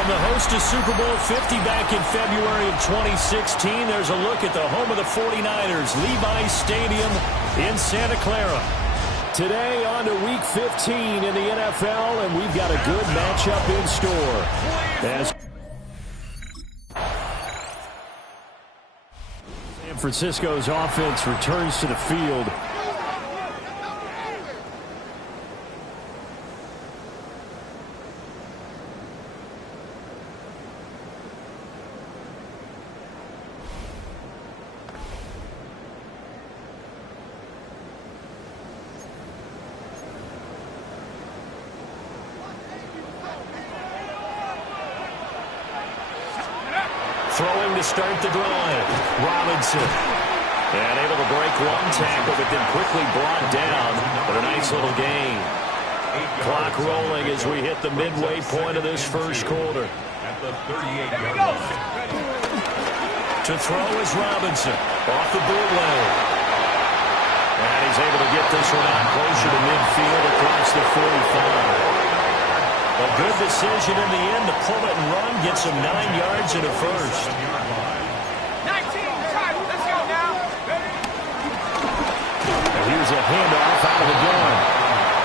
From the host to Super Bowl 50 back in February of 2016, there's a look at the home of the 49ers, Levi's Stadium in Santa Clara. Today on to Week 15 in the NFL, and we've got a good matchup in store. As San Francisco's offense returns to the field. Throwing to start the drive. Robinson. And able to break one tackle, but then quickly brought down. But a nice little gain. Clock rolling as we hit the midway point of this first quarter. At the 38-yard line. To throw is Robinson. Off the bootleg. And he's able to get this one out closer to midfield across the 45. A good decision in the end to pull it and run, gets him 9 yards and a first. 19, time, let's go now. And here's a handoff out of the gun.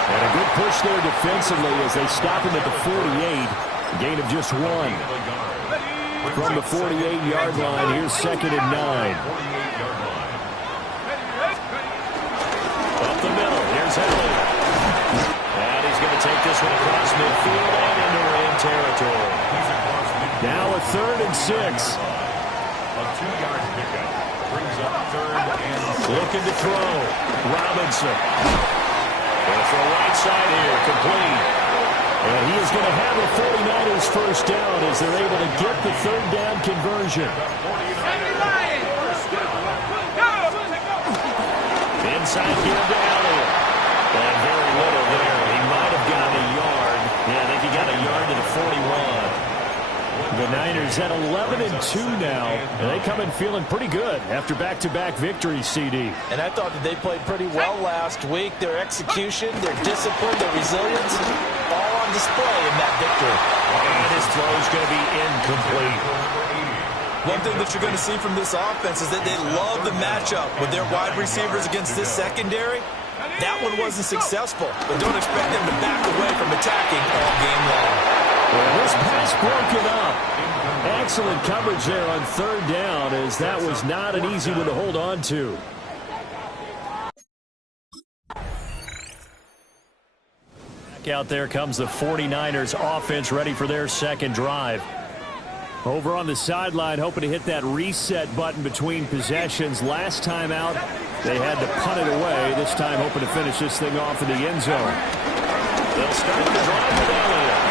And a good push there defensively as they stop him at the 48. A gain of just one. From the 48-yard line, here's 2nd and 9. Up the middle, here's Elliott. He's going to take this one across midfield and into Ram territory. Now a 3rd and 6. A 2-yard pickup brings up 3rd and 6. Looking to throw. Robinson. Going for a right side here, complete. And he is going to have a 49ers first down as they're able to get the 3rd down conversion. Inside here to Elliott. And very little there. He might have gotten a yard. Yeah, I think he got a yard to the 41. The Niners at 11-2 now. And they come in feeling pretty good after back-to-back victories, CD. And I thought that they played pretty well last week. Their execution, their discipline, their resilience, all on display in that victory. And his throw is going to be incomplete. One thing that you're going to see from this offense is that they love the matchup with their wide receivers against this secondary. That one wasn't successful, but don't expect them to back away from attacking all game long. Well, this pass broken up. Excellent coverage there on 3rd down, as that was not an easy one to hold on to. Back out there comes the 49ers offense ready for their second drive. Over on the sideline, hoping to hit that reset button between possessions. Last time out, they had to punt it away. This time, hoping to finish this thing off in the end zone. They'll start the drive with Elliott.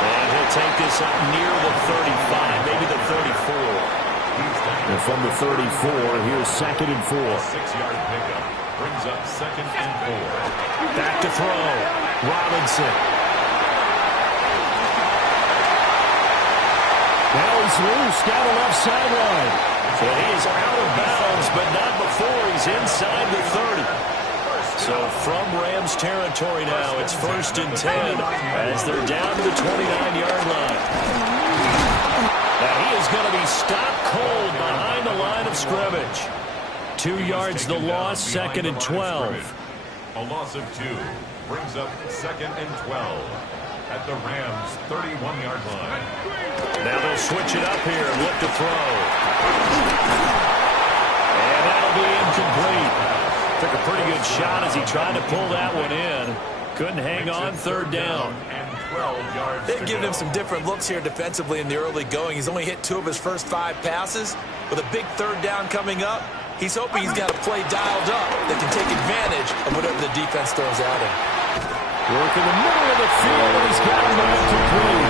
And he'll take this up near the 35, maybe the 34. And from the 34, here's 2nd and 4. 6-yard pickup brings up 2nd and 4. Back to throw. Robinson. Now he's loose down the left sideline. And he is out of bounds, but not before he's inside the 30. So from Rams territory now, it's 1st and 10 as they're down to the 29-yard line. Now he is going to be stopped cold behind the line of scrimmage. 2 yards the loss, 2nd and 12. A loss of 2 brings up 2nd and 12 at the Rams' 31-yard line. Now they'll switch it up here and look to throw. And that'll be incomplete. Took a pretty good shot as he tried to pull that one in. Couldn't hang on, 3rd down. They've given him some different looks here defensively in the early going. He's only hit 2 of his first 5 passes. With a big 3rd down coming up, he's hoping he's got a play dialed up that can take advantage of whatever the defense throws at him. Work in the middle of the field, and he's got him incomplete.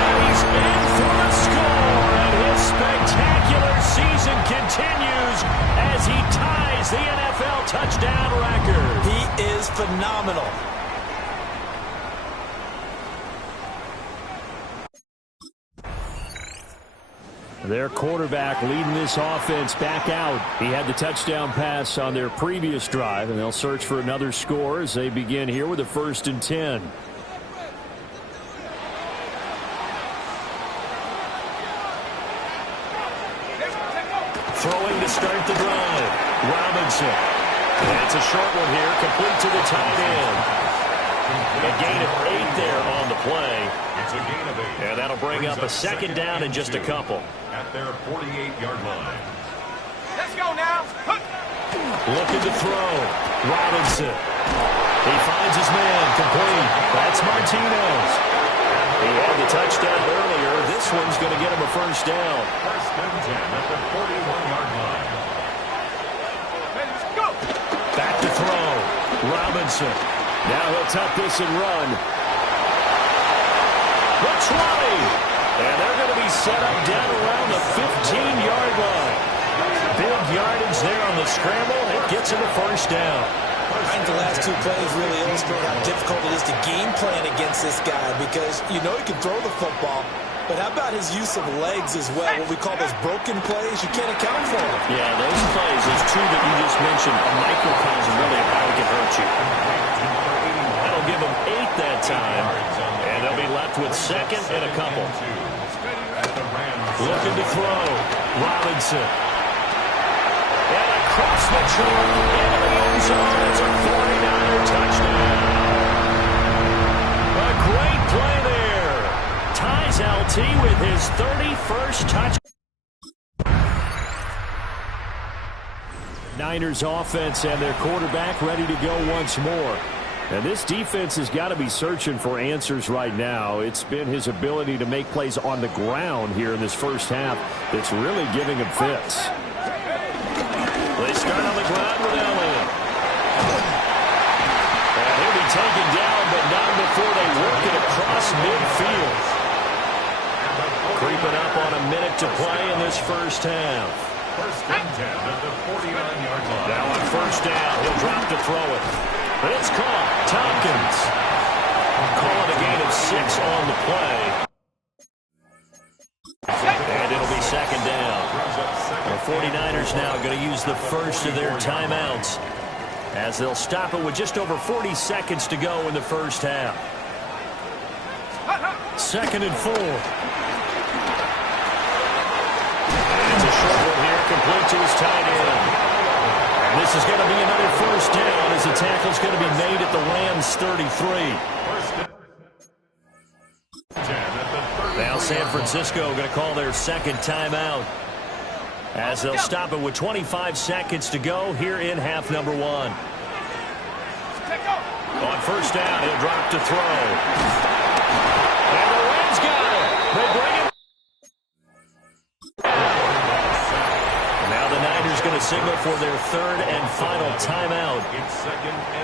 And he's in for the score, and his spectacular season continues as he ties the NFL touchdown record. He is phenomenal. Their quarterback leading this offense back out. He had the touchdown pass on their previous drive, and they'll search for another score as they begin here with a 1st and 10. Throwing to start the drive. Robinson. That's a short one here, complete to the tight end. A gain of 8 there on the play. It's a gain of 8. And that'll bring up a second down in just a couple. At their 48-yard line. Let's go now. Looking to throw. Robinson. He finds his man, complete. That's Martinez. He had the touchdown earlier. This one's going to get him a first down. First and 10 at the 41-yard line. Let's go. Back to throw. Robinson. Now he'll tuck this and run. The 20. And they're going to be set up down around the 15-yard line. Big yardage there on the scramble. It gets him a first down. I think the last two plays really illustrate how difficult it is to game plan against this guy because you know he can throw the football, but how about his use of legs as well? What we call those broken plays, you can't account for them. Yeah, those plays, those two that you just mentioned, a microcosm really of how it can hurt you. That'll give them 8 that time, and they'll be left with second and a couple. Looking to throw. Robinson. And across the track into the end zone. It's a 49er touchdown. A great play there. Ties LT with his 31st touchdown. Niners offense and their quarterback ready to go once more. And this defense has got to be searching for answers right now. It's been his ability to make plays on the ground here in this first half that's really giving him fits. They start on the ground with Elliott. And he'll be taken down, but not before they work it across midfield. Creeping up on a minute to play in this first half. First and 10 at the 49-yard line. Now on first down, he'll drop to throw it. But it's caught. Tompkins. Calling a gain of 6 on the play. And it'll be second down. The 49ers now going to use the first of their timeouts as they'll stop it with just over 40 seconds to go in the first half. Second and 4. And it's a short one here, complete to his tight end. This is going to be another first down as the tackle's going to be made at the Rams' 33. Now San Francisco going to call their second timeout as they'll stop it with 25 seconds to go here in half number 1. On first down, he'll drop to throw. And the Rams got it. They bring it. Now the Niners going to signal for their third and final timeout.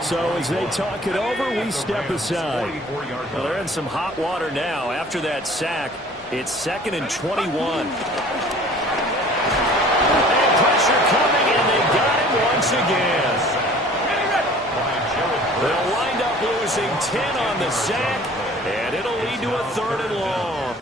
So as they talk it over, we step aside. Well, they're in some hot water now. After that sack, it's second and 21. And pressure coming, and they got him once again. They'll wind up losing 10 on the sack, and it'll lead to a third and long.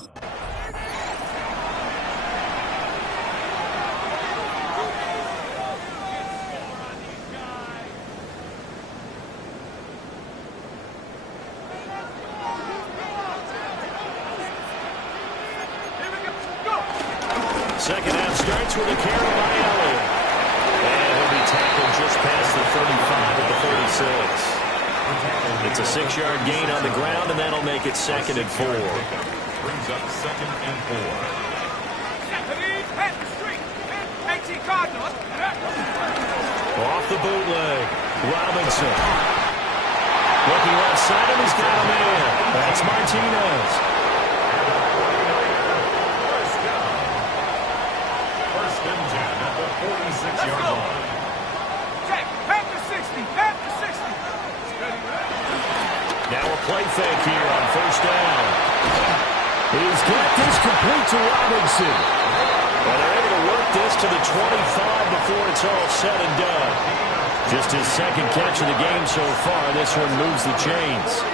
Second half starts with a carry by Elliott. And he'll be tackled just past the 35 at the 46. It's a 6-yard gain on the ground, and that'll make it second and 4. Brings up second and 4. Off the bootleg. Robinson. Looking left side, and he's got a man. That's Martinez. First and 10 at the 46-yard line. Back to 60. Back to 60. Now a play fake here on first down. He's got this complete to Robinson. And they're able to work this to the 25 before it's all said and done. Just his second catch of the game so far. This one moves the chains.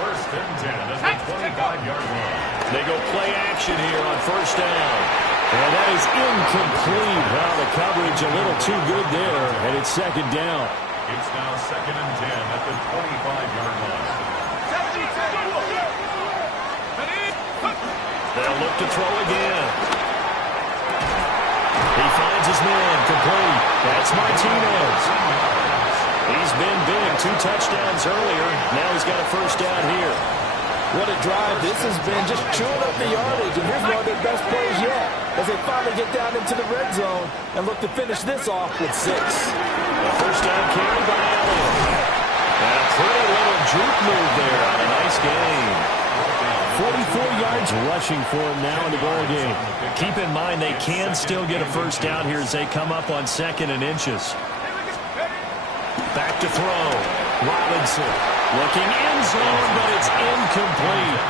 First and 10 at the 25-yard line. They go play action here on first down. And that is incomplete. Well, the coverage a little too good there, and it's second down. It's now second and 10 at the 25-yard line. They'll look to throw again. He finds his man, complete. That's Martinez. He's been big, 2 touchdowns earlier. Now he's got a first down here. What a drive this has been, just chewing up the yardage. And here's one of their best plays yet as they finally get down into the red zone and look to finish this off with 6. A first down carry by Elliott. And a pretty little juke move there on a nice gain. 44 yards rushing for him now in the ball game. Keep in mind they can still get a first down here as they come up on 2nd and inches. Back to throw. Robinson looking end zone, but it's incomplete.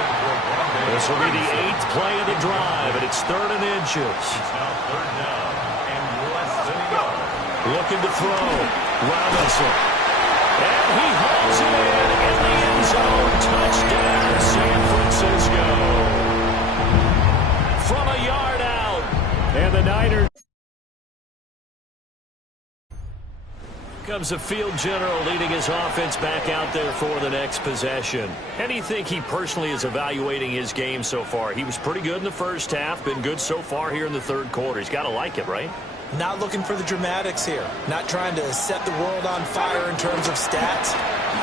This will be the 8th play of the drive, and it's 3rd and inches. Looking to throw. Robinson. And he hauls it in the end zone. Touchdown, San Francisco. From a yard out. And the Niners. Comes the field general leading his offense back out there for the next possession. And you think he personally is evaluating his game so far? He was pretty good in the first half, been good so far here in the 3rd quarter. He's got to like it, right? Not looking for the dramatics here. Not trying to set the world on fire in terms of stats.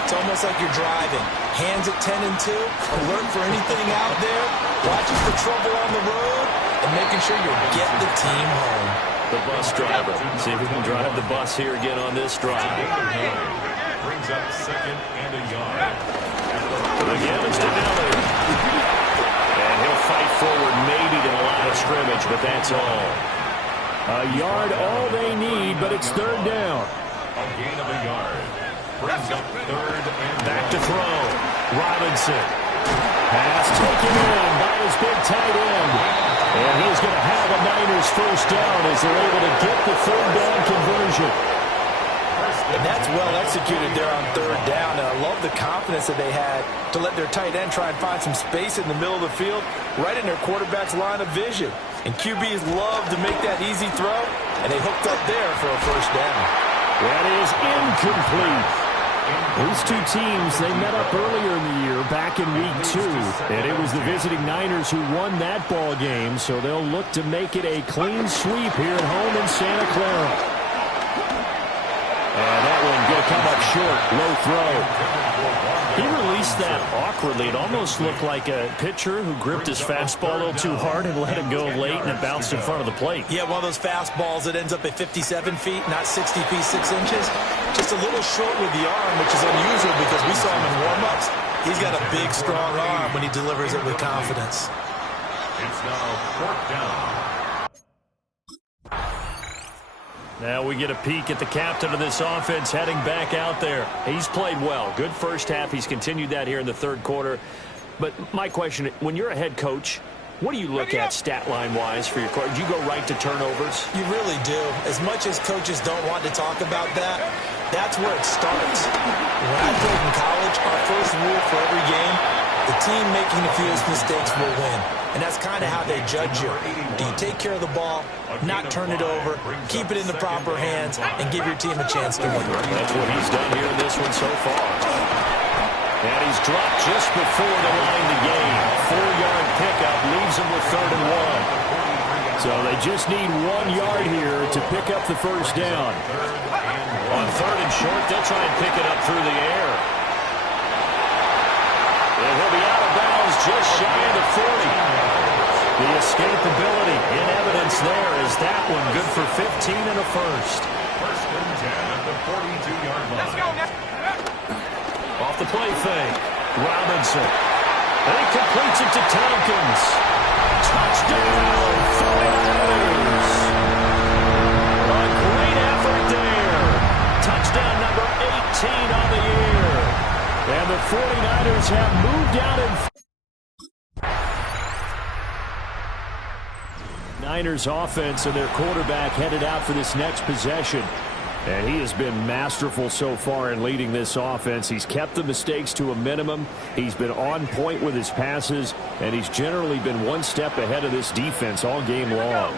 It's almost like you're driving. Hands at 10 and 2, alert for anything out there, watching for trouble on the road, and making sure you're getting the team home. The bus driver. See if we can drive the bus here again on this drive. Brings up 2nd and a yard. Again, it's to Elliott. And he'll fight forward maybe to the line of scrimmage, but that's all. A yard all they need, but it's 3rd down. A gain of a yard. Brings up 3rd and back to throw. Robinson. Pass taken in by his big tight end. And he's going to have a Niners first down as they're able to get the 3rd down conversion. And that's well executed there on 3rd down. And I love the confidence that they had to let their tight end try and find some space in the middle of the field, right in their quarterback's line of vision. And QBs love to make that easy throw, and they hooked up there for a first down. That is incomplete. These two teams, they met up earlier in the year, back in week 2. And it was the visiting Niners who won that ball game, so they'll look to make it a clean sweep here at home in Santa Clara. And that one going to come up short, low throw. He released that awkwardly. It almost looked like a pitcher who gripped his fastball a little too hard and let it go late, and it bounced in front of the plate. Yeah, one of those fastballs that ends up at 57 feet, not 60 feet, 6 inches. Just a little short with the arm, which is unusual because we saw him in warm-ups. He's got a big, strong arm when he delivers it with confidence. It's now 4th down. Now we get a peek at the captain of this offense heading back out there. He's played well. Good first half. He's continued that here in the 3rd quarter. But my question, when you're a head coach, what do you look at stat line-wise for your coach? Do you go right to turnovers? You really do. As much as coaches don't want to talk about that, that's where it starts. When I played in college, our first rule for every game, the team making the fewest mistakes will win. And that's kind of how they judge you. Do you take care of the ball, not turn it over, keep it in the proper hands, and give your team a chance to win? That's what he's done here in this one so far. And he's dropped just before the line to gain. 4-yard pickup leaves him with 3rd and 1. So they just need 1 yard here to pick up the first down. On 3rd and short, they'll try and pick it up through the air. And he'll be out of bounds just shy of the 40. The escapability in evidence there is that one good for 15 and a first. 1st and 10 at the 42-yard line. Let's go now. Off the play fake. Robinson. And he completes it to Tompkins. Touchdown, 49ers. A great effort there. Touchdown number 18 on the year. And the 49ers have moved out in Niners offense and their quarterback headed out for this next possession. And he has been masterful so far in leading this offense. He's kept the mistakes to a minimum. He's been on point with his passes, and he's generally been one step ahead of this defense all game long.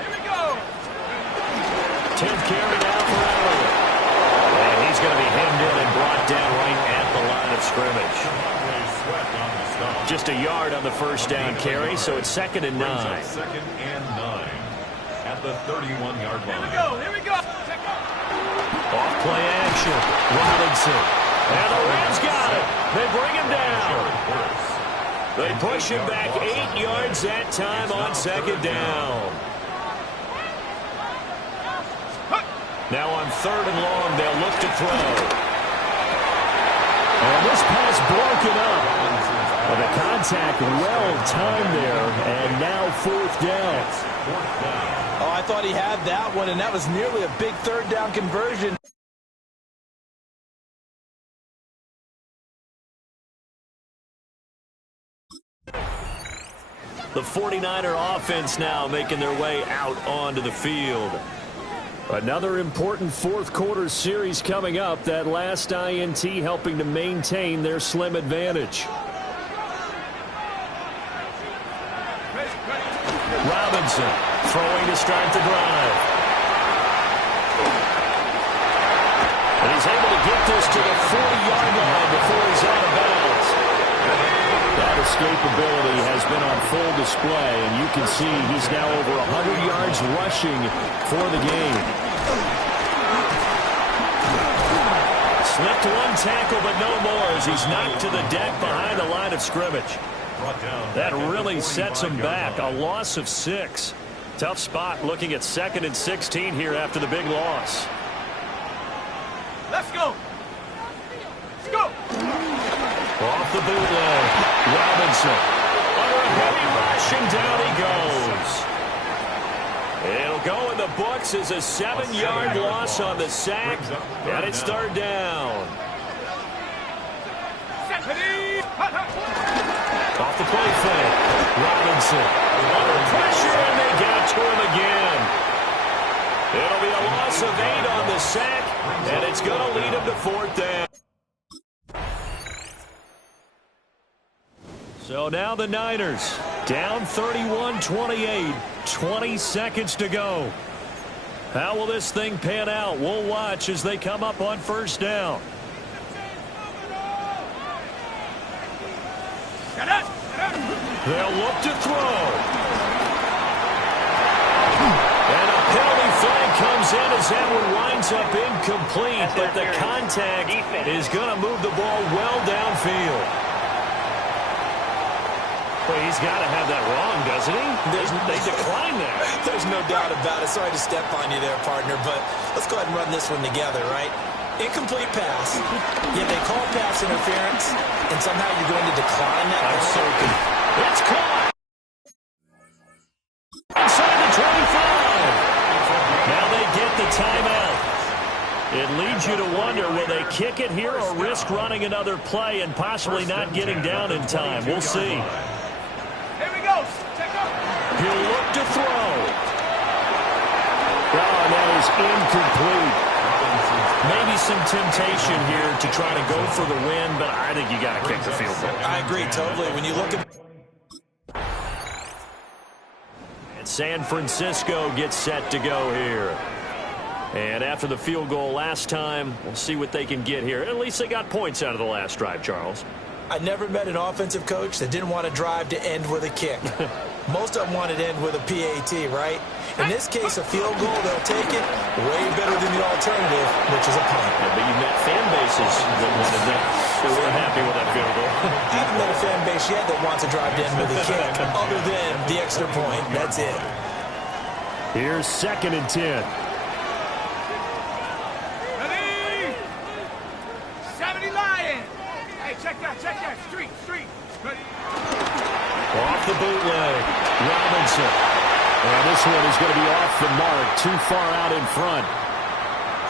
10th carry now for Elliott. And he's going to be hemmed in and brought down right at the line of scrimmage. Just a yard on the first down carry, so it's 2nd and 9. 2nd and 9. at the 31-yard line. Here we go. Off play action. Robinson. And the Rams got it. They bring him down. They push him back 8 yards that time on second down. Now on 3rd and long, they'll look to throw. And this pass broken up. And the contact well-timed there, and now 4th down. Oh, I thought he had that one, and that was nearly a big 3rd down conversion. The 49er offense now making their way out onto the field. Another important 4th quarter series coming up. That last INT helping to maintain their slim advantage. Robinson throwing to start the drive. And he's able to get this to the 40-yard line before he's out of bounds. That escapability has been on full display, and you can see he's now over 100 yards rushing for the game. Slipped one tackle, but no more as he's knocked to the deck behind the line of scrimmage. That really sets him back. A loss of 6. Tough spot looking at 2nd and 16 here after the big loss. Let's go. Let's go. Off the bootleg. Robinson. Under a heavy rush, and down he goes. It'll go in the books as a 7-yard loss on the sack, and it's 3rd down. Off the play fake. Robinson under pressure, and they get to him again. It'll be a loss of 8 on the sack, and it's going to lead him to 4th down. So now the Niners down 31-28, 20 seconds to go. How will this thing pan out? We'll watch as they come up on 1st down. They'll look to throw. And a penalty flag comes in as that one winds up incomplete, but the contact is going to move the ball well downfield. Well, he's got to have that wrong, doesn't he? They declined that. There's no doubt about it. Sorry to step on you there, partner, but let's go ahead and run this one together, right? Incomplete pass, yet they call pass interference, and somehow you're going to decline that. I'm certain. It's caught. Inside the 25. Now they get the timeout. It leads you to wonder, will they kick it here or risk running another play and possibly not getting down in time? We'll see. Here we go. Check up. He'll look to throw. Oh, that is incomplete. Maybe some temptation here to try to go for the win, but I think you got to kick the field goal. I agree totally. When you look at... And San Francisco gets set to go here. And after the field goal last time, we'll see what they can get here. At least they got points out of the last drive, Charles. I never met an offensive coach that didn't want to drive to end with a kick. Most of them wanted to end with a PAT, right? In this case, a field goal, they'll take it way better than the alternative, which is a punt. Yeah, but you met fan bases that wanted that. They weren't happy with that field goal. I haven't met a fan base yet that wants to drive to end with a kick, other than the extra point. That's it. Here's 2nd and 10. Check that. Street. Ready. Off the bootleg. Robinson. And this one is going to be off the mark. Too far out in front.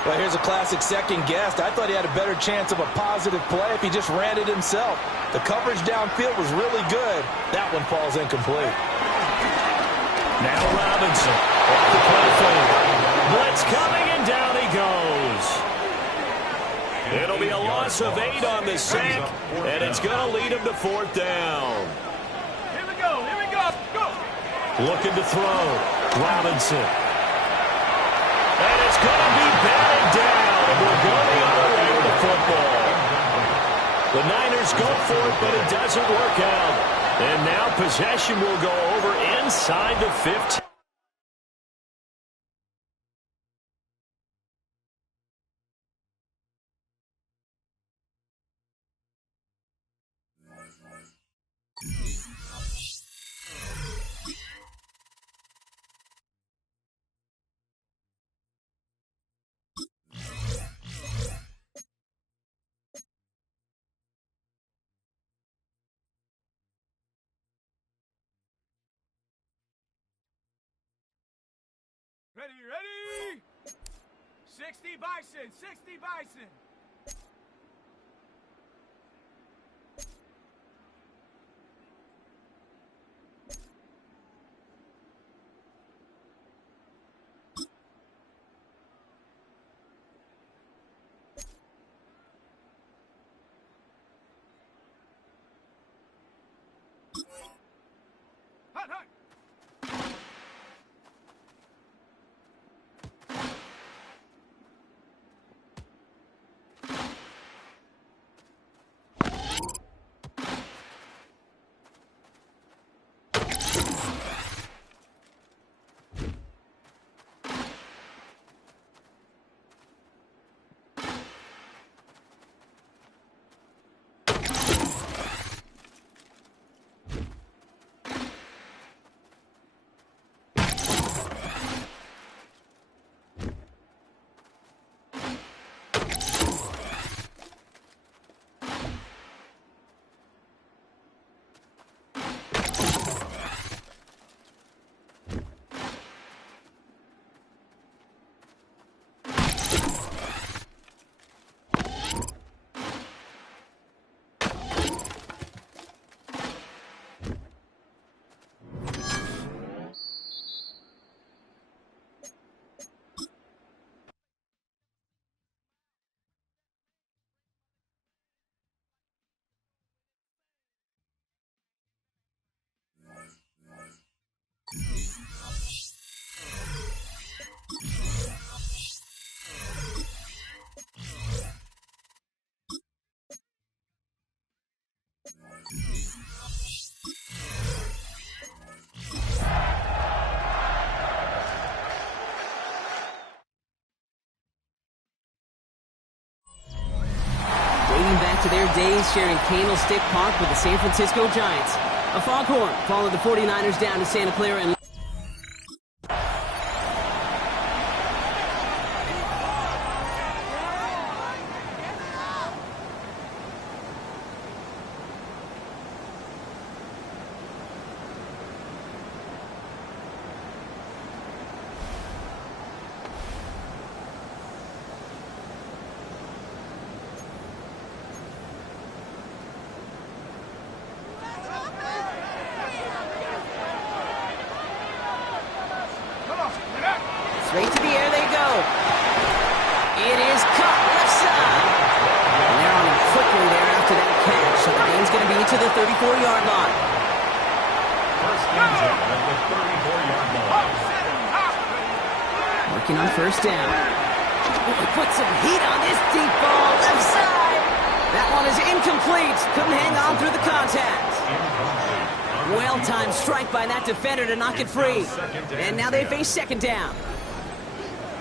Well, here's a classic second guess. I thought he had a better chance of a positive play if he just ran it himself. The coverage downfield was really good. That one falls incomplete. Now Robinson. Off the play fake. Blitz coming, and down he goes. It'll be a loss of 8 on the sack, and it's going to lead him to 4th down. Here we go. Go. Looking to throw. Robinson. And it's going to be batted down, and we'll go the other way with the football. The Niners go for it, but it doesn't work out. And now possession will go over inside the 15. Ready, ready! 60 Bison, 60 Bison! Hut, hut! Dating back to their days sharing Candlestick Park with the San Francisco Giants. A foghorn followed the 49ers down to Santa Clara and straight to the air they go. It is caught left side. And they're on him quickly there after that catch. So the game's going to be to the 34-yard line. First and 10 at the 34-yard line. Working on first down. He put some heat on this deep ball left side. That one is incomplete. Couldn't hang on through the contact. Well-timed strike by that defender to knock it free. And now they face second down.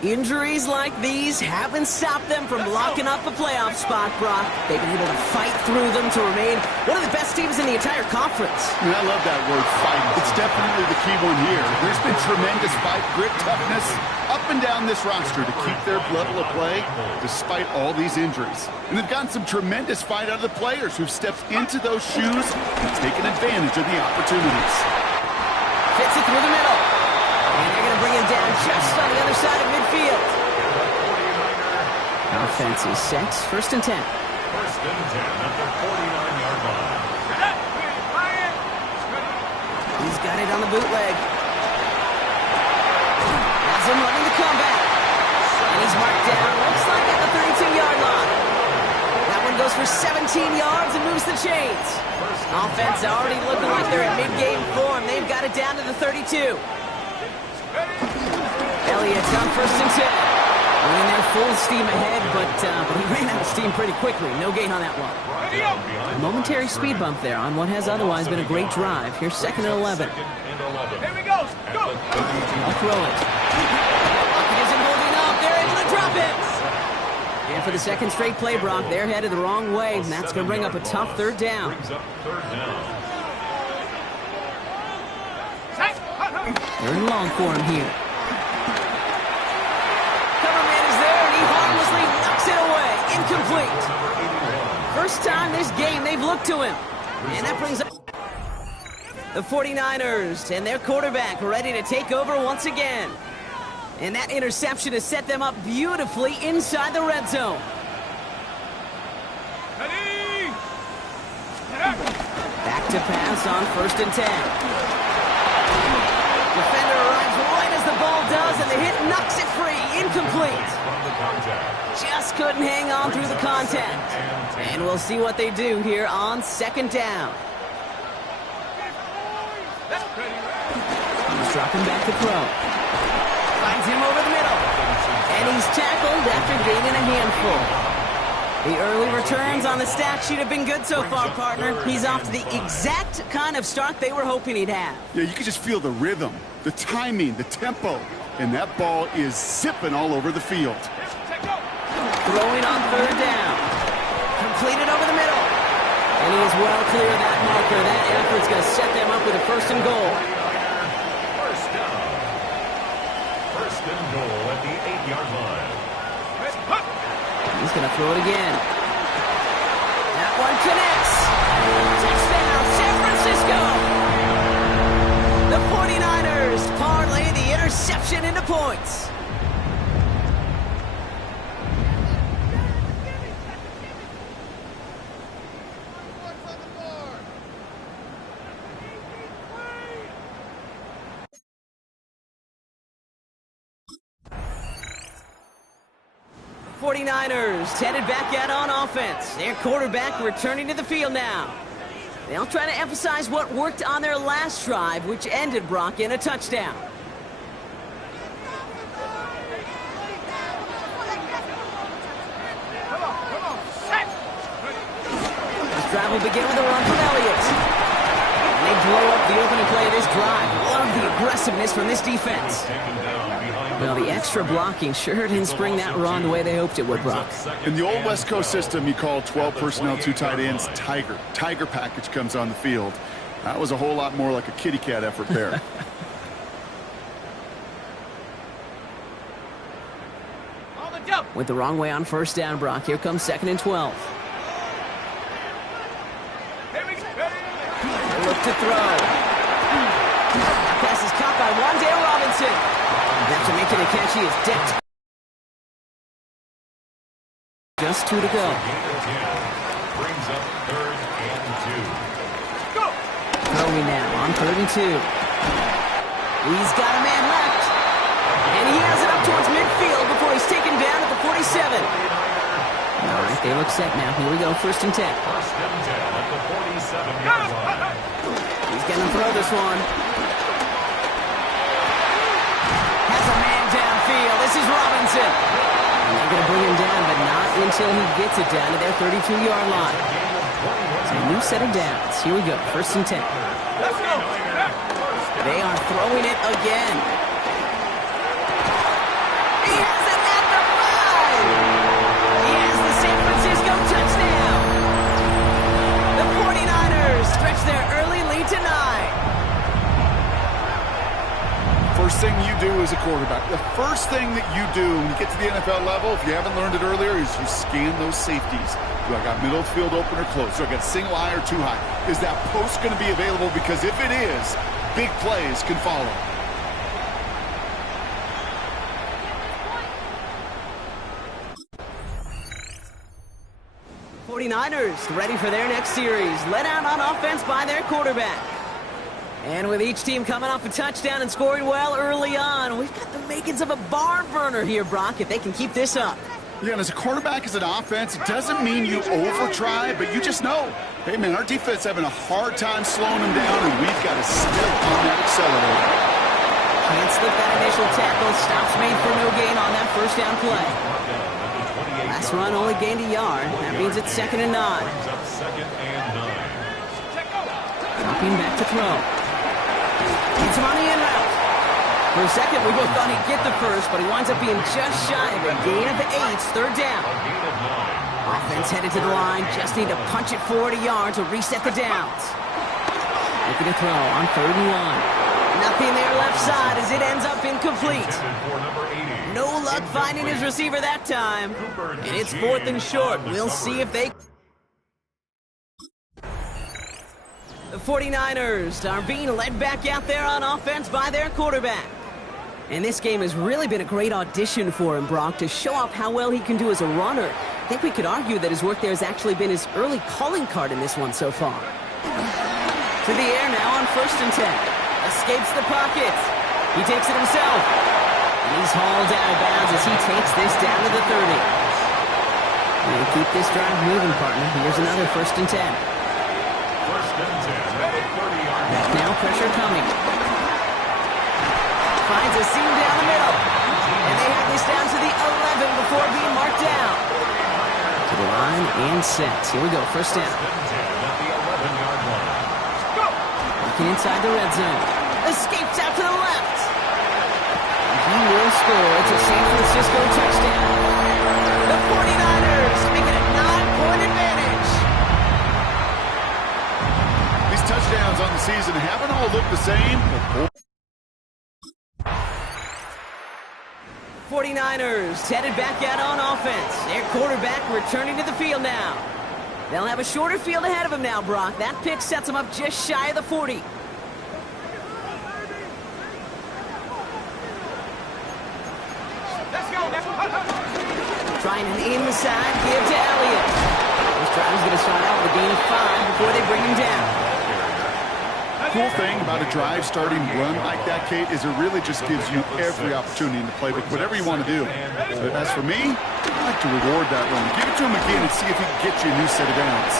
Injuries like these haven't stopped them from locking up a playoff spot, Brock. They've been able to fight through them to remain one of the best teams in the entire conference. I love that word, fight. It's definitely the key one here. There's been tremendous fight, grit, toughness, up and down this roster to keep their level of play despite all these injuries. And they've gotten some tremendous fight out of the players who've stepped into those shoes and taken advantage of the opportunities. Fits it through the middle. And they're going to bring him down just on the other side of midfield. Offense is set. First and 10. First and 10 at the 49-yard line. He's got it on the bootleg. Has him running the comeback. And he's marked down, looks like at the 32-yard line. That one goes for 17 yards and moves the chains. Offense already looking like they're in mid-game form. They've got it down to the 32. Elliott's on first and 10. Running there full steam ahead, but he ran out of steam pretty quickly. No gain on that one. A momentary speed bump there on what has otherwise been a great drive. Here's second and 11. Here we go. Go. I'll throw it. He isn't holding up. They're able to drop it. And for the second straight play, Brock, they're headed the wrong way, and that's going to bring up a tough third down. Third and long for him here. Cover man is there, and he harmlessly knocks it away. Incomplete. First time this game they've looked to him. And that brings up the 49ers and their quarterback ready to take over once again. And that interception has set them up beautifully inside the red zone. Ready? Back to pass on 1st and 10. Defender arrives right as the ball does, and the hit knocks it free. Incomplete. Just couldn't hang on through the contact. And we'll see what they do here on 2nd down. He's dropping back to throw. Finds him over the middle. And he's tackled after gaining a handful. The early returns on the stat sheet have been good so far, partner. He's off to the exact kind of start they were hoping he'd have. Yeah, you can just feel the rhythm, the timing, the tempo. And that ball is zipping all over the field. Throwing on 3rd down. Completed over the middle. And he is well clear of that marker. That effort's going to set them up with a 1st and goal. First and goal at the 8-yard line. He's going to throw it again. That one connects. Touchdown, San Francisco. The 49ers parlay the interception into points. '49ers headed back out on offense. Their quarterback returning to the field now. They'll try to emphasize what worked on their last drive, which ended, Brock, in a touchdown. This drive will begin with a run from Elliott. And they blow up the opening play of this drive. Love the aggressiveness from this defense. Well, the extra blocking sure didn't spring that run the way they hoped it would, Brock. In the old West Coast system, you call 12 personnel, 2 tight ends, Tiger. Tiger package comes on the field. That was a whole lot more like a kitty cat effort there. Went the wrong way on 1st down, Brock. Here comes 2nd and 12. Look to throw. Pass is caught by Wan'Dale Robinson. After making a catch, he is decked. Just 2 to go. Brings up 3rd and 2. Throwing now on 3rd and 2. He's got a man left. And he has it up towards midfield before he's taken down at the 47. All right, they look set now. Here we go, 1st and 10. 1st and 10 at the 47-yard line. He's going to throw this one. Has a man downfield. This is Robinson. And they're going to bring him down, but not until he gets it down to their 32-yard line. So a new set of downs. Here we go, 1st and 10. Let's go. They are throwing it again. He has it at the 5. He has the San Francisco touchdown. The 49ers stretch their early lead to 9. First thing you do as a quarterback, the first thing that you do when you get to the NFL level, if you haven't learned it earlier, is you scan those safeties. Do I got middle field open or close? Do I got single high or too high? Is that post going to be available? Because if it is, big plays can follow. 49ers ready for their next series, led out on offense by their quarterback. And with each team coming off a touchdown and scoring well early on, we've got the makings of a barn burner here, Brock, if they can keep this up. Yeah, and as a quarterback, as an offense, it doesn't mean you over-try, but you just know, hey, man, our defense having a hard time slowing them down, and we've got to step on that accelerator. Can't slip that initial tackle. Stops made for no gain on that 1st down play. Last run only gained a yard. That means it's 2nd and 9. Dropping back to throw. Gets him on the in route. For a second, we both thought he'd get the first, but he winds up being just shy of a gain of 8. 3rd down. Offense headed to the line. Just need to punch it forward a yard to reset the downs. Looking to throw on 3rd and 1. Nothing there left side as it ends up incomplete. No luck finding his receiver that time. And it's 4th and short. We'll see if they... The 49ers are being led back out there on offense by their quarterback. And this game has really been a great audition for him, Brock, to show off how well he can do as a runner. I think we could argue that his work there has actually been his early calling card in this one so far. To the air now on 1st and 10. Escapes the pocket. He takes it himself. And he's hauled out of bounds as he takes this down to the 30. And keep this drive moving, partner. Here's another 1st and 10. 1st and 10 at the 30-yard line. Now pressure coming. Finds a seam down the middle. And they have this down to the 11 before being marked down. To the line and set. Here we go, 1st down. 1st and 10 at the 11-yard line. Working inside the red zone. Escapes out to the left. He will score. It's a San Francisco touchdown. The 49ers make it a 9-point advantage. These touchdowns on the season haven't all looked the same. 49ers headed back out on offense. Their quarterback returning to the field now. They'll have a shorter field ahead of him now, Brock. That pick sets him up just shy of the 40. Let's go. Trying an inside give to Elliott. This drive is going to start out with a gain of 5 before they bring him down. Cool thing about a drive starting run like that, Kate, is it really just gives you every opportunity in the playbook, whatever you want to do. But as for me, I like to reward that run. Give it to him again and see if he can get you a new set of downs.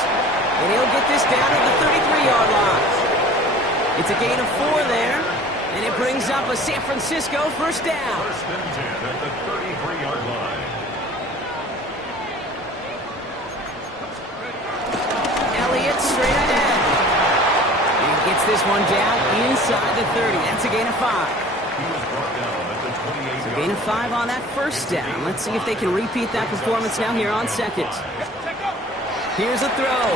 And he'll get this down to the 33-yard line. It's a gain of 4 there, and it brings up a San Francisco 1st down. 1st and 10 at the 33-yard line. Elliott straight ahead. Gets this one down inside the 30. That's a gain of 5. He was brought down at the 28-yard line. Gain of 5 on that 1st down. Let's see if they can repeat that performance now here on 2nd. Here's a throw.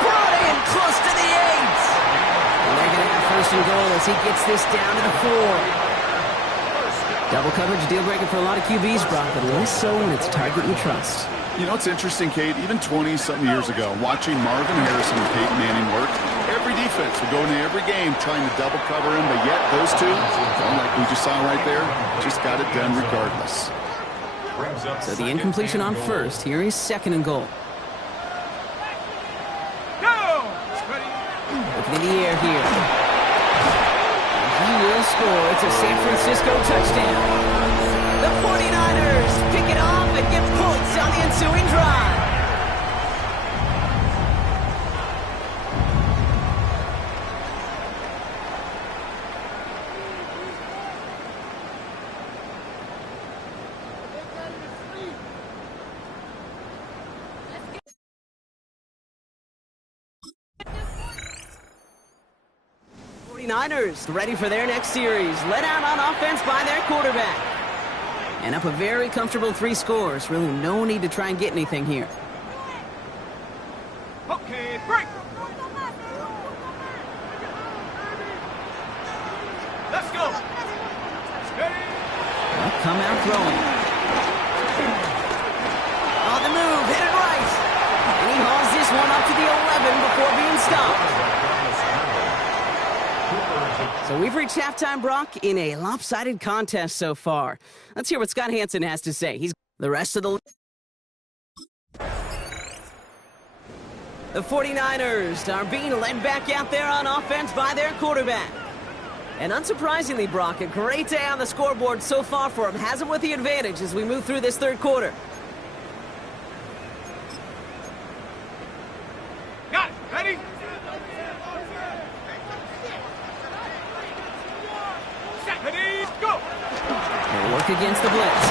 Brought in close to the 8. And they're going to have 1st and goal as he gets this down to the 4. Double coverage deal breaker for a lot of QBs, Brock, but less so when it's target you trust. You know, it's interesting, Kate, even 20-something years ago, watching Marvin Harrison and Peyton Manning work, every defense would go into every game trying to double cover him, but yet those two, like we just saw right there, just got it done regardless. So the incompletion on 1st. Here is 2nd and goal. Looking in the air here. He will score. It's a San Francisco touchdown. The 49ers pick it off and get points on the ensuing drive. Niners ready for their next series. Led out on offense by their quarterback. And up a very comfortable 3 scores. Really no need to try and get anything here. Okay, break. Let's go. Well, come out throwing. On the move, hit it right. And he hauls this one up to the 11 before being stopped. So we've reached halftime, Brock, in a lopsided contest so far. Let's hear what Scott Hansen has to say. He's the rest of the 49ers are being led back out there on offense by their quarterback. And unsurprisingly, Brock, a great day on the scoreboard so far for him. Has him with the advantage as we move through this 3rd quarter. Got it. Ready? Go! They'll work against the blitz.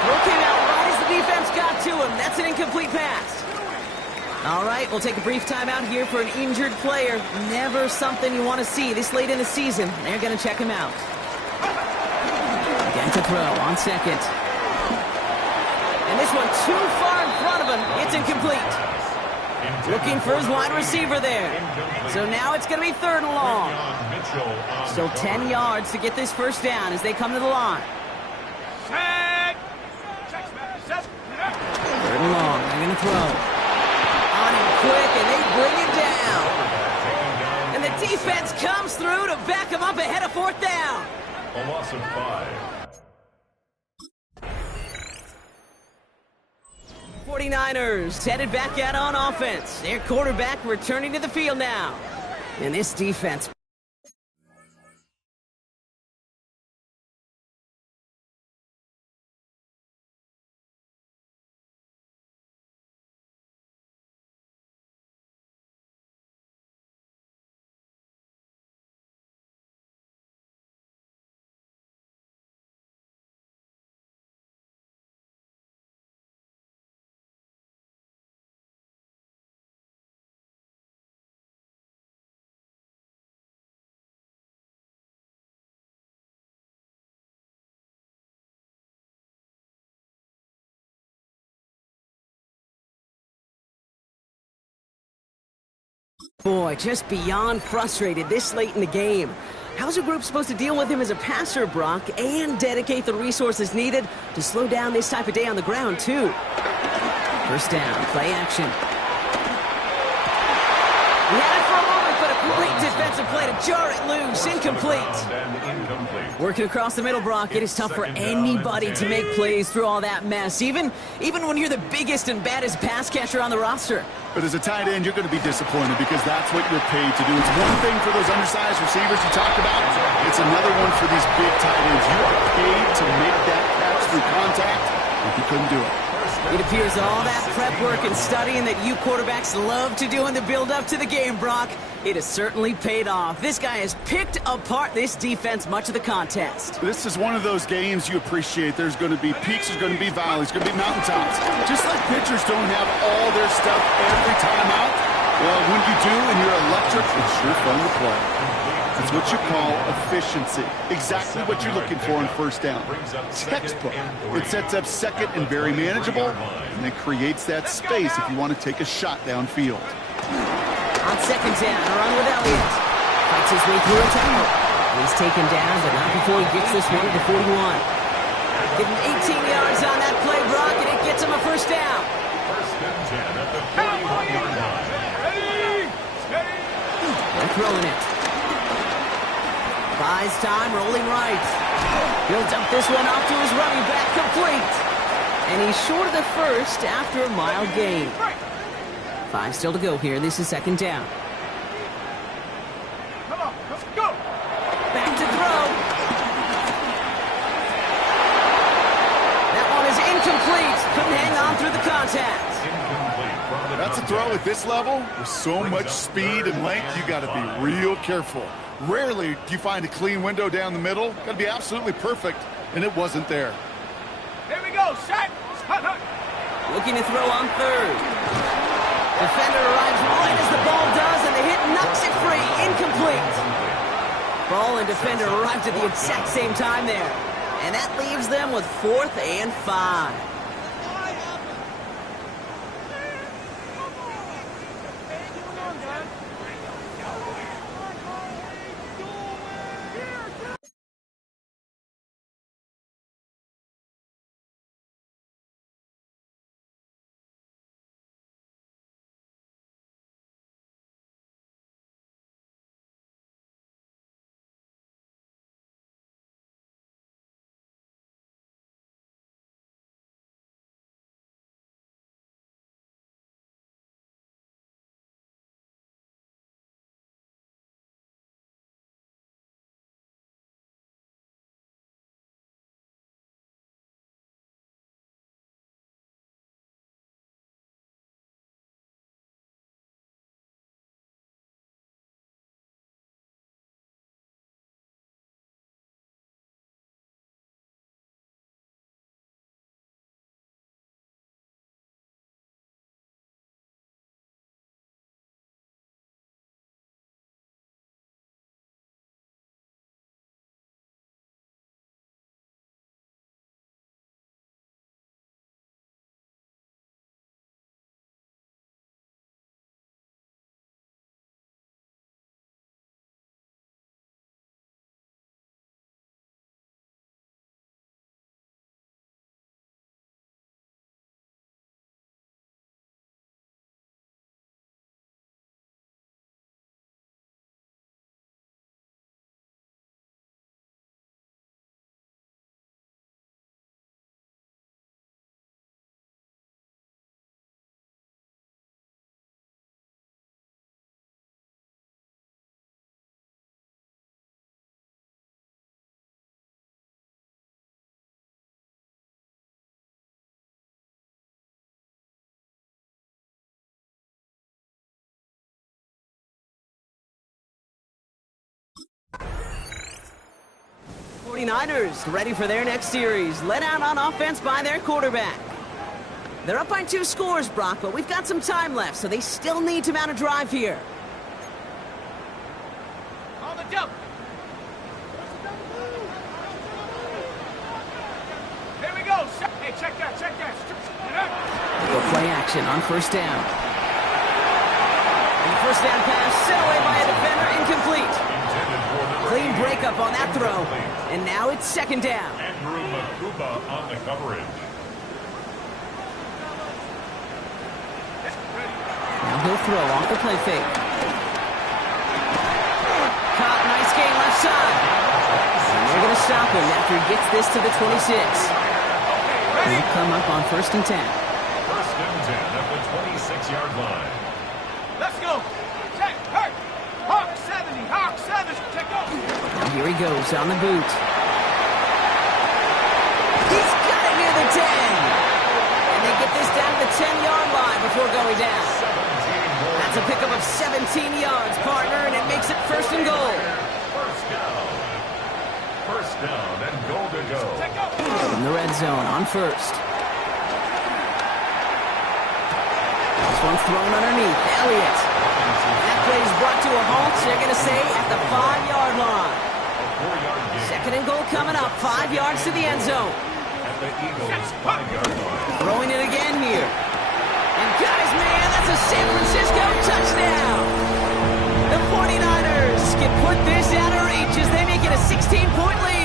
Throw came out right as the defense got to him. That's an incomplete pass. All right, we'll take a brief timeout here for an injured player. Never something you want to see this late in the season. They're going to check him out. Again to throw on 2nd. And this one too far in front of him. It's incomplete. Looking for his wide receiver there. So now it's going to be 3rd and long. Still 10 yards to get this 1st down as they come to the line. 3rd and long. They're going to throw. On him quick, and they bring it down. And the defense comes through to back him up ahead of fourth down. A loss of 5. 49ers headed back out on offense. Their quarterback returning to the field now. And this defense... Boy, just beyond frustrated this late in the game. How's a group supposed to deal with him as a passer, Brock, and dedicate the resources needed to slow down this type of day on the ground, too? First down, play action. He had it for a moment, but a great defensive play to jar it loose. Incomplete. Working across the middle, Brock, it is tough for anybody to make plays through all that mess, even when you're the biggest and baddest pass catcher on the roster. But as a tight end, you're going to be disappointed because that's what you're paid to do. It's one thing for those undersized receivers you talked about. It's another one for these big tight ends. You are paid to make that catch through contact, and he couldn't do it. It appears all that prep work and studying that you quarterbacks love to do in the build-up to the game, Brock, it has certainly paid off. This guy has picked apart this defense much of the contest. This is one of those games you appreciate. There's going to be peaks, there's going to be valleys, there's going to be mountaintops. Just like pitchers don't have all their stuff every time out, well, when you do and you're electric, it's sure fun to play. It's what you call efficiency. Exactly what you're looking for in first down. Textbook. It sets up second and very manageable, and it creates that space if you want to take a shot downfield. On second down, a run with Elliott. Fights his way through a tackle. He's taken down, but not before he gets this one to 41. Give him 18 yards on that play, Brock, and it gets him a first down. First and 10 at the 41-yard line. They're throwing it. Buys time, rolling right. He'll dump this one off to his running back, complete. And he's short of the first after a mile gain. 5 still to go here. This is second down. Come on, let's go. Back to throw. That one is incomplete. Couldn't hang on through the contact. That's a throw at this level. With so much speed and length, you got to be real careful. Rarely do you find a clean window down the middle. Got to be absolutely perfect, and it wasn't there. Here we go, shot. Looking to throw on third. Defender arrives right as the ball does, and the hit knocks it free. Incomplete. Ball and defender arrived at the exact same time there. And that leaves them with 4th and 5. 49ers, ready for their next series. Led out on offense by their quarterback. They're up by 2 scores, Brock, but we've got some time left, so they still need to mount a drive here. On the double. There we go. Hey, check that, check that. Go play action on first down. And the first down pass sent away by a defender, incomplete. Clean breakup on that throw. And now it's second down. Andrew Makuba on the coverage. Now he'll throw off the play fake. Caught, nice gain left side. And they're going to stop him after he gets this to the 26. He'll come up on first and 10. First and 10 at the 26-yard line. Let's go. Check, hurt. Hawk 70, Hawk 7. Check go. Now here he goes on the boot. He's got it near the 10. And they get this down to the 10-yard line before going down. That's a pickup of 17 yards, partner, and it makes it first and goal. First down. First down and goal to go. Check go. From the red zone on first. This one's thrown underneath. Elliott. That play is brought to a halt, so they're going to say at the 5-yard line. Second and goal coming up. 5 yards to the end zone. At the Eagles' 5-yard line. Throwing it again here. And guys, man, that's a San Francisco touchdown. The 49ers can put this out of reach as they make it a 16-point lead.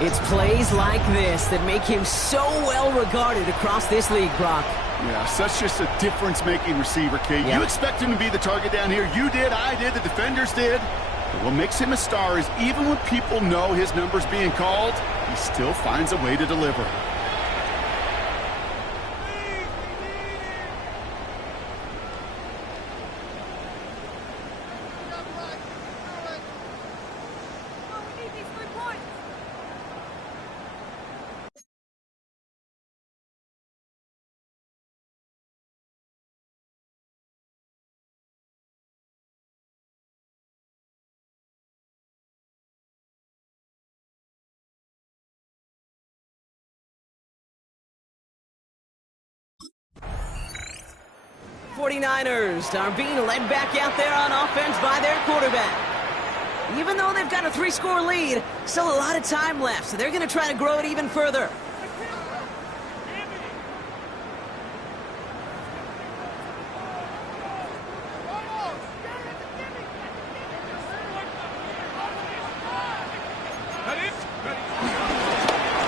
It's plays like this that make him so well regarded across this league, Brock. Yeah, such just a difference-making receiver, Kate. Yeah. You expect him to be the target down here. You did, I did, the defenders did. But what makes him a star is even when people know his number's being called, he still finds a way to deliver. '49ers are being led back out there on offense by their quarterback. Even though they've got a 3-score lead, still a lot of time left, so they're going to try to grow it even further.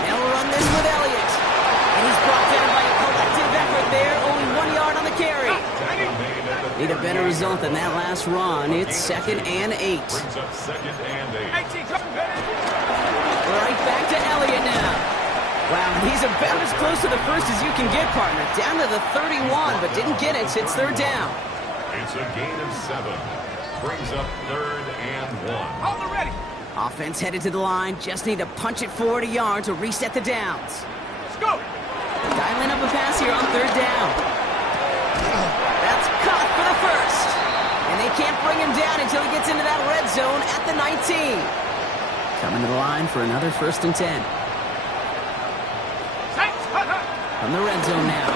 They'll run this with Elliott. And he's brought down by a collective effort there, only 1 yard on the carry. Need a better result than that last run. It's second and 8. Brings up second and 8. Right back to Elliott now. Wow, he's about as close to the first as you can get, partner. Down to the 31, but didn't get it, so it's third down. It's a gain of 7. Brings up third and 1. Hold the ready. Offense headed to the line. Just need to punch it forward a yard to reset the downs. Let's go. Dialing up a pass here on third down. That's caught for the first. And they can't bring him down until he gets into that red zone at the 19. Coming to the line for another first and 10. Saints, hut, hut. From the red zone now.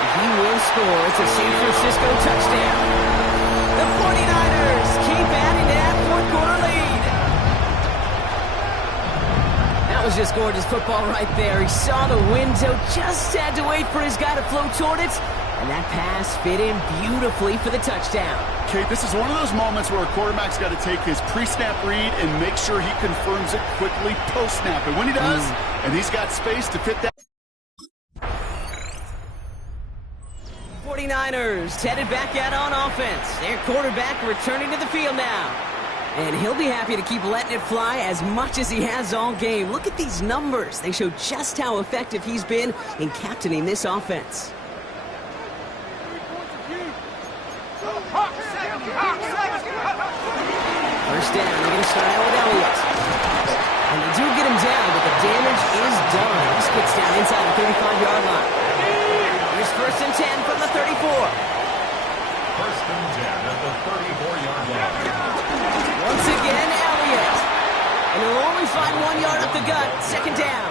And he will score. It's a San Francisco touchdown. The 49ers keep adding to that fourth-quarter lead. That was just gorgeous football right there. He saw the window, just had to wait for his guy to float toward it, and that pass fit in beautifully for the touchdown. Kate, this is one of those moments where a quarterback's got to take his pre-snap read and make sure he confirms it quickly post-snap. And when he does, and he's got space to fit that. 49ers headed back out on offense. Their quarterback returning to the field now. And he'll be happy to keep letting it fly as much as he has all game. Look at these numbers. They show just how effective he's been in captaining this offense. Hawk 70, Hawk 7. First down, they're going to start out with Elliott. And they do get him down, but the damage is done. This gets down inside the 35-yard line. Here's first and 10 from the 34. First and 10 at the 34-yard line. 1 yard up the gut. Second down.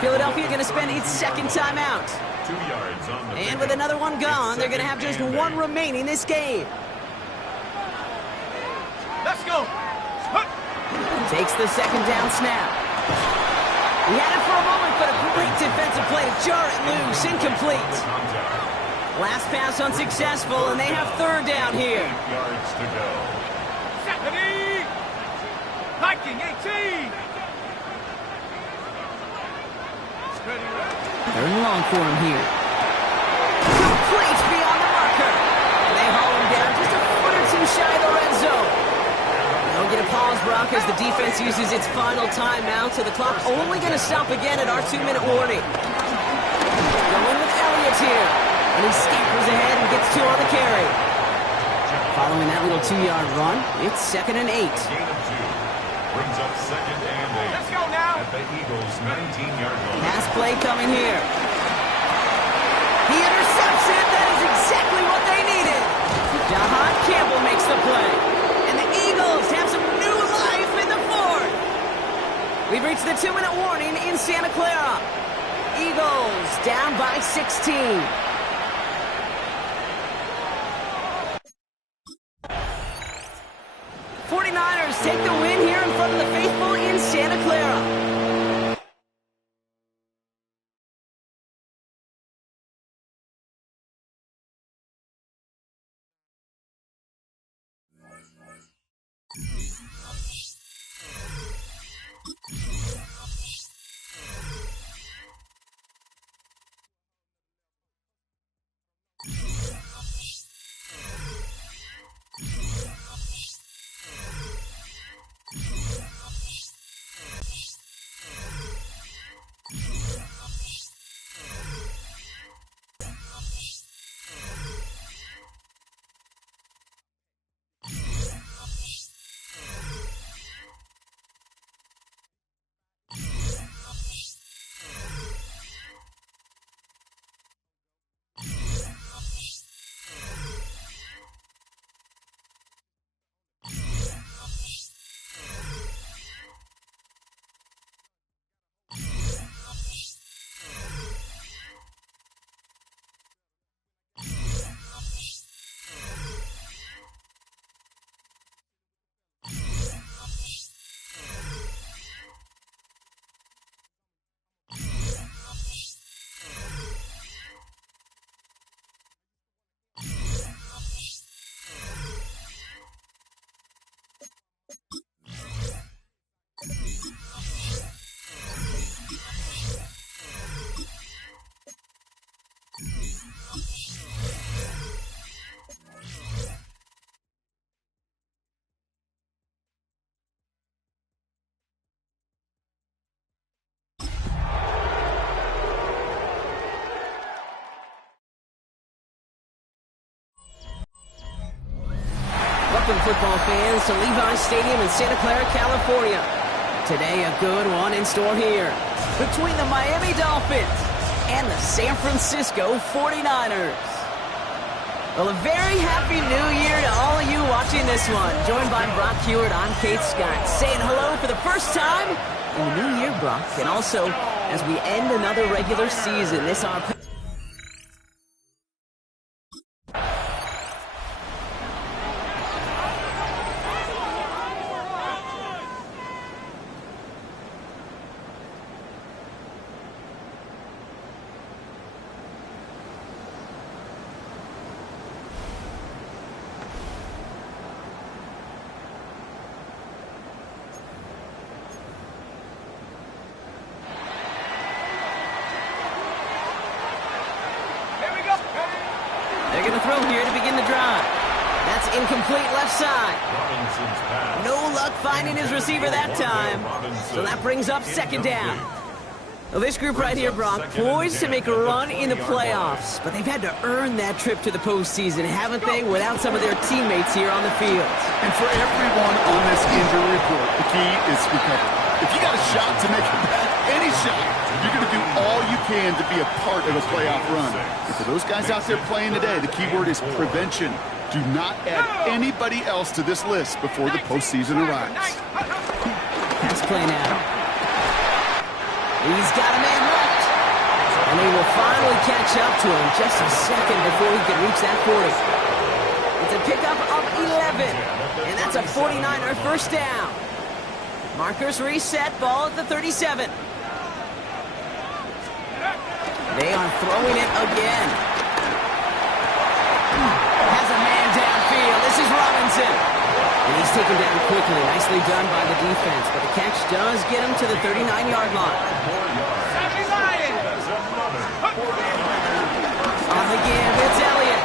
Philadelphia going to spend its second timeout. 2 yards on the And with another one gone, they're going to have just one remaining this game. Let's go. Takes the second down snap. He had it for a moment, but a great defensive play to jar it loose. Incomplete. Last pass unsuccessful, and they have third down here. 8 yards to go. Stephanie! Viking 18! Third and long for him here. Complete beyond the marker. They haul him down just a foot or two shy of the red zone. They'll get a pause, Brock, as the defense uses its final timeout, so the clock only going to stop again at our 2-minute warning. Going with Elliott here, and he scampers ahead and gets 2 on the carry. Following that little 2-yard run, it's 2nd and 8. Gain of 2. Brings up 2nd and 8. Let's go now. At the Eagles' 19-yard line. Pass play coming here. He intercepts it. That is exactly what they needed. Jahan Campbell makes the play. And the Eagles have some new life in the fourth. We've reached the 2-minute warning in Santa Clara. Eagles down by 16. Take the win here in front of the faithful in Santa Clara. Welcome, football fans, to Levi's Stadium in Santa Clara, California. Today, a good one in store here between the Miami Dolphins and the San Francisco 49ers. Well, a very happy new year to all of you watching this one. Joined by Brock Hewitt, I'm Kate Scott, saying hello for the first time in the new year, Brock. And also, as we end another regular season, this our... They're going to throw here to begin the drive. That's incomplete left side. No luck finding his receiver that time. So that brings up second down. Well, this group right here, Brock, poised to make a run in the playoffs. But they've had to earn that trip to the postseason, haven't they, without some of their teammates here on the field. And for everyone on this injury report, the key is recovery. If you got a shot to make it back, any shot, you're going to do all you can to be a part of a playoff run. And for those guys out there playing today, the key word is prevention. Do not add anybody else to this list before the postseason arrives. pass play now. He's got a man left. And he will finally catch up to him just a second before he can reach that 40. It's a pickup of 11. And that's a 49er first down. Markers reset, ball at the 37. They are throwing it again. Has a man downfield. This is Robinson. And he's taken down quickly. Nicely done by the defense. But the catch does get him to the 39-yard line. On the give, it's Elliott.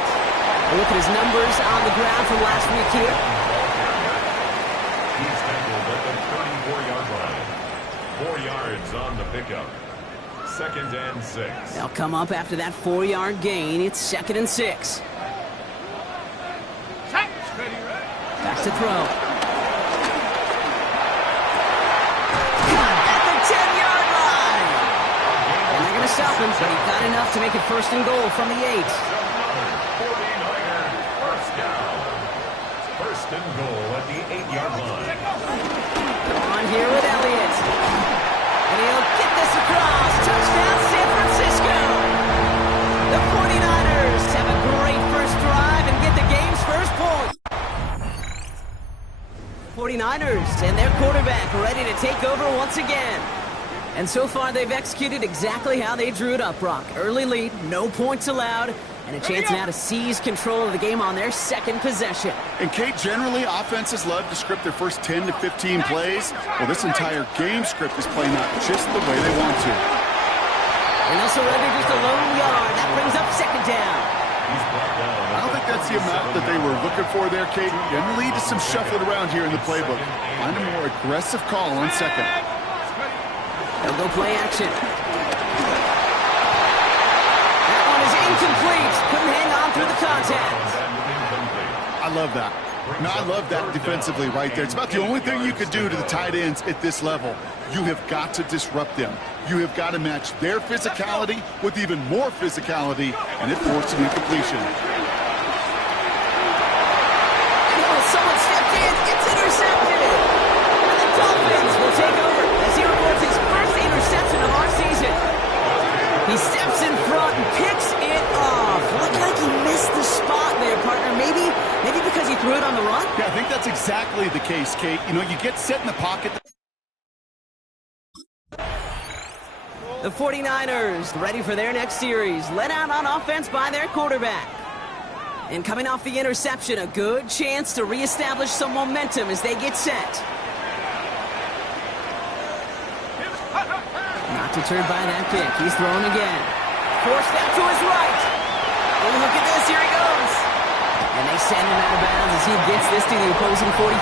A look at his numbers on the ground from last week here. He's tackled at the 34-yard line. 4 yards on the pickup. 2nd and 6. They'll come up after that 4-yard gain. It's 2nd and 6. Back to throw. At the 10-yard line. And they're going to stop him, but he got enough to make it 1st and goal from the 8. 49er first down. 1st and goal at the 8-yard line. On here with Elliott. And he'll get this across. Touchdown, San Francisco. The 49ers have a great first drive and get the game's first point. 49ers and their quarterback ready to take over once again. And so far, they've executed exactly how they drew it up, Brock. Early lead, no points allowed, and a chance now to seize control of the game on their 2nd possession. And, Kate, generally, offenses love to script their first 10 to 15 plays. Well, this entire game script is playing out just the way they want to. And they'll surrender just a lone yard. That brings up 2nd down. I don't think that's the amount that they were looking for there, Kate. Generally, just some shuffling around here in the playbook. Find a more aggressive call on 2nd. They'll go play action. That one is incomplete. Couldn't hang on through the contact. I love that. No, I love that defensively right there. It's about the only thing you could do to the tight ends at this level. You have got to disrupt them. You have got to match their physicality with even more physicality, and it forced an incompletion. Oh, someone stepped in. It's intercepted. And the Dolphins will take over as he records his first interception of our season. He steps in front and picks it off. Looked like he missed the spot there, partner. Maybe because he threw it on the run? Yeah, I think that's exactly the case, Kate. You know, you get set in the pocket. The 49ers ready for their next series. Led out on offense by their quarterback. And coming off the interception, a good chance to reestablish some momentum as they get set. Not deterred by that pick. He's throwing again. Forced out to his right. Oh, look at this. Here he goes. And they send him out of bounds as he gets this to the opposing 45.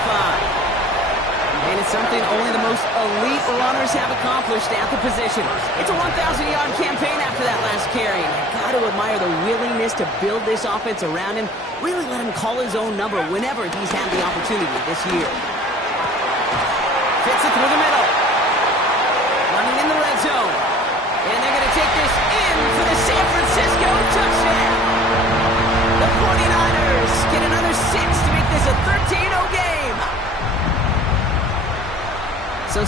And it's something only the most elite runners have accomplished at the position. It's a 1,000-yard campaign after that last carry. You've got to admire the willingness to build this offense around him. Really let him call his own number whenever he's had the opportunity this year. Fits it through the middle. Running in the red zone. And they're going to take this in for the San Francisco touchdown. The 49ers get another 6 to make this a 13-0 game. So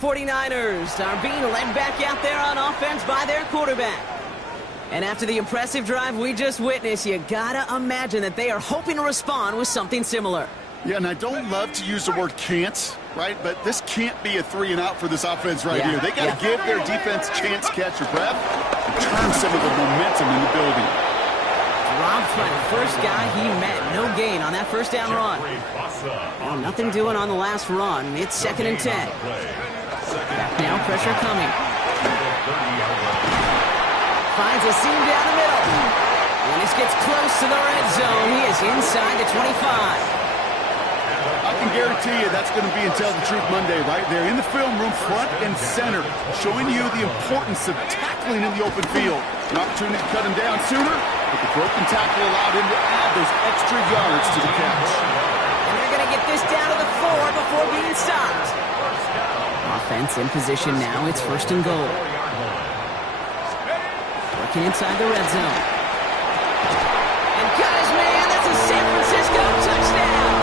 49ers are being led back out there on offense by their quarterback. And after the impressive drive we just witnessed, you gotta imagine that they are hoping to respond with something similar. Yeah, and I don't love to use the word can't, right? But this can't be a 3-and-out for this offense right here. They got to give their defense a chance to catch their breath and turn some of the momentum in the building. Dropped by the first guy he met. No gain on that first down run. Well, nothing doing on the last run. It's 2nd and 10. Back now, pressure coming. Finds a seam down the middle. When this gets close to the red zone, he is inside the 25. I can guarantee you that's going to be in Tell the Truth Monday right there in the film room, front and center, showing you the importance of tackling in the open field. An opportunity to cut him down sooner, but the broken tackle allowed him to add those extra yards to the catch. And they're going to get this down to the 4 before being stopped. Offense in position now. It's 1st and goal. Working inside the red zone. And got his man. That's a San Francisco touchdown.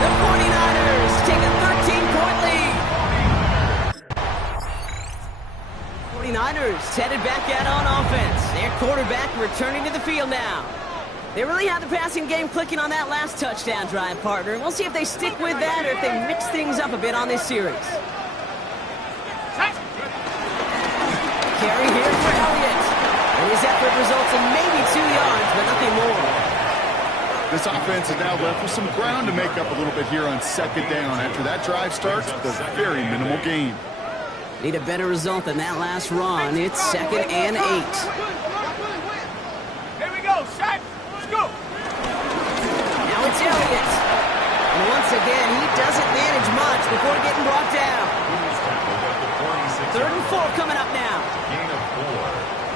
The 49ers take a 13-point lead. 49ers headed back out on offense. Their quarterback returning to the field now. They really had the passing game clicking on that last touchdown drive, partner. We'll see if they stick with that or if they mix things up a bit on this series. Carry here for Elliott. And his effort results in maybe 2 yards, but nothing more. This offense is now left with some ground to make up a little bit here on second down after that drive starts with a very minimal gain. Need a better result than that last run. It's 2nd and 8. Here we go, Shaq. Let's go. Now it's Elliott. And once again, he doesn't manage much before getting brought down. 3rd and 4 coming up now. Gain of 4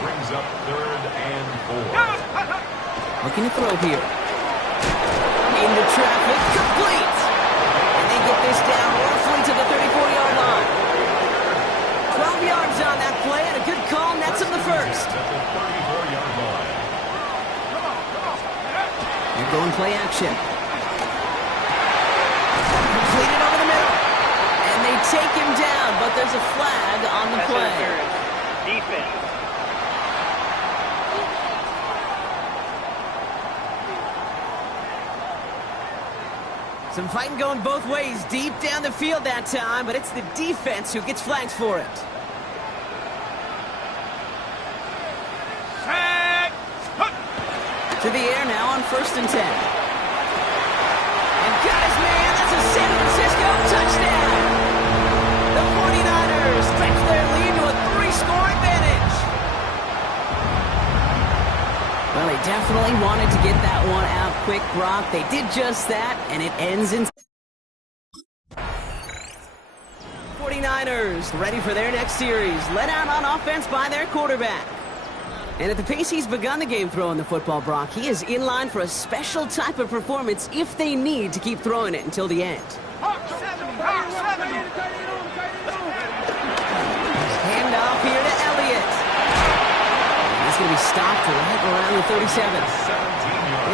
brings up 3rd and 4. Looking to throw here. Into traffic, complete. And they get this down roughly to the 34-yard line. 12 yards on that play, and a good call nets him the first. At the 34-yard line. They're going play action. Completed over the middle. And they take him down, but there's a flag on the play. Defense. Some fighting going both ways deep down the field that time, but it's the defense who gets flags for it. To the air now on 1st and 10. And got his man. That's a San Francisco touchdown. The 49ers stretch their lead to a 3-score advantage. Well, they definitely wanted to get that one out quick, Brock. They did just that, and it ends in... 49ers ready for their next series. Led out on offense by their quarterback. And at the pace he's begun the game throwing the football, Brock, he is in line for a special type of performance if they need to keep throwing it until the end. Hawk 70, Hawk 70. Hand off here to Elliott. He's going to be stopped right around the 37.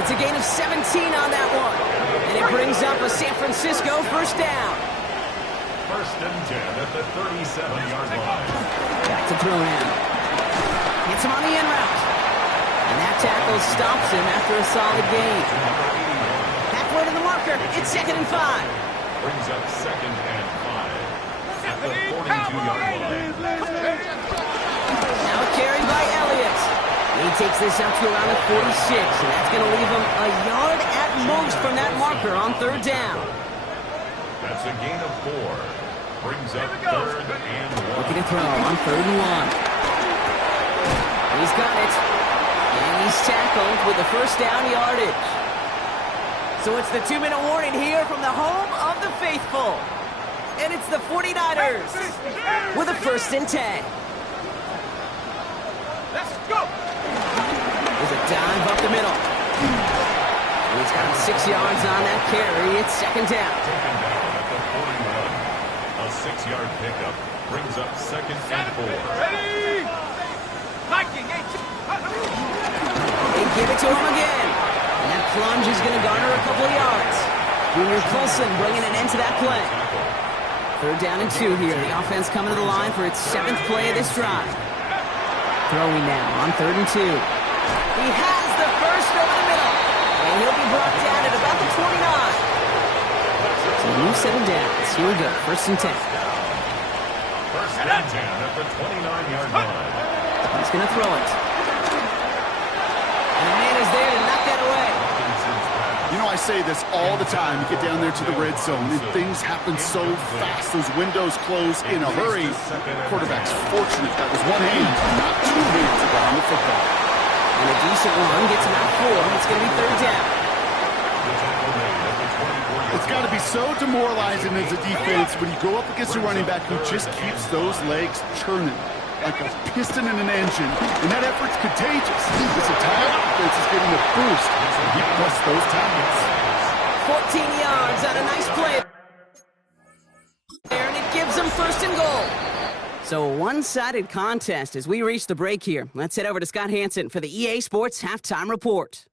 It's a gain of 17 on that one. And it brings up a San Francisco first down. 1st and 10 at the 37-yard line. Back to throw in. Hits him on the in route. And that tackle stops him after a solid gain. Halfway to the marker. It's 2nd and 5. Brings up 2nd and 5 at the 42-yard line. Now carried by Elliott. He takes this up to around the 46, and that's going to leave him a yard at most from that marker on 3rd down. That's a gain of 4. Brings up 3rd and 1. Looking to throw on 3rd and 1. He's got it. And he's tackled with the first down yardage. So it's the 2-minute warning here from the home of the faithful. And it's the 49ers with a 1st and 10. Let's go. There's a dive up the middle. And he's got 6 yards on that carry. It's 2nd down. Taken down at the 41. A 6-yard pickup brings up 2nd and 4. Ready. Viking, They give it to him again. And that plunge is going to garner a couple of yards. Junior Colson bringing an end to that play. 3rd down and 2 here. The offense coming to the line for its 7th play of this drive. Throwing now on 3rd and 2. He has the first over the middle. And he'll be brought down at about the 29. So new set of downs. Here we go. 1st and 10. 1st and 10 at the 29-yard line. He's going to throw it. And the man is there to knock that away. You know, I say this all the time. You get down there to the red zone, and things happen so fast. Those windows close in a hurry. Quarterback's fortunate that was one hand, not 2 hands around the football. And a decent run gets him out 4. It's going to be 3rd down. It's got to be so demoralizing as a defense when you go up against a running back who just keeps those legs churning like a piston in an engine, and that effort's contagious. This entire offense is getting a boost as he busts those tackles. 14 yards on a nice play there, and it gives them 1st and goal. So a one-sided contest as we reach the break here. Let's head over to Scott Hansen for the EA Sports Halftime Report.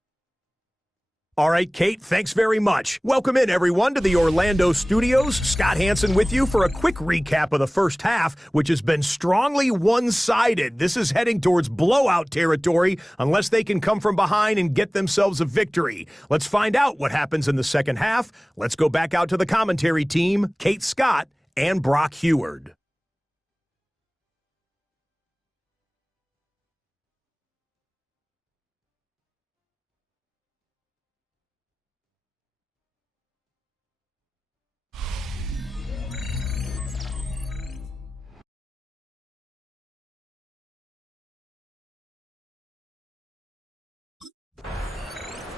All right, Kate, thanks very much. Welcome in, everyone, to the Orlando studios. Scott Hansen with you for a quick recap of the first half, which has been strongly one-sided. This is heading towards blowout territory unless they can come from behind and get themselves a victory. Let's find out what happens in the second half. Let's go back out to the commentary team, Kate Scott and Brock Heward.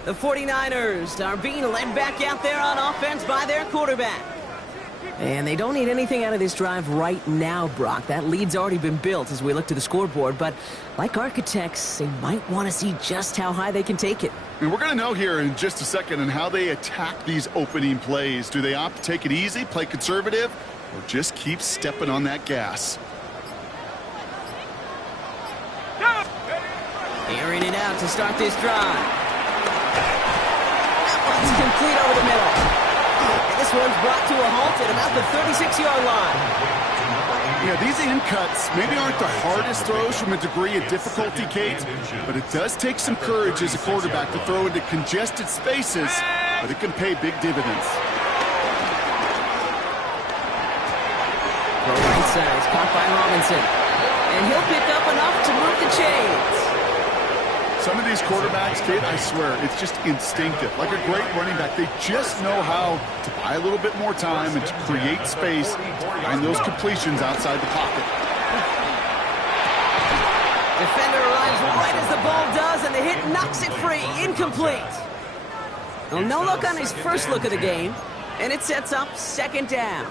The 49ers are being led back out there on offense by their quarterback. And they don't need anything out of this drive right now, Brock. That lead's already been built as we look to the scoreboard. But like architects, they might want to see just how high they can take it. And we're going to know here in just a second on how they attack these opening plays. Do they opt to take it easy, play conservative, or just keep stepping on that gas? Airing it out to start this drive. That one's complete over the middle. And this one's brought to a halt at about the 36-yard line. Yeah, these in cuts maybe aren't the hardest throws from a degree of difficulty, Kate, but it does take some courage as a quarterback to throw into congested spaces, but it can pay big dividends. The right side is caught by Robinson. And he'll pick up enough to move the chains. Some of these quarterbacks, Kate, I swear, it's just instinctive. Like a great running back, they just know how to buy a little bit more time and to create space behind those completions outside the pocket. Defender arrives right as the ball does, and the hit knocks it free. Incomplete. Well, no look on his first look of the game, and it sets up second down.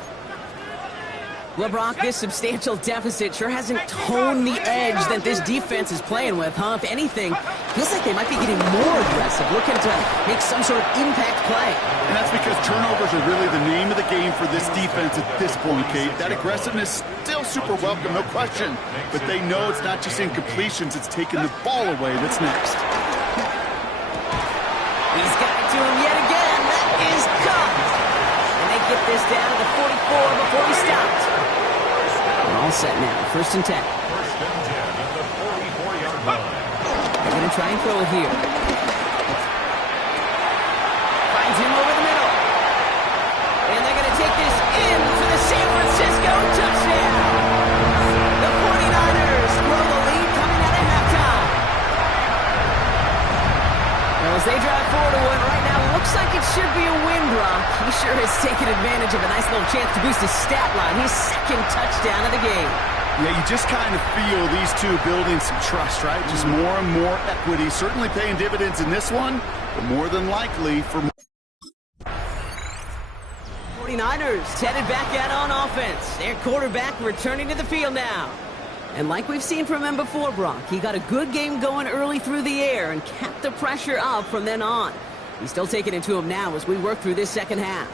Well, Brock, this substantial deficit sure hasn't toned the edge that this defense is playing with, huh? If anything, feels like they might be getting more aggressive, looking to make some sort of impact play. And that's because turnovers are really the name of the game for this defense at this point, Kate. That aggressiveness still super welcome, no question. But they know it's not just incompletions, it's taking the ball away that's next. He's got it to him yet again. That is caught. And they get this down to the 44 before he stopped. We're all set now. First and 10. First and 10 at the 44-yard line. They're going to try and throw it here. Finds him over the middle. And they're going to take this in for the San Francisco touchdown. The 49ers grow the lead coming out of halftime. Well, as they drive forward to one right now, looks like it should be a win, Brock. He sure has taken advantage of a nice little chance to boost his stat line. His second touchdown of the game. Yeah, you just kind of feel these two building some trust, right? Just more and more equity. Certainly paying dividends in this one, but more than likely for 49ers headed back out on offense. Their quarterback returning to the field now. And like we've seen from him before, Brock, he got a good game going early through the air and kept the pressure up from then on. He's still taking it to him now as we work through this second half.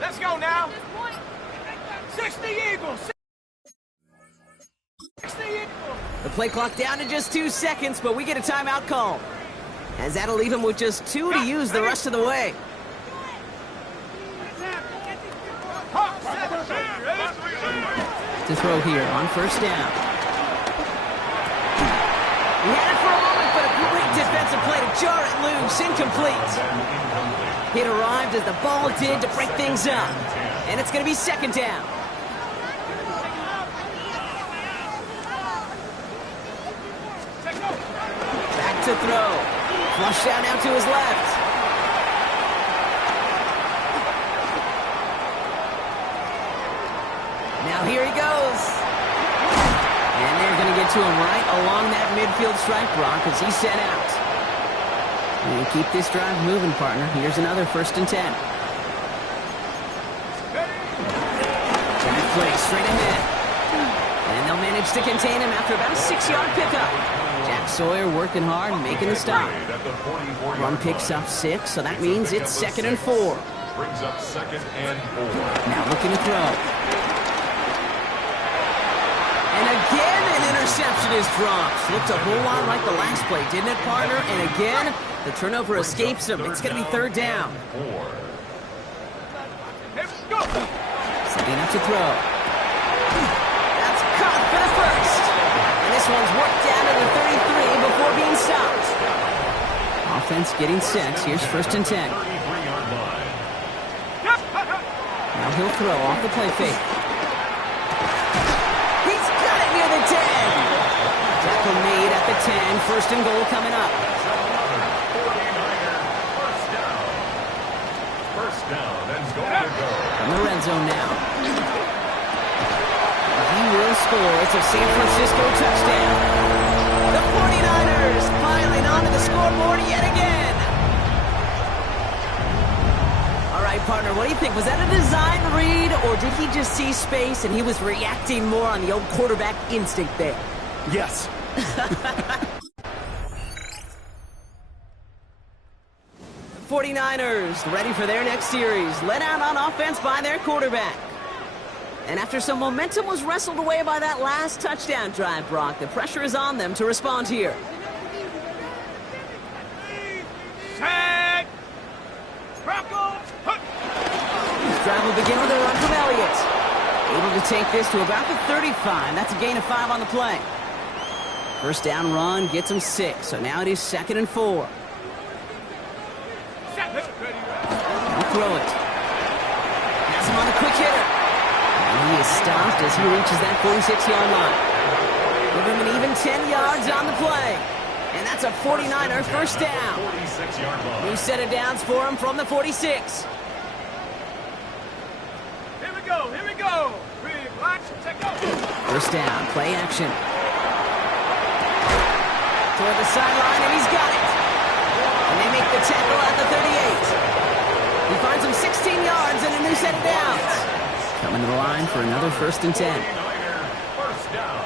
Let's go now. 60 Eagles. 60 Eagles. The play clock down to just 2 seconds, but we get a timeout call. As that'll leave him with just 2 to use the rest of the way. To throw here on first down. He had it for a moment, but a great defensive play to jar it loose. Incomplete. It arrived as the ball did to break things up. And it's going to be second down. Back to throw. Flush down now to his left. Now here he goes. And they're going to get to him right along that midfield stripe, Brock, as he's set out. And keep this drive moving, partner. Here's another first and 10. Back play straight ahead. And they'll manage to contain him after about a 6-yard pickup. Jack Sawyer working hard and making the stop. Run picks up 6, so that means it's second and 4. Brings up second and 4. Now looking to throw. And again, an interception is dropped. Looked a whole lot like the last play, didn't it, partner? And again, the turnover escapes him. It's going to be third down. Setting up to throw. That's caught for the first. And this one's worked down to the 33 before being stopped. Offense getting set. Here's first and 10. Now he'll throw off the play fake. He's got it near the 10. Tackle made at the 10. First and goal coming up. First down and goal to go. In the red zone now. He will score. It's a San Francisco touchdown. The 49ers piling onto the scoreboard yet again. All right, partner, what do you think? Was that a design read, or did he just see space and he was reacting more on the old quarterback instinct there? Yes. 49ers ready for their next series. Led out on offense by their quarterback. And after some momentum was wrestled away by that last touchdown drive, Brock, the pressure is on them to respond here. Set. Broncos. This drive will begin with a run from Elliott. Able to take this to about the 35. That's a gain of 5 on the play. First down run gets him 6. So now it is 2nd and 4. He'll throw it. Has him on a quick hitter. And he is stopped as he reaches that 46-yard line. Give him an even 10 yards on the play. And that's a 49er first down. 46-yard line. New set of downs for him from the 46. Here we go. Here we go. Relax. Take go. First down. Play action. Toward the sideline, and he's got it. And they make the tackle at the 38. He finds him 16 yards and a new set of downs. Coming to the line for another first and 10. First down.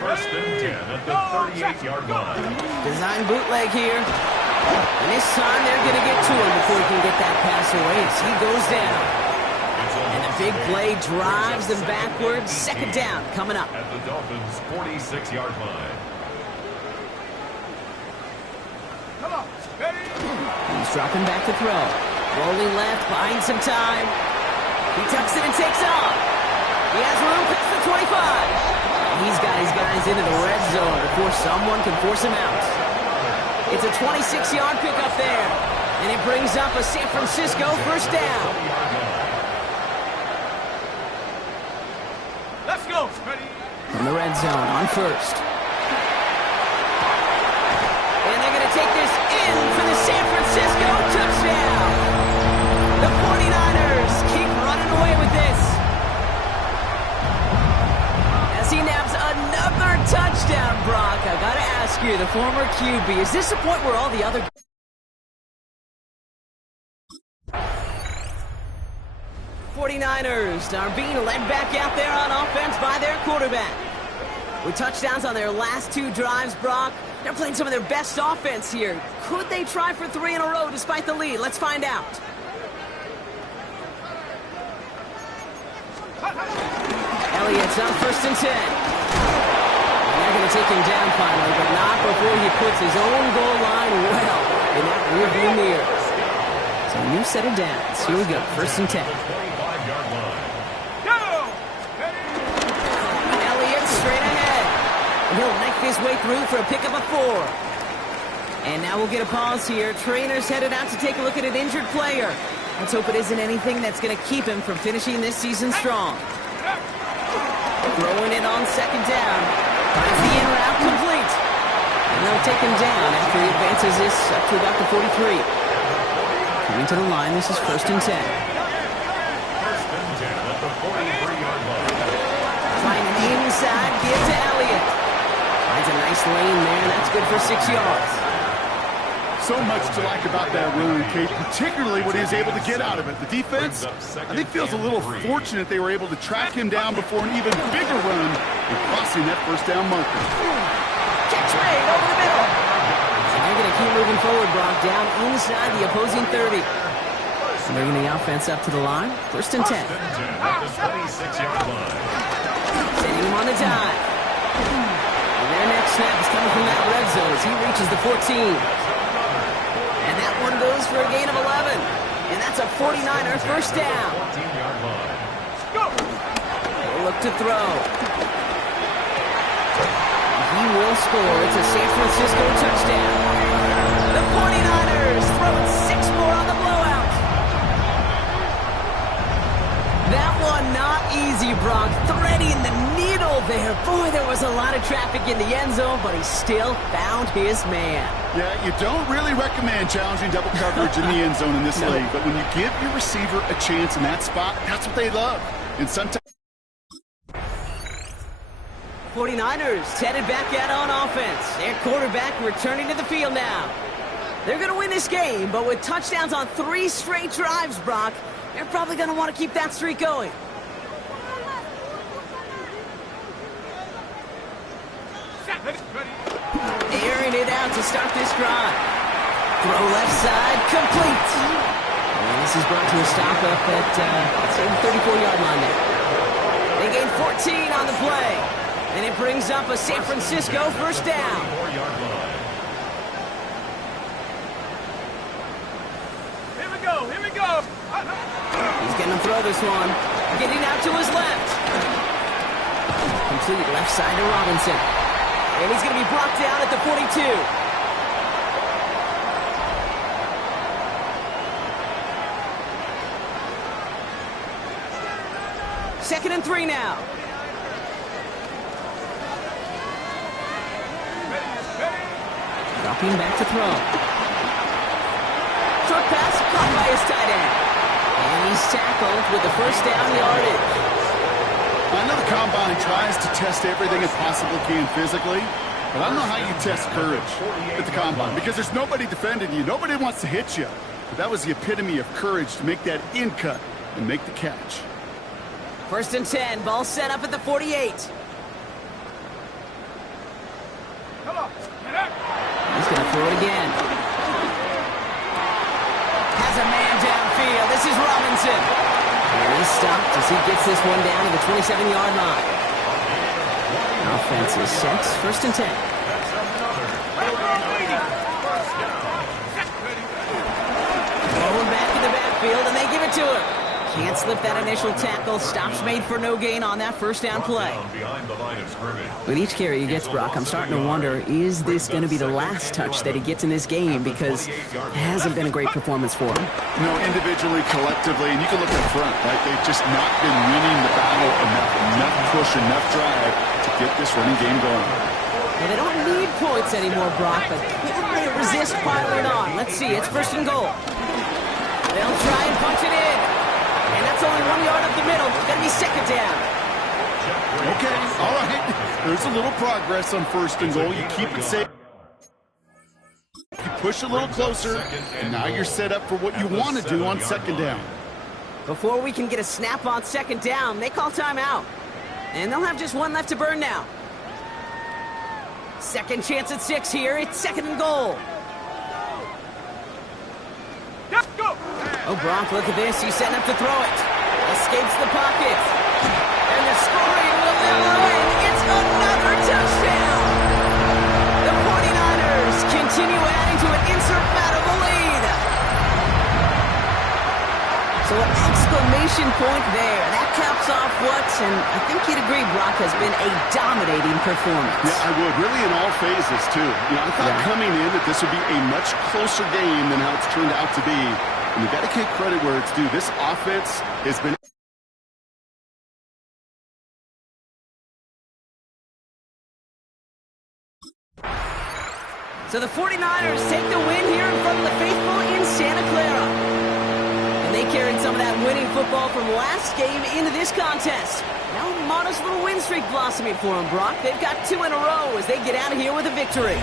First and 10 at the 38-yard line. Design bootleg here. And this time they're going to get to him before he can get that pass away as he goes down. And the big play drives them backwards. Second down coming up. At the Dolphins' 46-yard line. Come on. Ready. He's dropping back to throw. Rolling left, buying some time. He tucks it and takes off. He has room past the 25. He's got his guys into the red zone before someone can force him out. It's a 26-yard pickup there. And it brings up a San Francisco first down. Let's go. Ready. From the red zone on first. And they're going to take this in for the San Francisco touchdown. The 49ers keep running away with this. As he naps another touchdown, Brock, I got to ask you, the former QB, is this the point where all the other 49ers are being led back out there on offense by their quarterback? With touchdowns on their last 2 drives, Brock, they're playing some of their best offense here. Could they try for 3 in a row despite the lead? Let's find out. Elliott's on first and 10. And they're going to take him down finally, but not before he puts his own goal line well in that rearview mirror. So a new set of downs. Here we go, first and 10. Elliott straight ahead. And he'll knife his way through for a pickup of 4. And now we'll get a pause here. Trainers headed out to take a look at an injured player. Let's hope it isn't anything that's going to keep him from finishing this season strong. Throwing it on second down. Finds the in route complete. And they'll take him down after he advances this up to about the 43. Coming to the line, this is first and 10. First and 10 at the 43-yard line. Trying an inside give to Elliott. Finds a nice lane there. That's good for 6 yards. So much to like about that run, Kate, particularly what he was able to get out of it. The defense, I think, feels a little fortunate they were able to track him down before an even bigger run and crossing that first down marker. Catch made over the middle. And they're going to keep moving forward, Brock, down inside the opposing 30. Bringing the offense up to the line. First and 10. At the 26-yard line. Sending Send him on the dive. And their next snap is coming from that red zone as he reaches the 14. And that one goes for a gain of 11. And that's a 49er first down. They'll look to throw. He will score. It's a San Francisco touchdown. The 49ers throwing 6 more on the blowout. That one not easy, Brock. Threading the needle there. Boy, there was a lot of traffic in the end zone, but he still found his man. Yeah, you don't really recommend challenging double coverage in the end zone in this league, but when you give your receiver a chance in that spot, that's what they love. And sometimes 49ers headed back out on offense. Their quarterback returning to the field now. They're going to win this game, but with touchdowns on 3 straight drives, Brock, they're probably going to want to keep that streak going. Airing it out to start this drive. Throw left side, complete. And this is brought to a stop up at, say, the 34-yard line there. They gain 14 on the play. And it brings up a San Francisco first down. Here we go, here we go. He's going to throw this one. Getting out to his left. Complete left side to Robinson. And he's going to be brought down at the 42. Second and 3 now. Dropping back to throw. Short pass caught by his tight end. And he's tackled with the first down yardage. I know the combine tries to test everything it possibly can physically, but I don't know how you test courage at the combine because there's nobody defending you. Nobody wants to hit you. But that was the epitome of courage to make that in cut and make the catch. First and 10, ball set up at the 48. Come on, get up. He's going to throw it again. Has a man downfield. This is Robinson. And he's stopped as he gets this one down to the 27-yard line. Offense is set. First and 10. Rolling back in the backfield, and they give it to him. Can't slip that initial tackle. Stops made for no gain on that first down play. With each carry he gets, Brock, I'm starting to wonder, is this going to be the last touch that he gets in this game? Because it hasn't been a great performance for him. You know, individually, collectively, and you can look up front, right? They've just not been winning the battle enough push, enough drive to get this running game going. Well, they don't need points anymore, Brock, but can they resist piling on? Let's see, it's first and goal. They'll try and punch it in. And that's only 1 yard up the middle. It's going to be second down. Okay, all right. There's a little progress on first and goal. You keep it safe. You push a little closer, and now you're set up for what you want to do on second down. Before we can get a snap on second down, they call timeout. And they'll have just one left to burn now. Second chance at 6 here. It's second and goal. Let's go. Oh, Brock, look at this. He's setting up to throw it. Escapes the pocket. And the scoring will never end. It's another touchdown. The 49ers continue adding to an insurmountable lead. So an exclamation point there. That caps off what, and I think you'd agree, Brock, has been a dominating performance. Yeah, I would. Really in all phases, too. You know, I thought coming in that this would be a much closer game than how it's turned out to be. And you got to give credit where it's due. This offense has been... So the 49ers take the win here in front of the faithful in Santa Clara. And they carried some of that winning football from last game into this contest. Now a modest little win streak blossoming for them, Brock. They've got 2 in a row as they get out of here with a victory.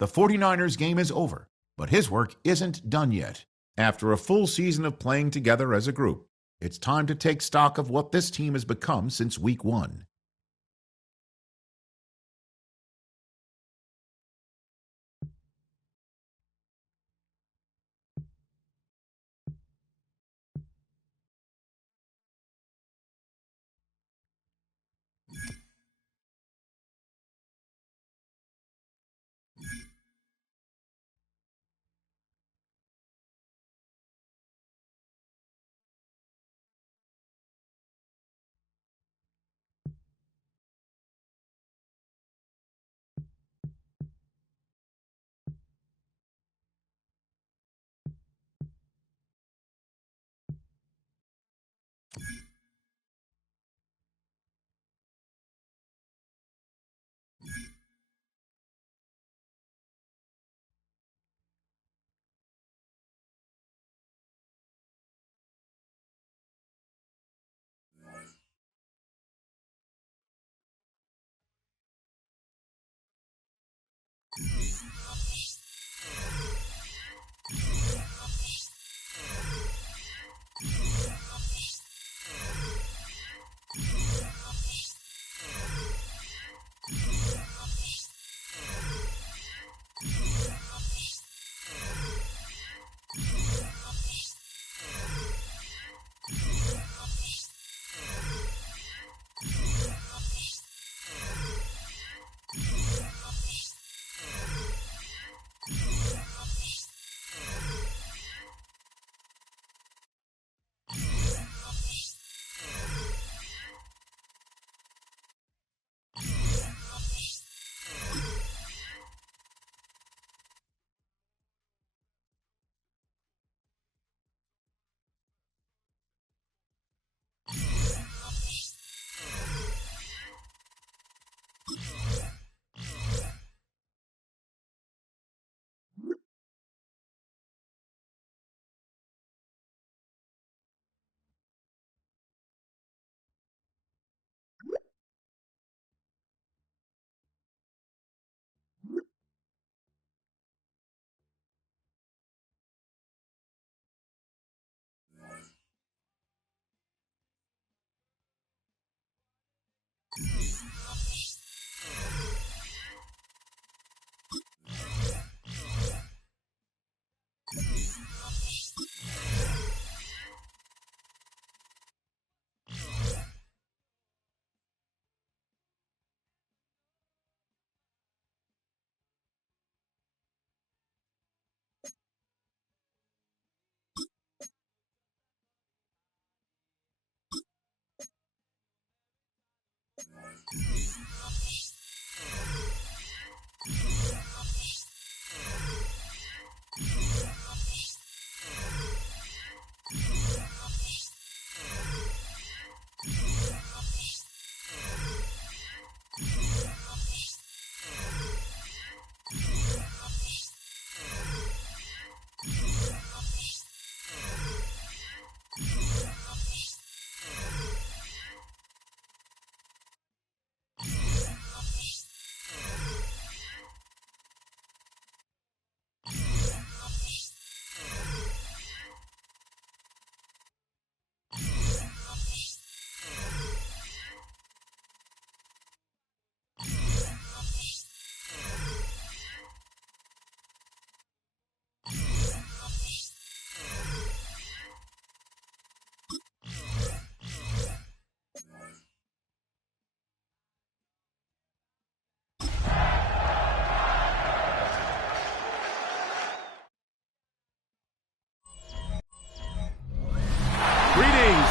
The 49ers game is over, but his work isn't done yet. After a full season of playing together as a group, it's time to take stock of what this team has become since week 1.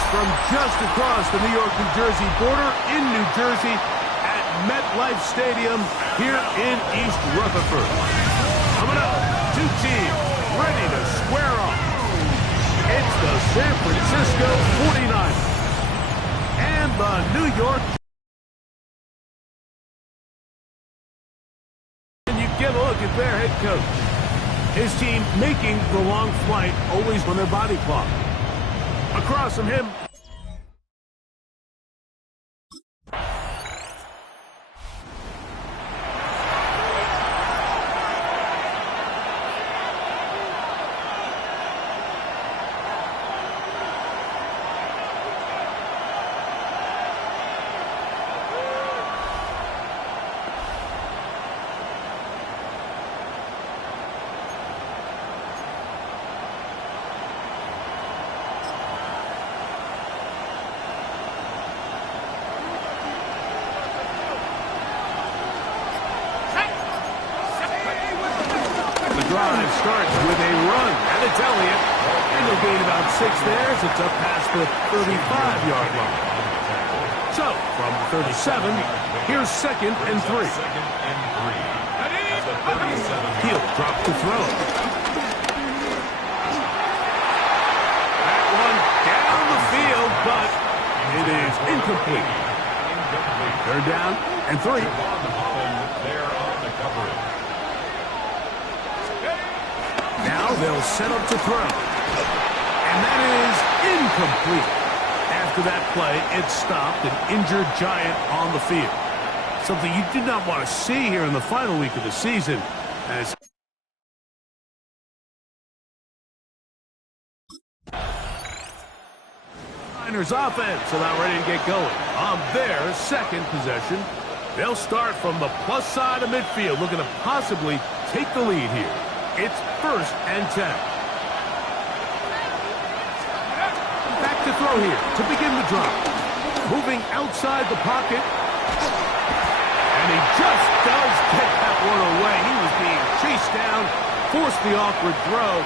From just across the New York-New Jersey border in New Jersey at MetLife Stadium here in East Rutherford. Coming up, two teams ready to square off. It's the San Francisco 49ers and the New York. And you get a look at their head coach. His team making the long flight always on their body clock. Across from him, starts with a run, and it's Elliott. And they'll gain about 6 there as it's up past the 35-yard line. So, from the 37, here's 2nd and 3. He'll drop to throw. That one down the field, but it is incomplete. 3rd down and 3. Now they'll set up to throw. And that is incomplete. After that play, it stopped an injured Giant on the field. Something you did not want to see here in the final week of the season. As Niners offense about ready to get going on their 2nd possession. They'll start from the plus side of midfield, looking to possibly take the lead here. It's 1st and 10. Back to throw here to begin the drive. Moving outside the pocket. And he just does get that one away. He was being chased down, forced the awkward throw.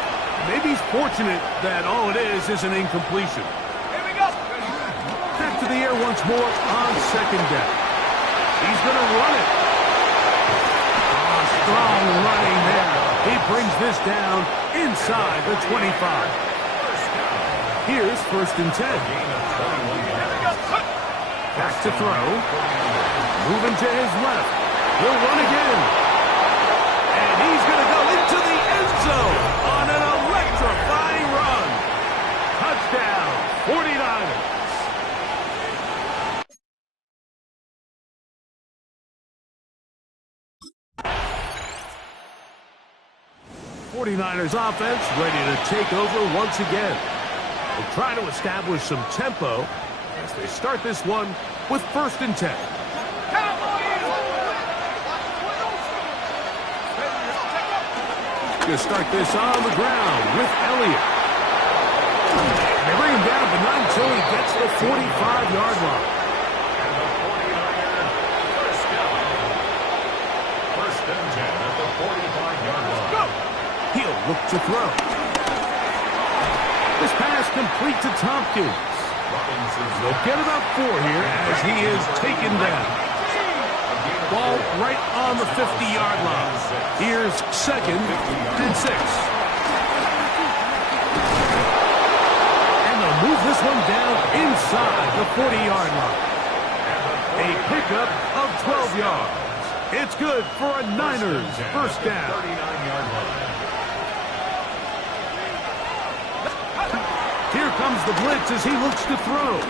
Maybe he's fortunate that all it is an incompletion. Here we go. Back to the air once more on 2nd down. He's going to run it. Strong running there. He brings this down inside the 25. Here's 1st and 10. Back to throw. Moving to his left. He'll run again. And he's going to go into the end zone on an electrifying run. Touchdown, 49ers. 49ers offense ready to take over once again. They'll try to establish some tempo as they start this one with 1st and 10. Going to start this on the ground with Elliott. They bring him down, but not until he gets the 45-yard line. First and 10 at the 45-yard line. He'll look to throw. This pass complete to Tompkins. They'll get about 4 here as he is taken down. Ball right on the 50-yard line. Here's 2nd and 6. And they'll move this one down inside the 40-yard line. A pickup of 12 yards. It's good for a Niners 1st down. Here comes the blitz as he looks to throw.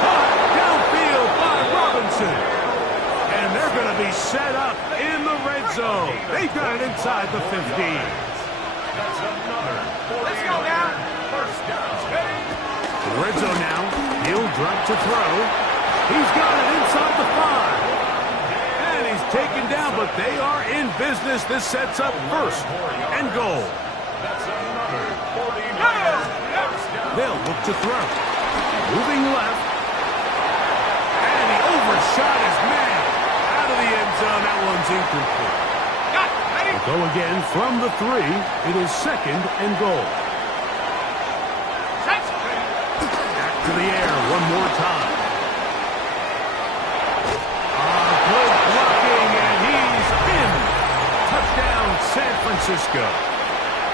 Caught downfield by Robinson. And they're going to be set up in the red zone. They've got it inside the 15. That's another 40. Let's go now. First down. The red zone now. He'll drop to throw. He's got it inside the 5. And he's taken down, but they are in business. This sets up 1st and goal. That's another 40. They'll look to throw. Moving left. And he overshot his man. Out of the end zone. That one's incomplete. They'll go again from the 3. It is 2nd and goal. Back to the air one more time. Good blocking, and he's in. Touchdown, San Francisco.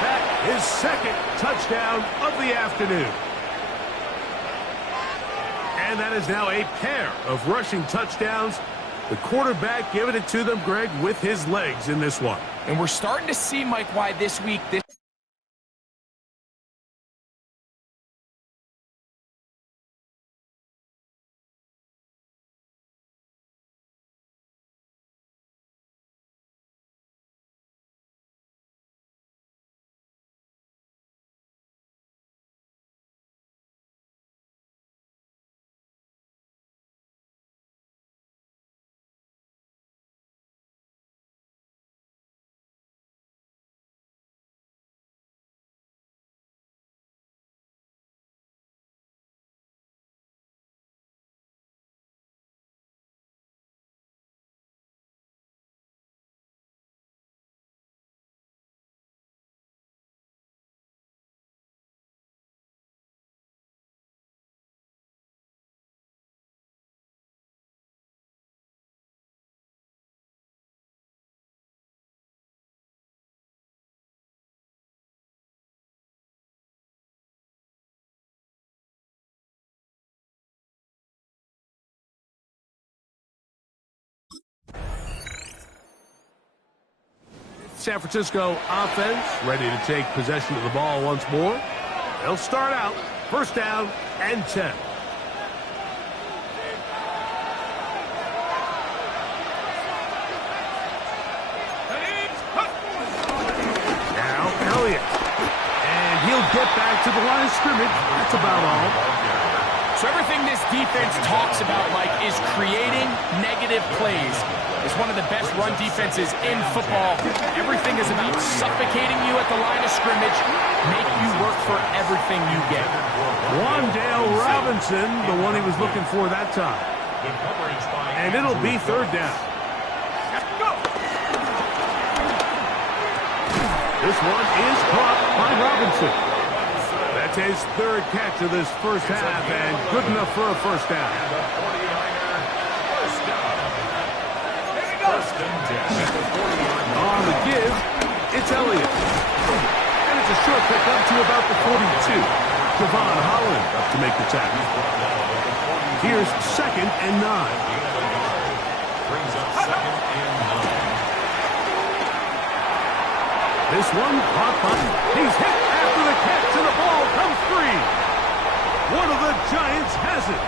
That is 2nd touchdown of the afternoon. And that is now a pair of rushing touchdowns. The quarterback giving it to them, Greg, with his legs in this one. And we're starting to see, Mike, why this week San Francisco offense ready to take possession of the ball once more. They'll start out first down and 10. Now Elliott. And he'll get back to the line of scrimmage. That's about all. So everything this defense talks about, Mike, is creating negative plays. It's one of the best run defenses in football. Everything is about suffocating you at the line of scrimmage, make you work for everything you get. Wandale Robinson, the one he was looking for that time. And it'll be third down. This one is caught by Robinson. That's his third catch of this first half, and good enough for a first down. On the give, it's Elliott. And it's a short pickup to about the 42. Javon Holland up to make the tackle. Here's 2nd and 9. Brings up 2nd and 9. This one caught by. He's hit after the catch, and the ball comes free. One of the Giants has it.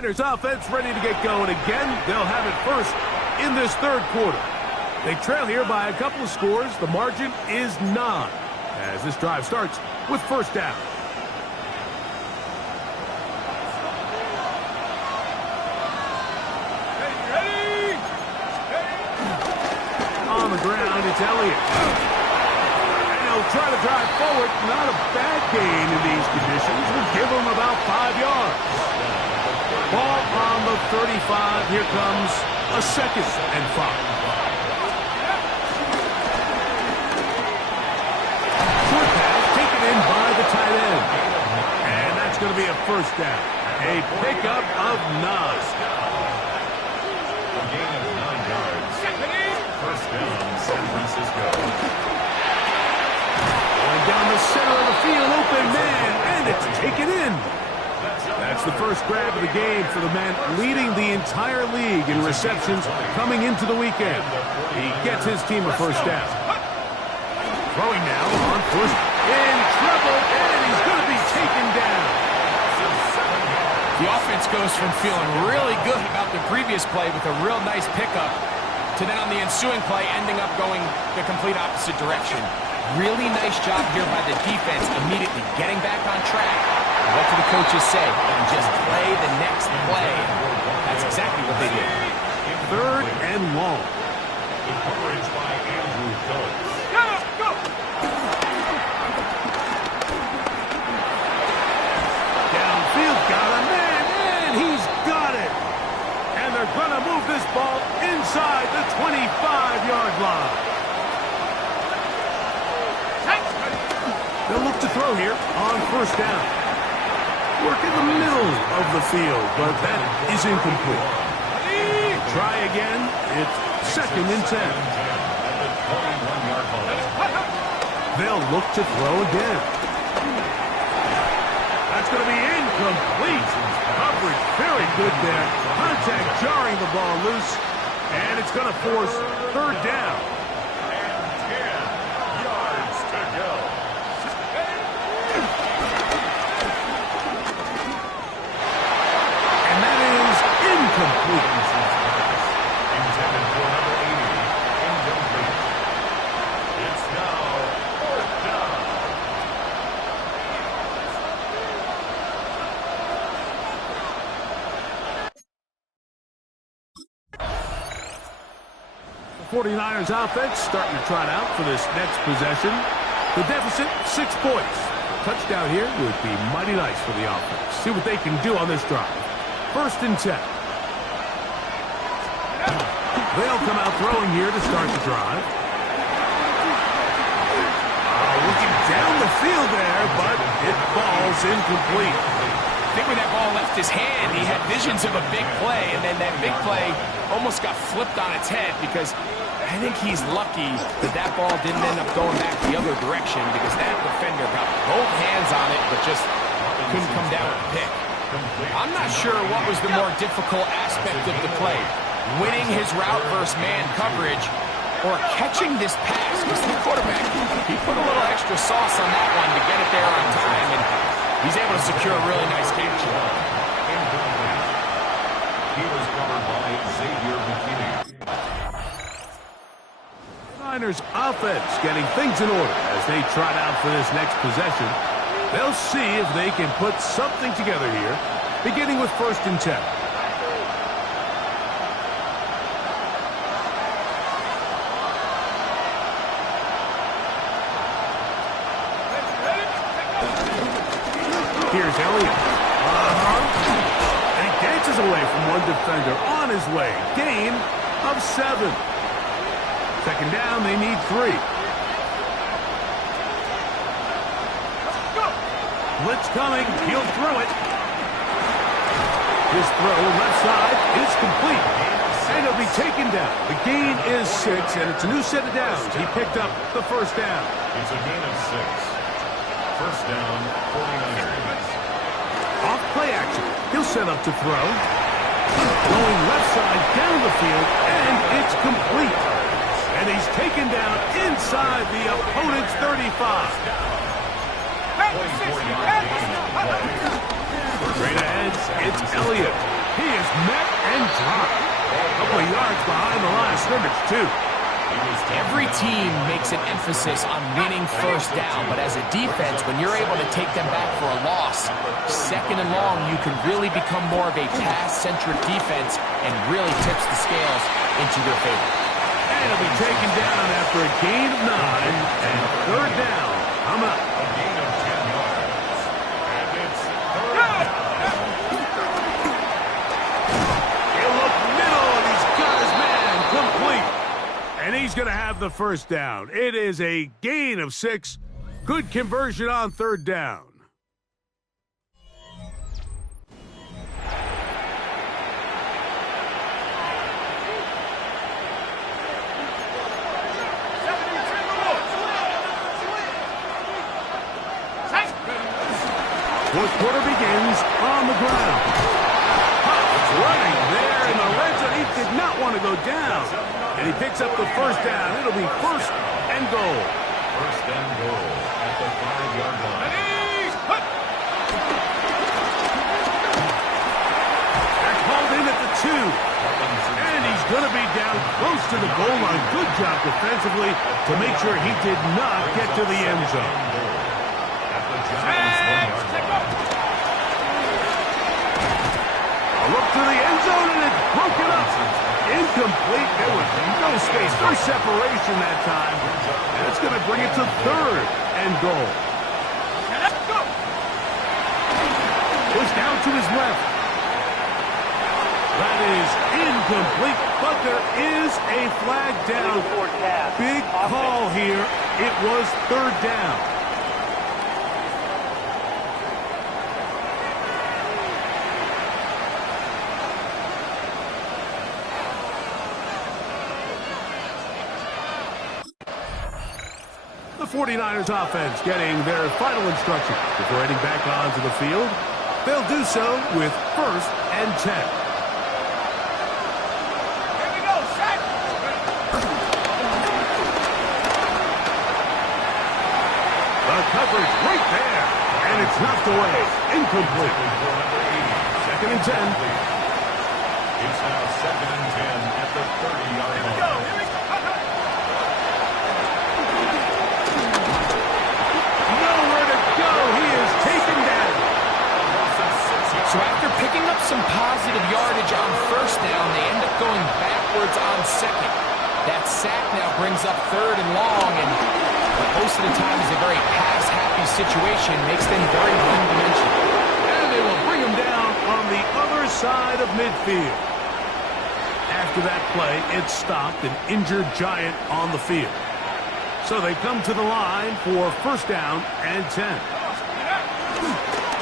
Niners offense ready to get going again. They'll have it first in this third quarter. They trail here by a couple of scores. The margin is 9 as this drive starts with first down. On the ground, it's Elliott. And he'll try to drive forward. Not a bad gain in these conditions. We'll give him about 5 yards. Ball on the 35. Here comes a 2nd and 5. Short pass taken in by the tight end. And that's going to be a first down. A pickup of 9. A gain of 9 yards. First down, San Francisco. Going down the center of the field, open man, and it's taken in. That's the first grab of the game for the man leading the entire league in receptions coming into the weekend. He gets his team a first down. Throwing now on first. In trouble, and he's going to be taken down. The offense goes from feeling really good about the previous play with a real nice pickup to then on the ensuing play ending up going the complete opposite direction. Really nice job here by the defense immediately getting back on track. What do the coaches say? And just play the next play. That's exactly what they did. Third and long. The coverage by Andrew Phillips. Go! Downfield, got a man, and he's got it. And they're going to move this ball inside the 25-yard line. They'll look to throw here on first down. Work in the middle of the field, but that is incomplete. Try again. It's 2nd and 10. They'll look to throw again. That's going to be incomplete. Coverage very good there. Contact jarring the ball loose, and it's going to force third down. And 10 yards to go. Incomplete. Intended for number 80. Incomplete. It's now fourth down. The 49ers offense starting to trot out for this next possession. The deficit, 6 points. Touchdown here would be mighty nice for the offense. See what they can do on this drive. 1st and 10. They'll come out throwing here to start the drive. Looking down the field there, but it falls incomplete. I think when that ball left his hand, he had visions of a big play, and then that big play almost got flipped on its head because I think he's lucky that that ball didn't end up going back the other direction because that defender got both hands on it but just couldn't come down with a pick. I'm not sure what was the more difficult aspect of the play, winning his route versus man coverage or catching this pass, because the quarterback, he put a little extra sauce on that one to get it there on time, and he's able to secure a really nice catch. He was covered by Xavier McKinney. Niners offense getting things in order as they trot out for this next possession. They'll see if they can put something together here, beginning with 1st and 10. Here's Elliott. And he dances away from one defender on his way. Gain of 7. 2nd down, they need 3. Blitz coming. He'll throw it. His throw left side is complete. And he'll be taken down. The gain is 6, and it's a new set of downs. He picked up the 1st down. It's a gain of 6. 1st down, 49ers. Off play action. He'll set up to throw. Going left side down the field, and it's complete. And he's taken down inside the opponent's 35. Straight ahead, it's Elliott. He is met and dropped. A couple of yards behind the line of scrimmage, too. Every team makes an emphasis on winning 1st down, but as a defense, when you're able to take them back for a loss, 2nd and long, you can really become more of a pass-centric defense and really tips the scales into your favor. And he'll be taken down after a gain of 9 and 3rd down. I'm up. A gain of 10 yards. And it's 3rd down. He'll look middle, and he's got his man complete. And he's going to have the 1st down. It is a gain of 6. Good conversion on 3rd down. Fourth quarter begins on the ground. It's running there in the red zone. He did not want to go down. And he picks up the 1st down. It'll be 1st and goal. 1st and goal at the 5-yard line. They're called in at the 2. And he's going to be down close to the goal line. Good job defensively to make sure he did not get to the end zone. At the Giants' 1-yard line. A look to the end zone, and it's broken up. Incomplete. There was no space, no separation that time. And it's going to bring it to 3rd and goal. Push down to his left. That is incomplete, but there is a flag down. Big call here. It was 3rd down. The 49ers offense getting their final instruction before heading back onto the field. They'll do so with 1st and 10. Here we go, set! The coverage right there, and it's knocked away. Incomplete. 2nd and 10. It's now 2nd and 10 at the 30-yard line. So after picking up some positive yardage on 1st down, they end up going backwards on 2nd. That sack now brings up 3rd and long, and most of the time is a very pass pass-happy situation makes them very one-dimensional. And they will bring him down on the other side of midfield. After that play, it stopped an injured Giant on the field. So they come to the line for first down and 10.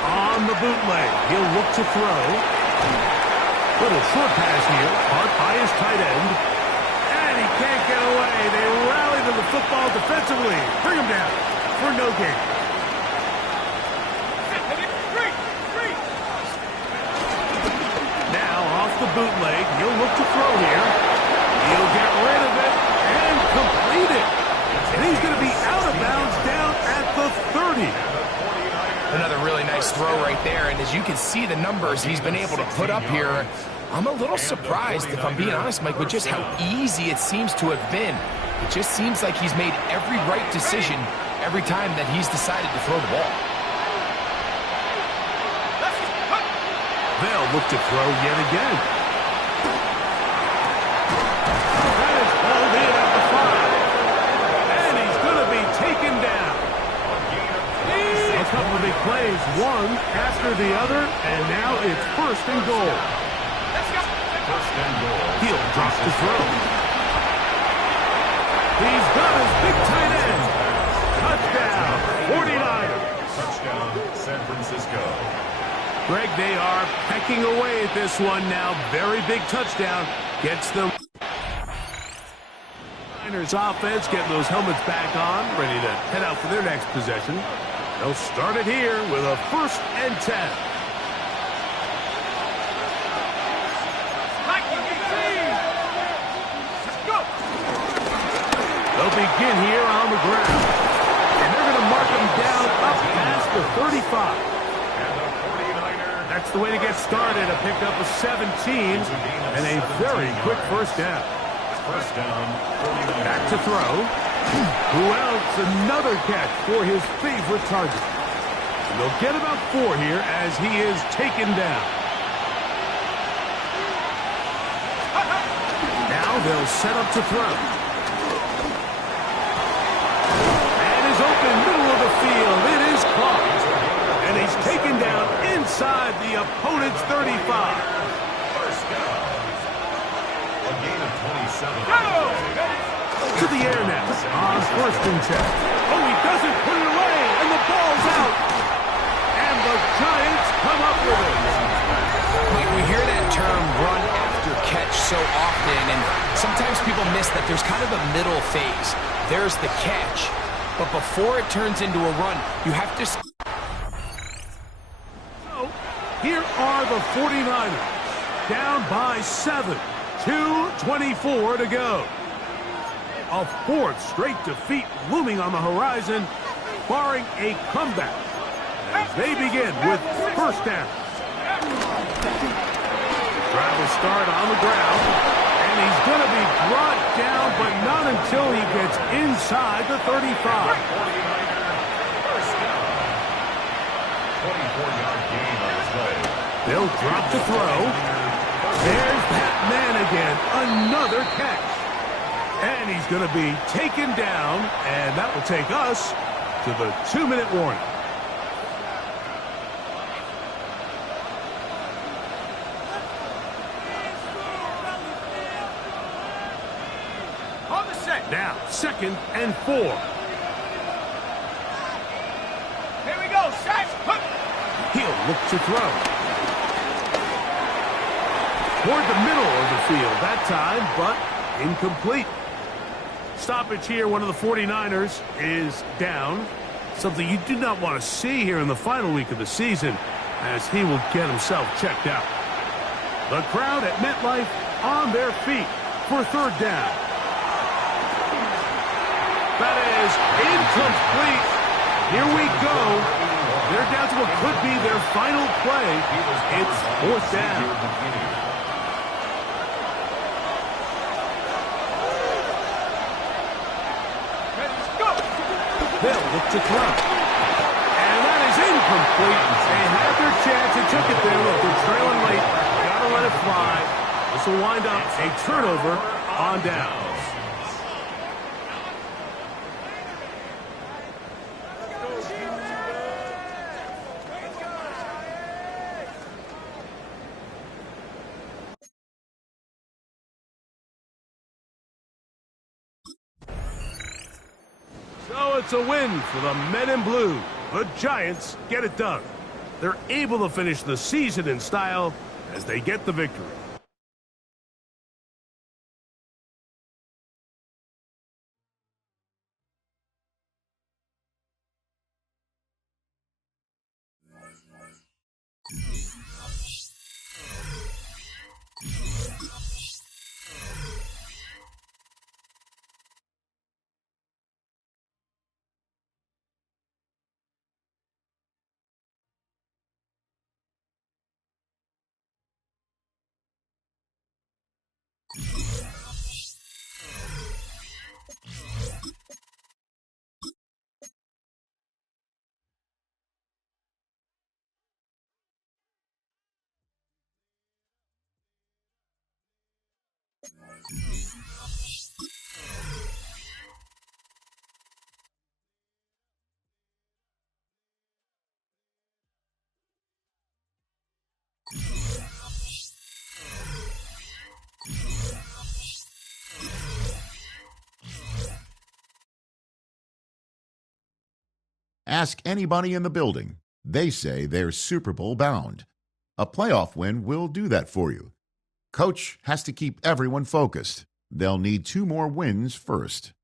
On the bootleg, he'll look to throw. Little short pass here, caught by his tight end. And he can't get away. They rally to the football defensively. Bring him down for no gain. Now off the bootleg, he'll look to throw here. He'll get rid of it and complete it. And he's going to be out of bounds down at the 30. Another really nice throw right there, and as you can see the numbers he's been able to put up here, I'm a little surprised, if I'm being honest, Mike, with just how easy it seems to have been. It just seems like he's made every right decision every time that he's decided to throw the ball. They'll look to throw yet again. That is pulled in at the 5. And he's going to be taken down. A couple of big plays, one after the other, and now it's first and goal. He'll drop the throw. He's got his big tight end. Touchdown, 49ers. Touchdown, San Francisco. Greg, they are pecking away at this one now. Very big touchdown. Gets them. Niners offense getting those helmets back on, ready to head out for their next possession. They'll start it here with a first and 10. They'll begin here on the ground. And they're going to mark them down up past the 35. That's the way to get started. A pickup of 17 and a very quick first down. First down, 49ers. Back to throw. Who else? Another catch for his favorite target. And they'll get about 4 here as he is taken down. Now they'll set up to throw. And is open middle of the field. It is caught. And he's taken down inside the opponent's 35. First down. A gain of 27. To the air now on first and 10. Oh, he doesn't put it away, and the ball's out. And the Giants come up with it. Mike, we hear that term run after catch so often, and sometimes people miss that there's kind of a middle phase. There's the catch, but before it turns into a run, you have to... So, here are the 49ers, down by 7, 2:24 to go. A fourth straight defeat looming on the horizon, barring a comeback. As they begin with first down. Drive will start on the ground, and he's going to be brought down, but not until he gets inside the 35. 24-yard gain on his leg. They'll drop to throw. There's that man again, another catch. And he's going to be taken down, and that will take us to the 2-minute warning. On the set. Now, 2nd and 4. Here we go, set. He'll look to throw. Toward the middle of the field that time, but incomplete. Stoppage here, one of the 49ers is down. Something you do not want to see here in the final week of the season, as he will get himself checked out. The crowd at MetLife on their feet for third down. That is incomplete. Here we go. They're down to what could be their final play. It's fourth down. They'll look to throw. And that is incomplete. They had their chance and took it there. Look, they're trailing late. Got to let it fly. This will wind up a turnover on downs. So it's a win for the men in blue. The Giants get it done. They're able to finish the season in style as they get the victory. Ask anybody in the building. They say they're Super Bowl bound. A playoff win will do that for you. Coach has to keep everyone focused. They'll need 2 more wins first.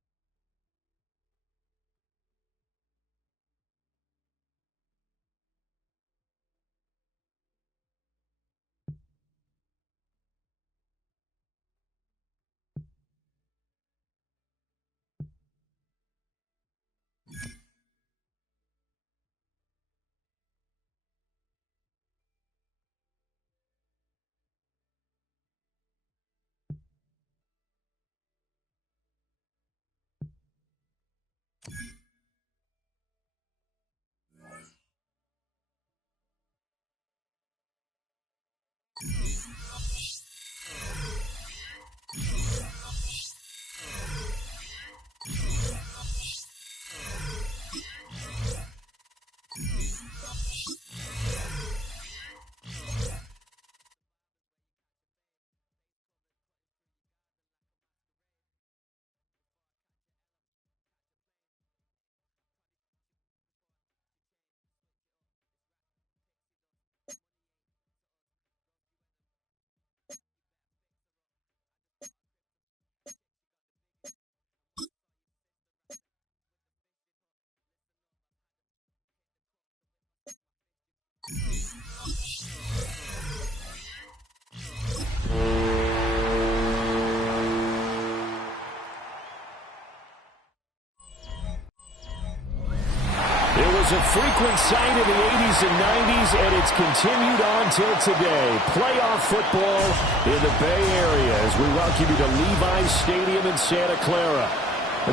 Was a frequent sight in the 80s and 90s, and it's continued on till today. Playoff football in the Bay Area as we welcome you to Levi's Stadium in Santa Clara.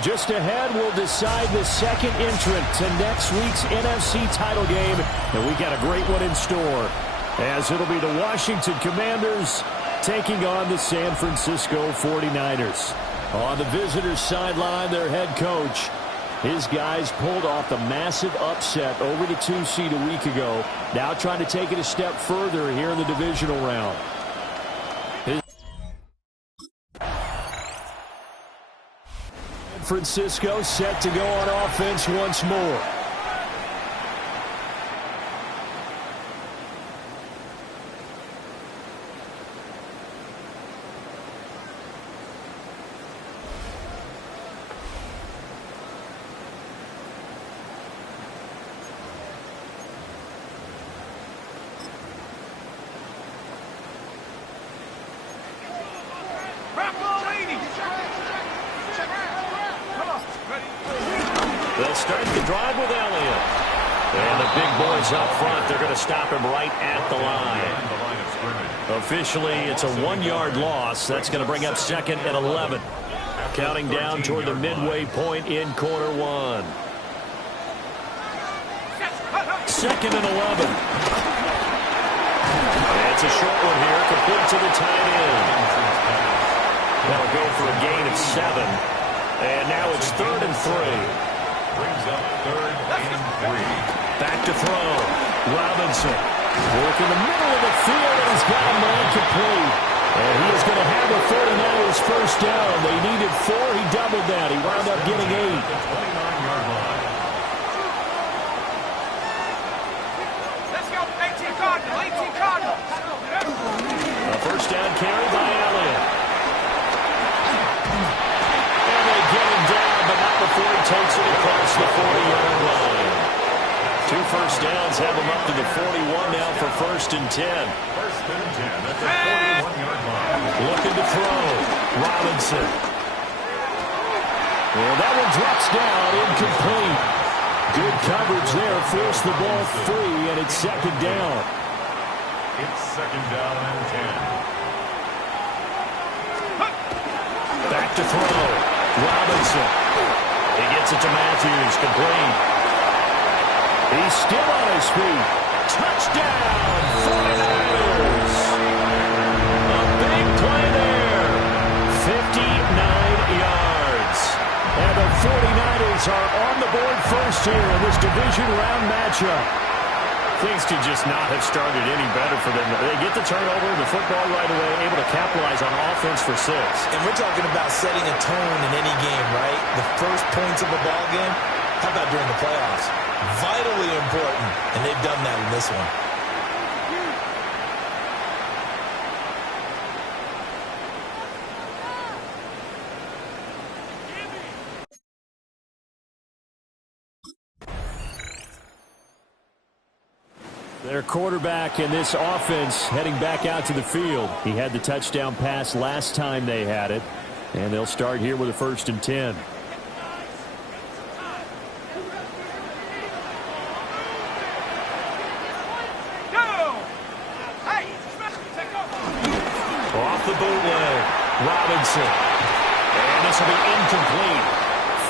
Just ahead, we'll decide the second entrant to next week's NFC title game, and we got a great one in store, as it'll be the Washington Commanders taking on the San Francisco 49ers. On the visitors' sideline, their head coach. His guys pulled off the massive upset over the 2 seed a week ago. Now trying to take it a step further here in the divisional round. San Francisco set to go on offense once more. They'll start the drive with Elliott. And the big boys up front, they're going to stop him right at the line. Officially, it's a 1-yard loss. That's going to bring up 2nd and 11. Counting down toward the midway point in quarter 1. 2nd and 11. And it's a short one here, complete to the tight end. That'll go for a gain of 7. And now it's 3rd and 3. Brings up 3rd and 3. Back to throw. Robinson. Work in the middle of the field, and he's got a man complete. And he is going to have a 49ers first down. They needed 4. He doubled that. He wound up getting 8. down carry by Elliott. And they get him down, but not before he takes it across the 40-yard line. 2 first downs have him up to the 41 now for 1st and 10. 1st and 10 at the 41-yard line. Looking to throw. Robinson. And that one drops down, incomplete. Good coverage there, forced the ball free, and it's 2nd down. It's 2nd down and 10. Back to throw. Robinson. He gets it to Matthews, complete. He's still on his feet. Touchdown, 49ers. A big play there. 59 yards. And the 49ers are on the board first here in this division round matchup. Things could just not have started any better for them. They get the turnover, the football right away, able to capitalize on offense for 6. And we're talking about setting a tone in any game, right? The first points of a ball game. How about during the playoffs? Vitally important, and they've done that in this one. Their quarterback in this offense heading back out to the field. He had the touchdown pass last time they had it, and they'll start here with a 1st and 10. Off the bootleg, Robinson. And this will be incomplete.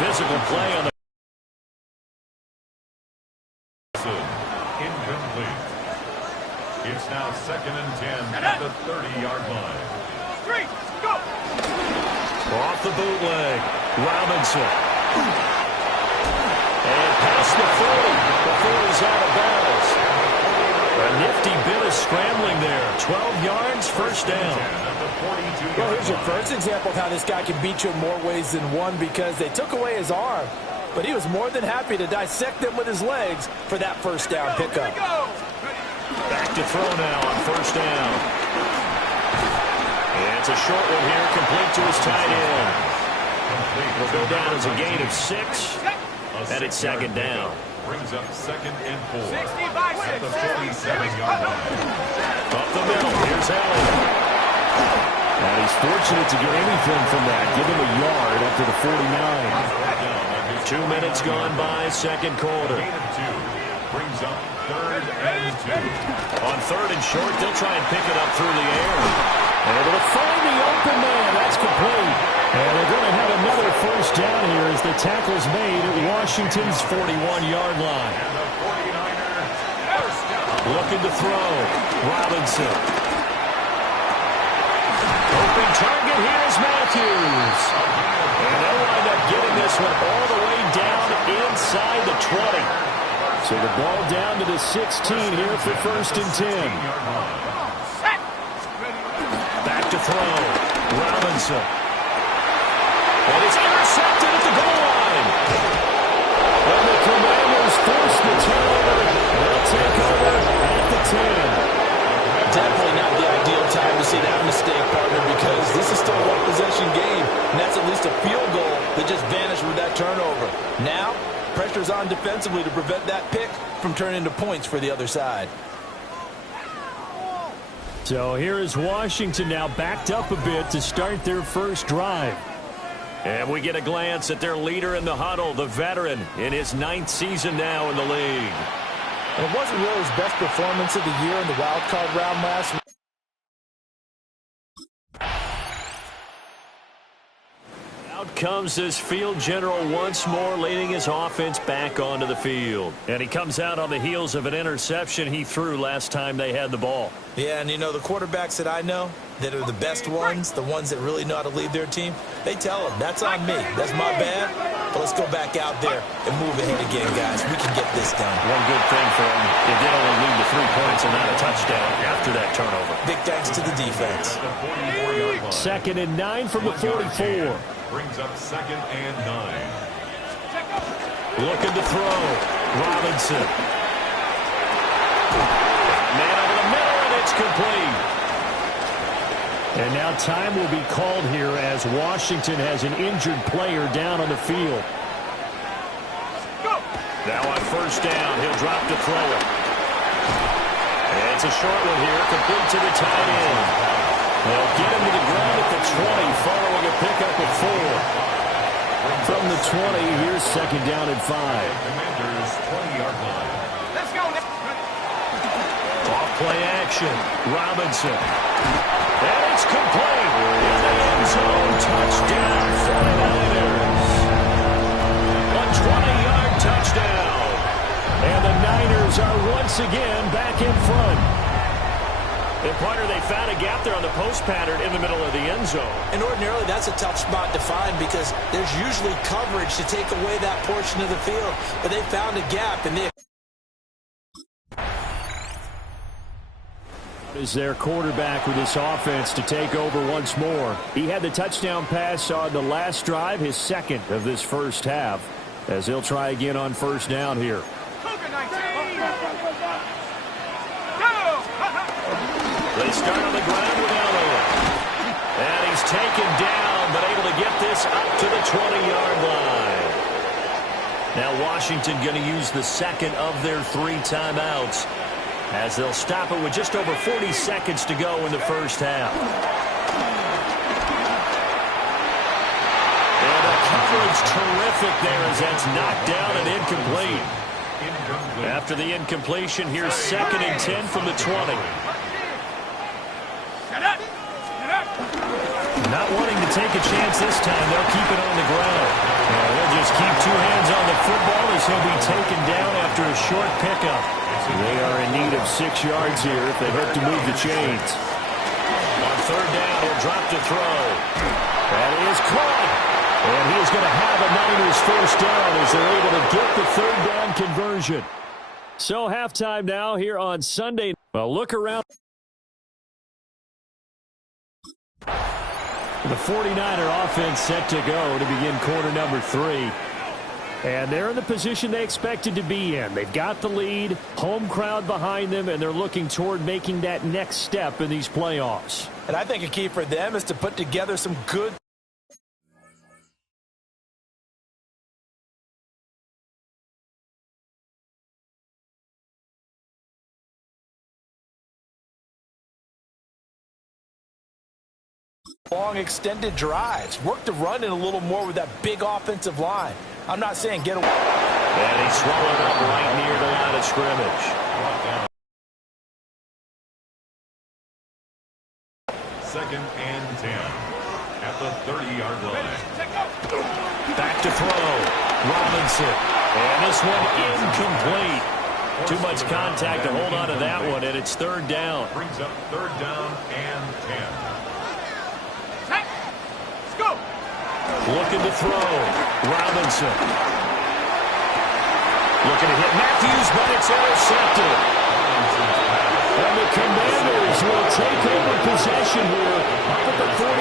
Physical play on the incomplete. It's now 2nd and 10 at the 30-yard line. 3, go! Off the bootleg, Robinson. And past the 40 before he's out of bounds. A nifty bit of scrambling there. 12 yards, 1st down. Well, here's your first example of how this guy can beat you in more ways than one, because they took away his arm, but he was more than happy to dissect them with his legs for that 1st down pickup. Back to throw now on 1st down. And it's a short one here, complete to his tight end. Will go down as a gain of 6, and it's 2nd down. Brings up 2nd and 4 60 by 6. at the 47-yard line. Up the middle, here's Elliott. And he's fortunate to get anything from that. Give him a yard after the 49. 2 minutes gone by, 2nd quarter. Gain of 2 brings up 3rd and 2. On 3rd and short, they'll try and pick it up through the air. And able to find the open man. That's complete. And they're going to have another 1st down here as the tackle's made at Washington's 41-yard line. And the 49ers 1st down. Looking to throw. Robinson. Open target, here's Matthews. And they'll wind up getting this one all the way down inside the 20. So the ball down to the 16 here for 1st and 10. Back to throw. Robinson. And it's intercepted at the goal line. And the Commanders force the turnover. They'll take over at the 10. Definitely not the ideal time to see that mistake, partner, because this is still a one-possession game, and that's at least a field goal that just vanished with that turnover. Now, pressure's on defensively to prevent that pick from turning into points for the other side. So here is Washington now backed up a bit to start their 1st drive. And we get a glance at their leader in the huddle, the veteran, in his 9th season now in the league. And it wasn't really his best performance of the year in the wild card round last week. Out comes this field general once more, leading his offense back onto the field. And he comes out on the heels of an interception he threw last time they had the ball. Yeah, and you know, the quarterbacks that I know that are the best ones, the ones that really know how to lead their team, they tell them, that's on me. That's my bad. But let's go back out there and move ahead again, guys. We can get this done. One good thing for him, they did only lead to 3 points and not a touchdown after that turnover. Big thanks to the defense. 2nd and 9 from the 44. Brings up 2nd and 9. Looking to throw. Robinson. Man over the middle, and it's complete. And now time will be called here as Washington has an injured player down on the field. Now on first down, he'll drop to throw it. And it's a short one here, complete to the tight end. They'll get him to the ground at the 20, following a pickup of 4. From the 20, here's second down and 5. Commanders 20-yard line. Let's go. Off play action. Robinson. And it's complete. In the end zone. Touchdown, 49ers. A 20-yard touchdown. And the Niners are once again back in front. And partner, they found a gap there on the post pattern in the middle of the end zone. And ordinarily, that's a tough spot to find because there's usually coverage to take away that portion of the field. But they found a gap, and they... Is their quarterback with this offense to take over once more. He had the touchdown pass on the last drive, his second of this first half, as he'll try again on first down here. They start on the ground with Elliott. And he's taken down, but able to get this up to the 20-yard line. Now Washington going to use the second of their 3 timeouts, as they'll stop it with just over 40 seconds to go in the first half. And the coverage terrific there as that's knocked down and incomplete. After the incompletion, here's second and 10 from the 20. Not wanting to take a chance this time, they'll keep it on the ground. They'll just keep 2 hands on the football as he'll be taken down after a short pickup. They are in need of 6 yards here if they hope to move the chains. On third down, he'll drop to throw. That is caught. And he is going to have a Niners first down as they're able to get the third down conversion. So halftime now here on Sunday. Well, look around. The 49er offense set to go to begin quarter number 3. And they're in the position they expected to be in. They've got the lead, home crowd behind them, and they're looking toward making that next step in these playoffs. And I think a key for them is to put together some good... long extended drives. Work the run in a little more with that big offensive line. I'm not saying get away. And he swallowed up right near the line of scrimmage. Second and 10 at the 30-yard line. Back to throw. Robinson. And this one incomplete. Too much contact to hold on to that one, and it's third down. Brings up third down and 10. Looking to throw. Robinson. Looking to hit Matthews, but it's intercepted. And the Commanders will take over possession here up at the 44.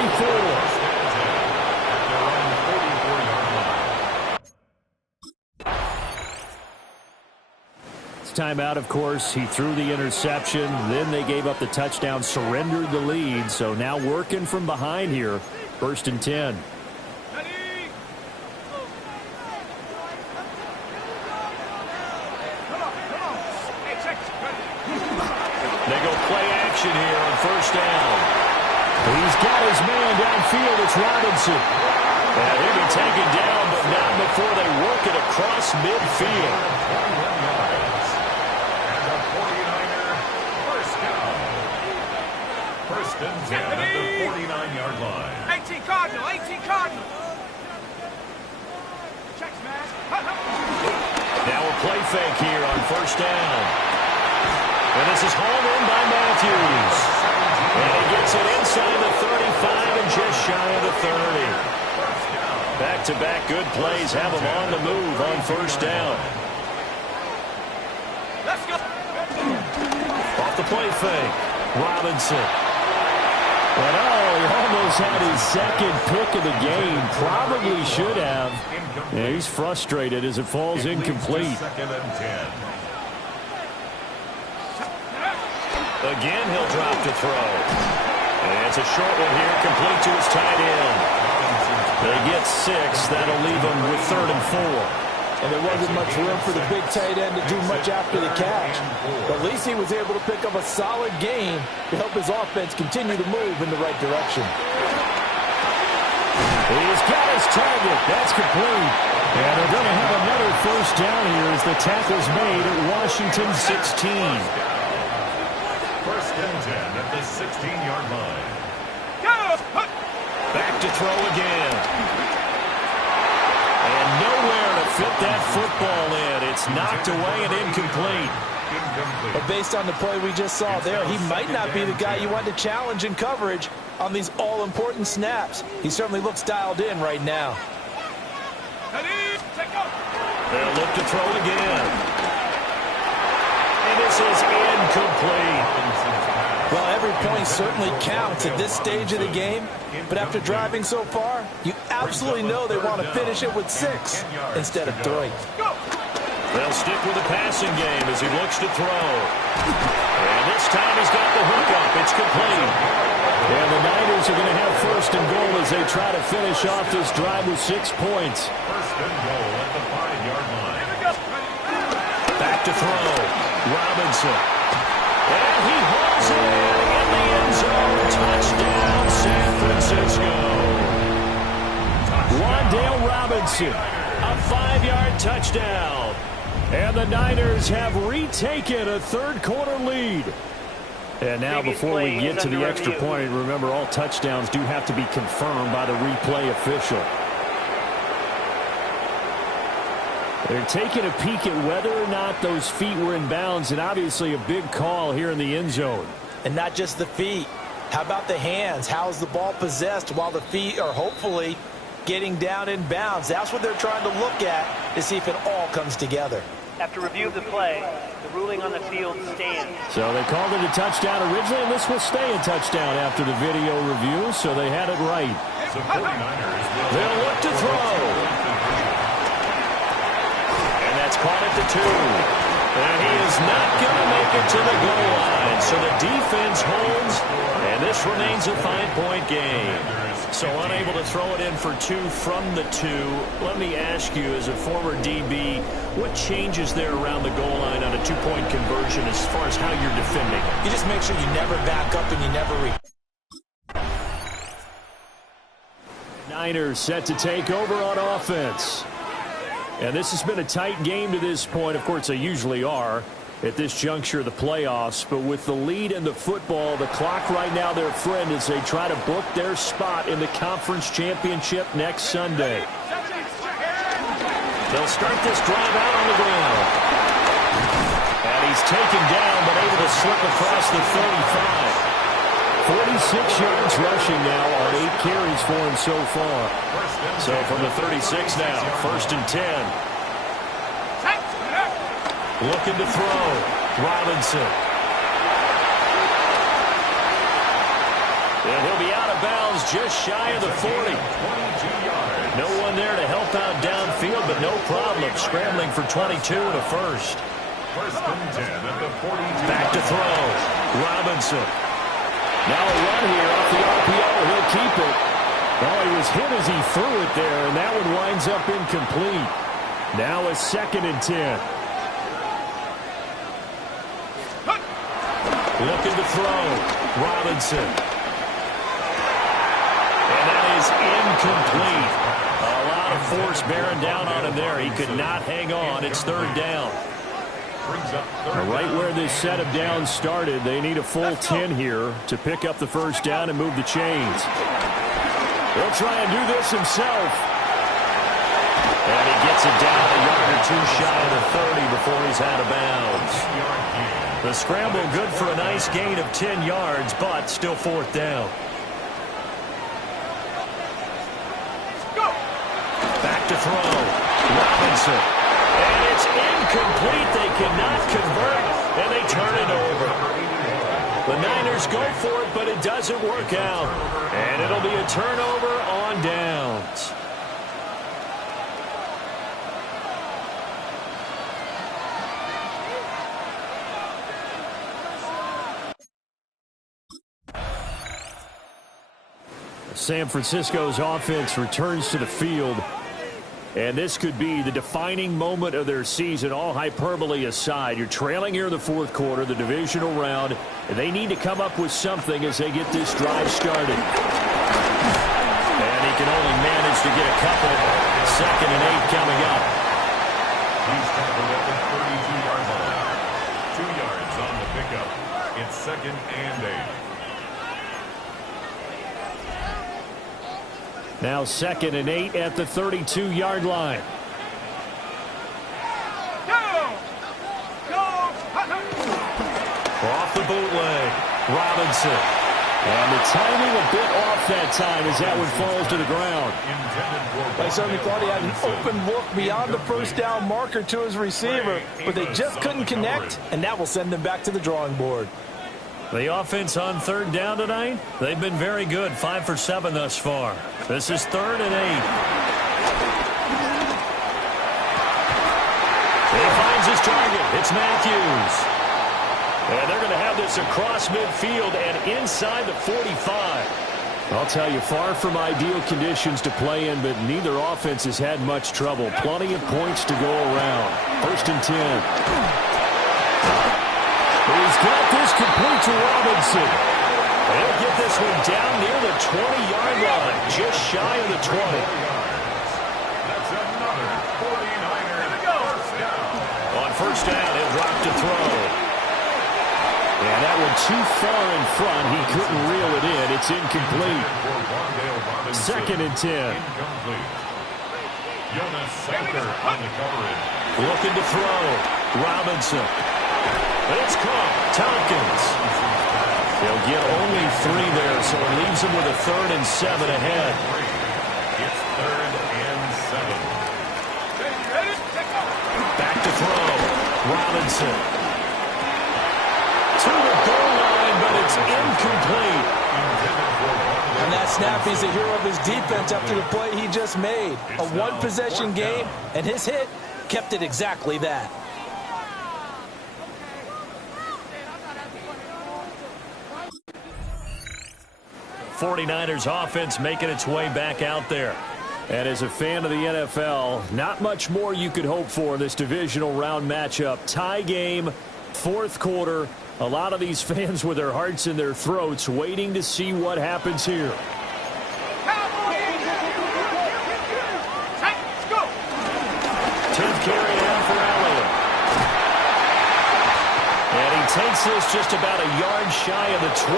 It's timeout, of course. He threw the interception. Then they gave up the touchdown, surrendered the lead. So now working from behind here. First and 10. Here on first down. He's got his man downfield. It's Robinson. And he'll be taken down, but not before they work it across midfield. And a 49er first down. First and 10 at the 49-yard line. 18 Cardinal, 18 Cardinal. Checks, man. Now a play fake here on first down. And this is hauled in by Matthews. And he gets it inside the 35 and just shy of the 30. Back-to-back good plays have him on the move on first down. Let's go. Off the play fake. Robinson. And he almost had his second pick of the game. Probably should have. Yeah, he's frustrated as it falls incomplete. Second and 10. Again, he'll drop to throw. And it's a short one here, complete to his tight end. They get 6. That'll leave them with 3rd and 4. And there wasn't much room for the big tight end to do much after the catch. But at least he was able to pick up a solid gain to help his offense continue to move in the right direction. He's got his target. That's complete. And they're going to have another first down here as the tackle's made at Washington 16. First and 10 at the 16-yard line. Back to throw again. And nowhere to fit that football in. It's knocked away and incomplete. But based on the play we just saw there, he might not be the guy you want to challenge in coverage on these all-important snaps. He certainly looks dialed in right now. They'll look to throw again. And this is incomplete. Well, every point certainly counts at this stage of the game. But after driving so far, you absolutely know they want to finish it with 6 instead of 3. They'll stick with the passing game as he looks to throw. And this time he's got the hook up. It's complete. And the Niners are going to have 1st and goal as they try to finish off this drive with 6 points. 1st and goal at the 5-yard line. Back to throw. Robinson. And he holds it in the end zone. Touchdown, San Francisco. Wan'Dale Robinson, a 5-yard touchdown. And the Niners have retaken a 3rd-quarter lead. And now before we get to the extra point, remember all touchdowns do have to be confirmed by the replay official. They're taking a peek at whether or not those feet were in bounds, and obviously a big call here in the end zone. And not just the feet. How about the hands? How is the ball possessed while the feet are hopefully getting down in bounds? That's what they're trying to look at to see if it all comes together. After review of the play, the ruling on the field stands. So they called it a touchdown originally, and this will stay a touchdown after the video review, so they had it right. They'll look to throw. And that's caught at the 2. And he is not going to make it to the goal line. So the defense holds, and this remains a 5-point game. So unable to throw it in for 2 from the 2. Let me ask you, as a former DB, what changes there around the goal line on a 2-point conversion as far as how you're defending? You just make sure you never back up and you never Niners set to take over on offense. And this has been a tight game to this point. Of course, they usually are at this juncture of the playoffs. But with the lead in the football, the clock right now their friend as they try to book their spot in the conference championship next Sunday. They'll start this drive out on the ground. And he's taken down but able to slip across the 35. 46 yards rushing now on 8 carries for him so far. So from the 36 now, 1st and 10. Looking to throw. Robinson. And he'll be out of bounds just shy of the 40. No one there to help out downfield, but no problem. Scrambling for 22 and a first. 1st and 10 at the 42. Back to throw. Robinson. Now a run here off the RPO. He'll keep it. Oh, he was hit as he threw it there, and that one winds up incomplete. Now a 2nd and 10. Looking to throw. Robinson. And that is incomplete. A lot of force bearing down on him there. He could not hang on. It's 3rd down. Right where this set of downs started, they need a full 10 here to pick up the first down and move the chains. He'll try and do this himself. And he gets it down a yard or 2 shy of the 30 before he's out of bounds. The scramble good for a nice gain of 10 yards, but still 4th down. Back to throw. Robinson. And it's incomplete. They cannot convert, and they turn it over. The Niners go for it, but it doesn't work out. And it'll be a turnover on downs. San Francisco's offense returns to the field. And this could be the defining moment of their season, all hyperbole aside. You're trailing here in the fourth quarter, the divisional round, and they need to come up with something as they get this drive started. And he can only manage to get a couple. 2nd and 8 coming up. He's tackled at the 32-yard line. 2 yards on the pickup. It's 2nd and 8. Now 2nd and 8 at the 32-yard line. Off the bootleg, Robinson. And the timing a bit off that time as that one falls to the ground. I certainly thought he had an open look beyond the first down marker to his receiver, but they just couldn't connect, and that will send them back to the drawing board. The offense on 3rd down tonight, they've been very good, 5 for 7 thus far. This is 3rd and 8. He finds his target. It's Matthews. And they're going to have this across midfield and inside the 45. I'll tell you, far from ideal conditions to play in, but neither offense has had much trouble. Plenty of points to go around. 1st and 10. He's got this complete to Robinson. They'll get this one down near the 20-yard line, just shy of the 20. That's another 49er first down. On 1st down, he'll drop to throw. And that one too far in front. He couldn't reel it in. It's incomplete. 2nd and 10. Incomplete. Jonas Salter on the coverage. Looking to throw. Robinson. It's caught. Tompkins. They'll get only 3 there, so it leaves them with a 3rd and 7 ahead. It's 3rd and 7. Back to throw. Robinson. To the goal line, but it's incomplete. On that snap, he's a hero of his defense after the play he just made. A one-possession game, and his hit kept it exactly that. The 49ers offense making its way back out there. And as a fan of the NFL, not much more you could hope for in this divisional round matchup. Tie game, 4th quarter. A lot of these fans with their hearts in their throats waiting to see what happens here. 10th carry down for Elliott. And he takes this just about a yard shy of the 20.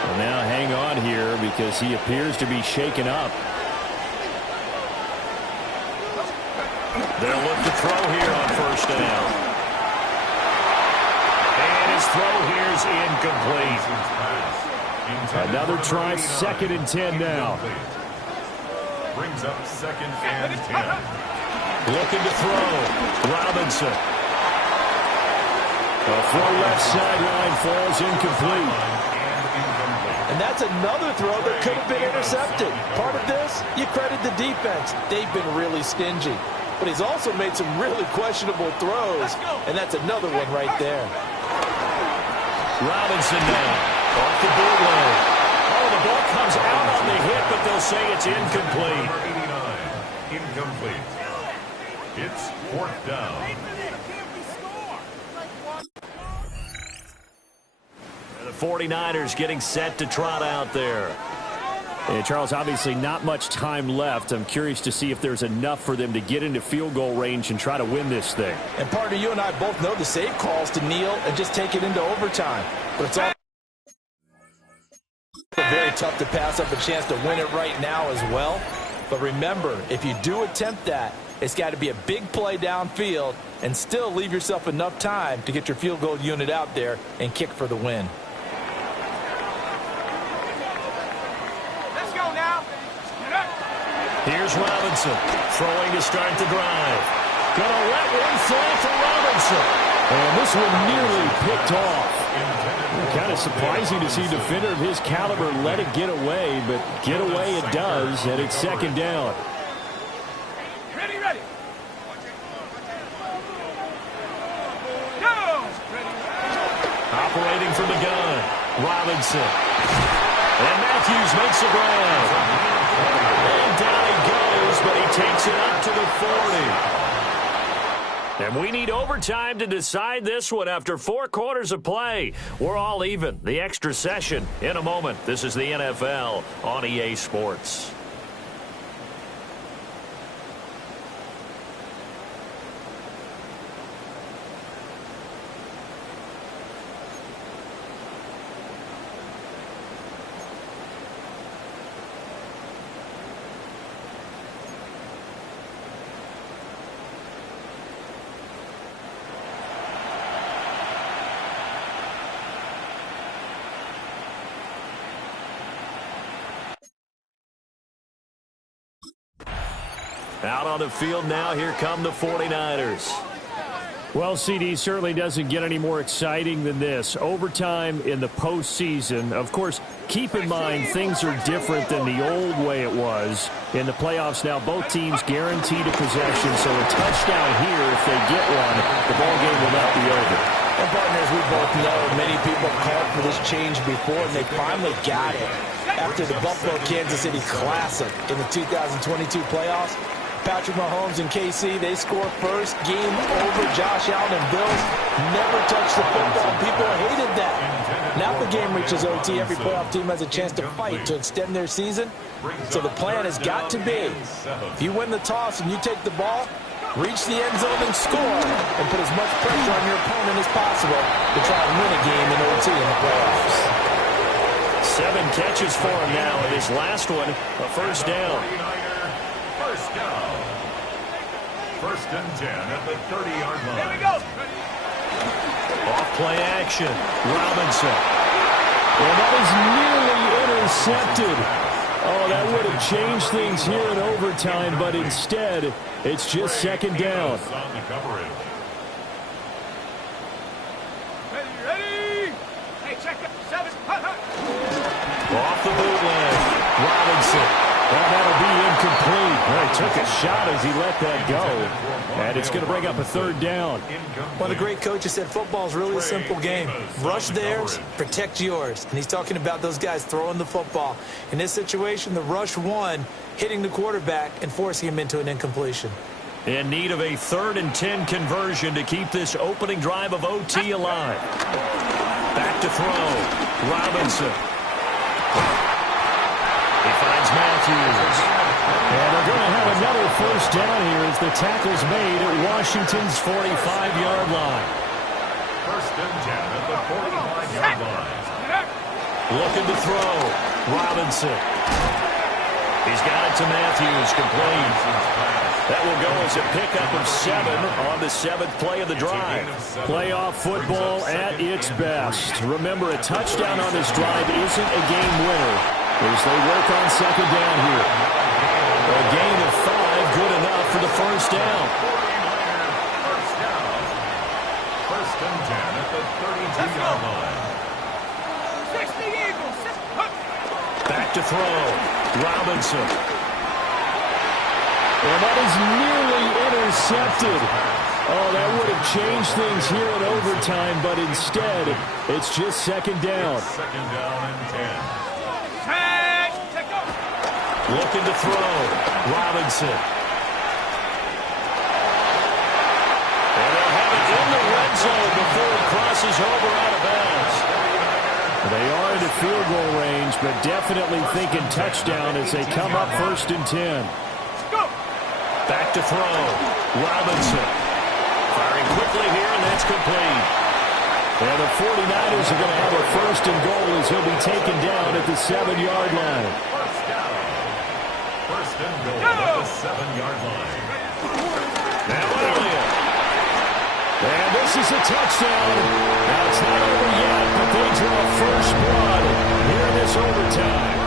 Well, now hang on here because he appears to be shaken up. They'll look to throw here on 1st down. His throw here is incomplete. Another try, 2nd and 10 now. Brings up 2nd and 10. Looking to throw. Robinson. A throw left sideline falls incomplete. And that's another throw that could have been intercepted. Part of this, you credit the defense. They've been really stingy. But he's also made some really questionable throws, and that's another one right there. Robinson now, off the bootleg. Oh, the ball comes out on the hit, but they'll say it's incomplete. Number 89, incomplete. It's 4th down. The 49ers getting set to trot out there. And Charles, obviously not much time left. I'm curious to see if there's enough for them to get into field goal range and try to win this thing. And partner, you and I both know the safe calls to kneel and just take it into overtime. But it's all very tough to pass up a chance to win it right now as well. But remember, if you do attempt that, it's got to be a big play downfield and still leave yourself enough time to get your field goal unit out there and kick for the win. Here's Robinson, throwing to start the drive. Gonna let one fly for Robinson. And this one nearly picked off. Kind of surprising to see a defender of his caliber let it get away, but get away it does, and it's 2nd down. Ready. Go! Operating from the gun, Robinson. And Matthews makes the grab. And down he goes, but he takes it up to the 40. And we need overtime to decide this one after 4 quarters of play. We're all even. The extra session in a moment. This is the NFL on EA Sports. Out on the field now, here come the 49ers. Well, CD certainly doesn't get any more exciting than this. Overtime in the postseason. Of course, keep in mind things are different than the old way it was. In the playoffs now, both teams guaranteed a possession, so a touchdown here, if they get one, the ball game will not be over. And partners, we both know many people called for this change before, and they finally got it. After the Buffalo-Kansas City Classic in the 2022 playoffs, Patrick Mahomes and KC, they score first. Game over. Josh Allen and Bills never touched the football. People hated that. Now the game reaches OT. Every playoff team has a chance to fight to extend their season. So the plan has got to be, if you win the toss and you take the ball, reach the end zone and score, and put as much pressure on your opponent as possible to try and win a game in OT in the playoffs. 7 catches for him now, and his last one, a first down. First down. First and 10 at the 30-yard line. Here we go. Off play action. Robinson. And that is nearly intercepted. Oh, that would have changed things here in overtime, but instead, it's just second down. On the coverage. Ready? Hey, check that. 7. Off the bootleg. Robinson. Well, that'll be incomplete. Well, he took a shot as he let that go. And it's going to bring up a third down. One of the great coaches said football is really a simple game. Rush theirs, protect yours. And he's talking about those guys throwing the football. In this situation, the rush won, hitting the quarterback and forcing him into an incompletion. In need of a 3rd and 10 conversion to keep this opening drive of OT alive. Back to throw. Robinson. He finds Matthews. And they're going to have another first down here as the tackle's made at Washington's 45-yard line. First and 10 at the 45-yard line. Looking to throw. Robinson. He's got it to Matthews. Complete. That will go as a pickup of 7 on the 7th play of the drive. Playoff football at its best. Remember, a touchdown on this drive isn't a game winner as they work on second down here. A gain of 5, good enough for the first down. First down. First and 10 at the 32-yard line. 60 Eagles. Back to throw. Robinson. And that is nearly intercepted. Oh, that would have changed things here in overtime, but instead, it's just second down. Second down and 10. Looking to throw. Robinson. And they'll have it in the red zone before it crosses over out of bounds. They are into field goal range, but definitely thinking touchdown as they come up 1st and 10. Back to throw. Robinson. Firing quickly here, and that's complete. And the 49ers are going to have a 1st and goal as he'll be taken down at the 7-yard line. First and goal at the 7-yard line. Now Elliott. And this is a touchdown. Now it's not over yet, but they draw first blood here in this overtime.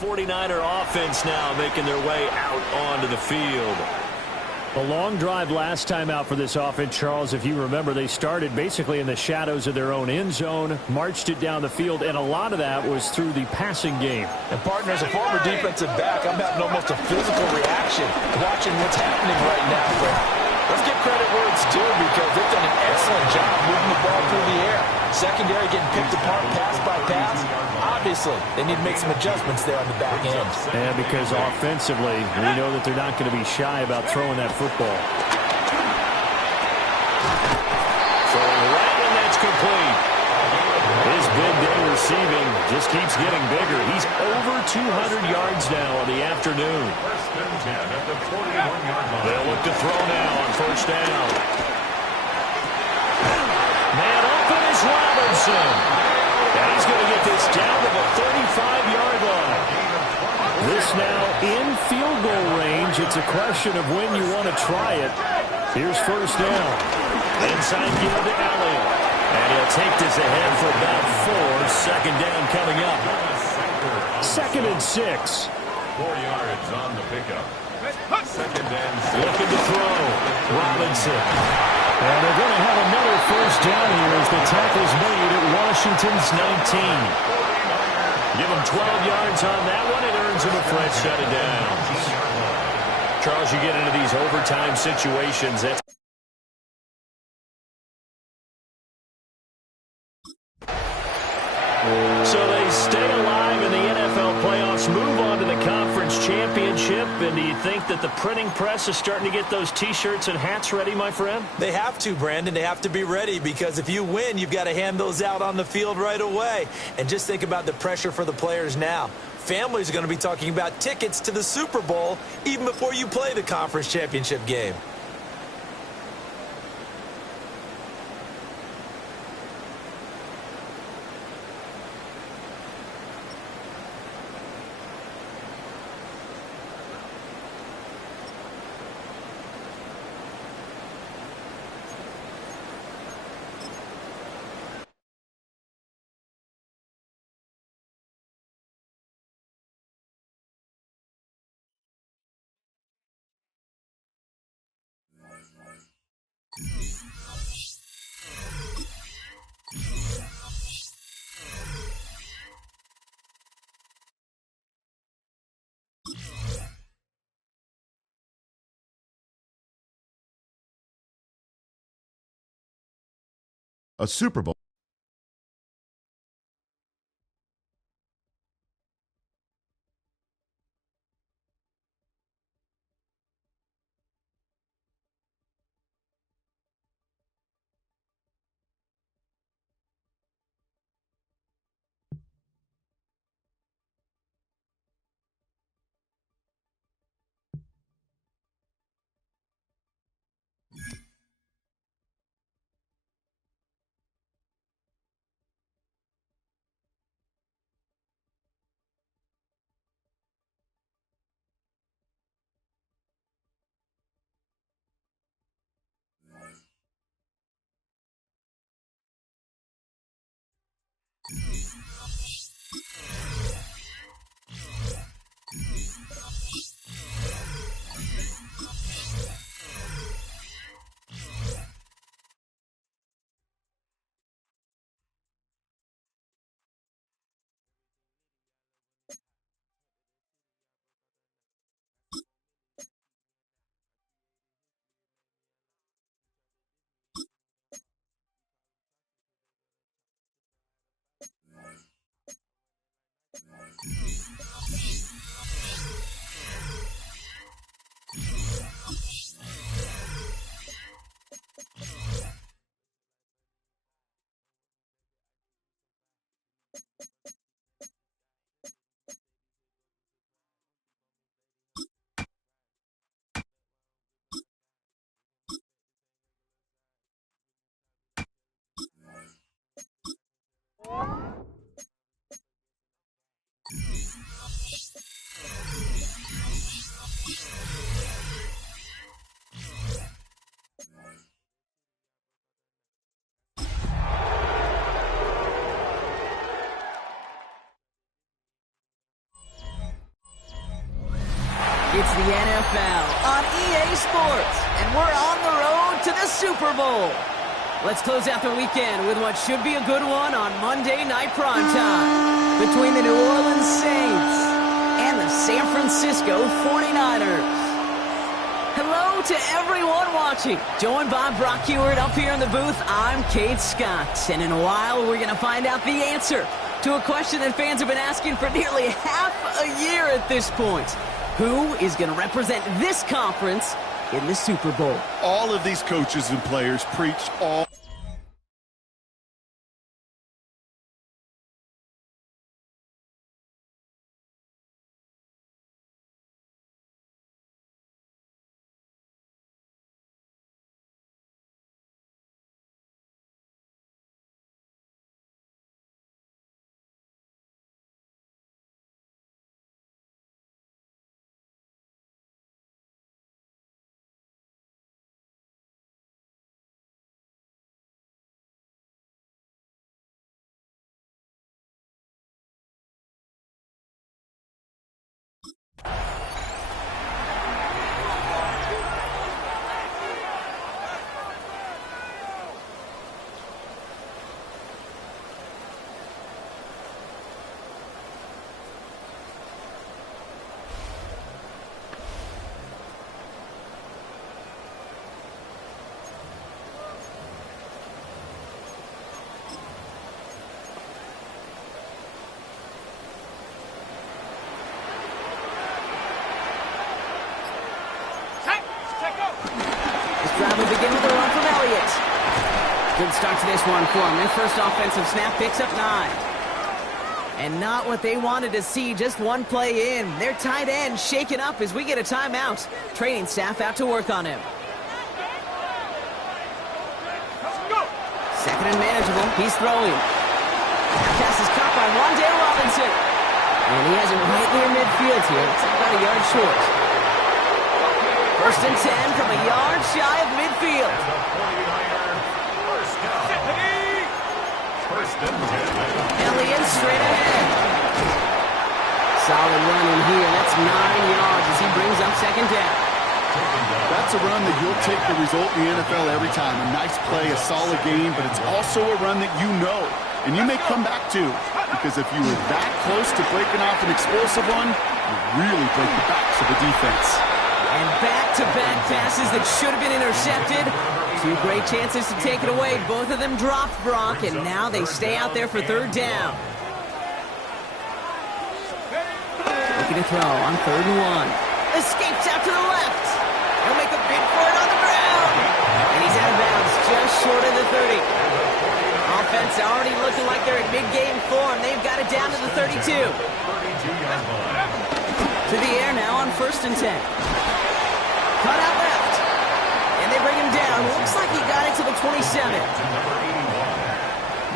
'49er offense now making their way out onto the field. A long drive last time out for this offense, Charles. If you remember, they started basically in the shadows of their own end zone, marched it down the field, and a lot of that was through the passing game. And, partner, as a former defensive back, I'm having almost a physical reaction watching what's happening right now. But let's give credit where it's due because they've done an excellent job moving the ball through the air. Secondary getting picked apart pass by pass. Obviously, they need to make some adjustments there on the back end. And because offensively, we know that they're not going to be shy about throwing that football. Throwing right when that's complete. His big day receiving just keeps getting bigger. He's over 200 yards now on the afternoon. First and 10 at the 41-yard line. They'll look to throw now on first down. Man open is Robinson. And he's going to get this down to the 35-yard line. This now in field goal range. It's a question of when you want to try it. Here's first down. Inside field to Elliott. And he'll take this ahead for about 4. Second down coming up. 2nd and 6. 4 yards on the pickup. Second and 6. Looking to throw. Robinson. And they're going to have another first down here as the tackle's made at Washington's 19. Give him 12 yards on that one. It earns him a fresh set of downs. Charles, you get into these overtime situations. That's so they stay alive in the NFL playoffs, move on to the conference championship. And do you think that the printing press is starting to get those T-shirts and hats ready, my friend? They have to, Brandon. They have to be ready because if you win, you've got to hand those out on the field right away. And just think about the pressure for the players now. Families are going to be talking about tickets to the Super Bowl even before you play the conference championship game. A Super Bowl. It's the NFL on EA Sports. and we're on the road to the Super Bowl. Let's close out the weekend with what should be a good one on Monday Night Primetime between the New Orleans Saints and the San Francisco 49ers. Hello to everyone watching. Joined by Brock Heward up here in the booth, I'm Kate Scott. And in a while, we're going to find out the answer to a question that fans have been asking for nearly half a year at this point. Who is going to represent this conference in the Super Bowl? All of these coaches and players preach all... Drive will begin with a run from Elliott. Good start to this one for him. Their first offensive snap picks up 9. And not what they wanted to see, just one play in. Their tight end shaken up as we get a timeout. Training staff out to work on him. Second and manageable. He's throwing. That pass is caught by Wan'Dale Robinson. And he has it right near midfield here. It's about a yard short. First and 10 from a yard shy of midfield. Elliott straight ahead. Solid run in here. That's 9 yards as he brings up second down. That's a run that you'll take the result in the NFL every time. A nice play, a solid game, but it's also a run that you know and you may come back to, because if you were that close to breaking off an explosive one, you really break the backs of the defense. And back-to-back passes that should have been intercepted. 2 great chances to take it away. Both of them dropped, Brock, and now they stay out there for third down. Looking to throw on 3rd and 1. Escapes out to the left. He'll make a big for it on the ground. And he's out of bounds just short of the 30. Offense already looking like they're in mid-game form. They've got it down to the 32. To the air now on 1st and 10. Cut out left. And they bring him down. Looks like he got it to the 27.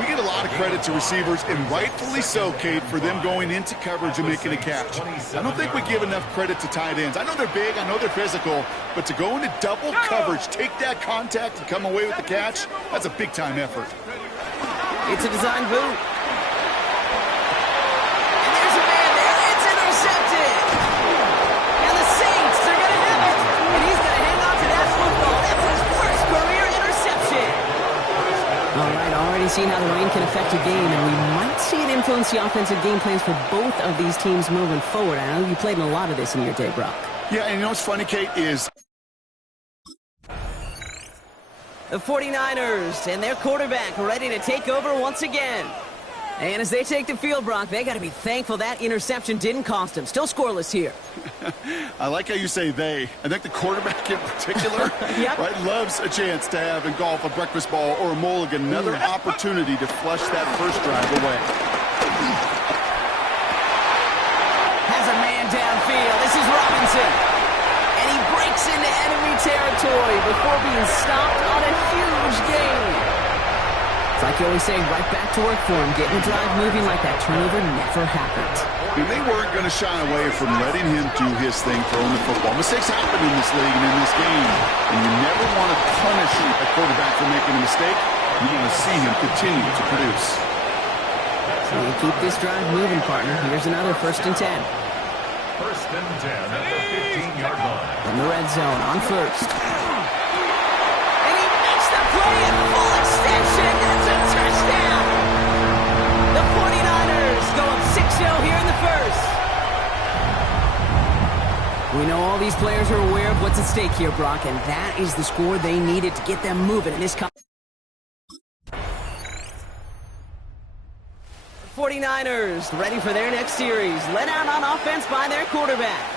We get a lot of credit to receivers, and rightfully so, Kate, for them going into coverage and making a catch. I don't think we give enough credit to tight ends. I know they're big, I know they're physical, but to go into double coverage, take that contact, and come away with the catch, that's a big-time effort. It's a design boot. And there's a man there. It's intercepted. And the Saints, they're going to have it. And he's going to hang on to that football. That's his first career interception. All right, already seen how the rain can affect a game, and we might see it influence the offensive game plans for both of these teams moving forward. I know you played in a lot of this in your day, Brock. Yeah, and you know what's funny, Kate, is the 49ers and their quarterback ready to take over once again. And as they take the field, Brock, they got to be thankful that interception didn't cost them. Still scoreless here. I like how you say they. I think the quarterback in particular yep. right, loves a chance to have in golf a breakfast ball or a mulligan, another opportunity to flush that first drive away. Has a man downfield. This is Robinson. And he breaks into enemy territory before being stopped on a huge gain. It's like you always say, right back to work for him, getting the drive moving like that turnover never happened. And they weren't going to shy away from letting him do his thing throwing the football. Mistakes happen in this league and in this game. And you never want to punish a quarterback for making a mistake. You want to see him continue to produce. So you keep this drive moving, partner. Here's another 1st and 10. 1st and 10 at the 15-yard line. In the red zone on 1st. so here in the first. We know all these players are aware of what's at stake here, Brock, and that is the score they needed to get them moving in this 49ers ready for their next series, led out on offense by their quarterback.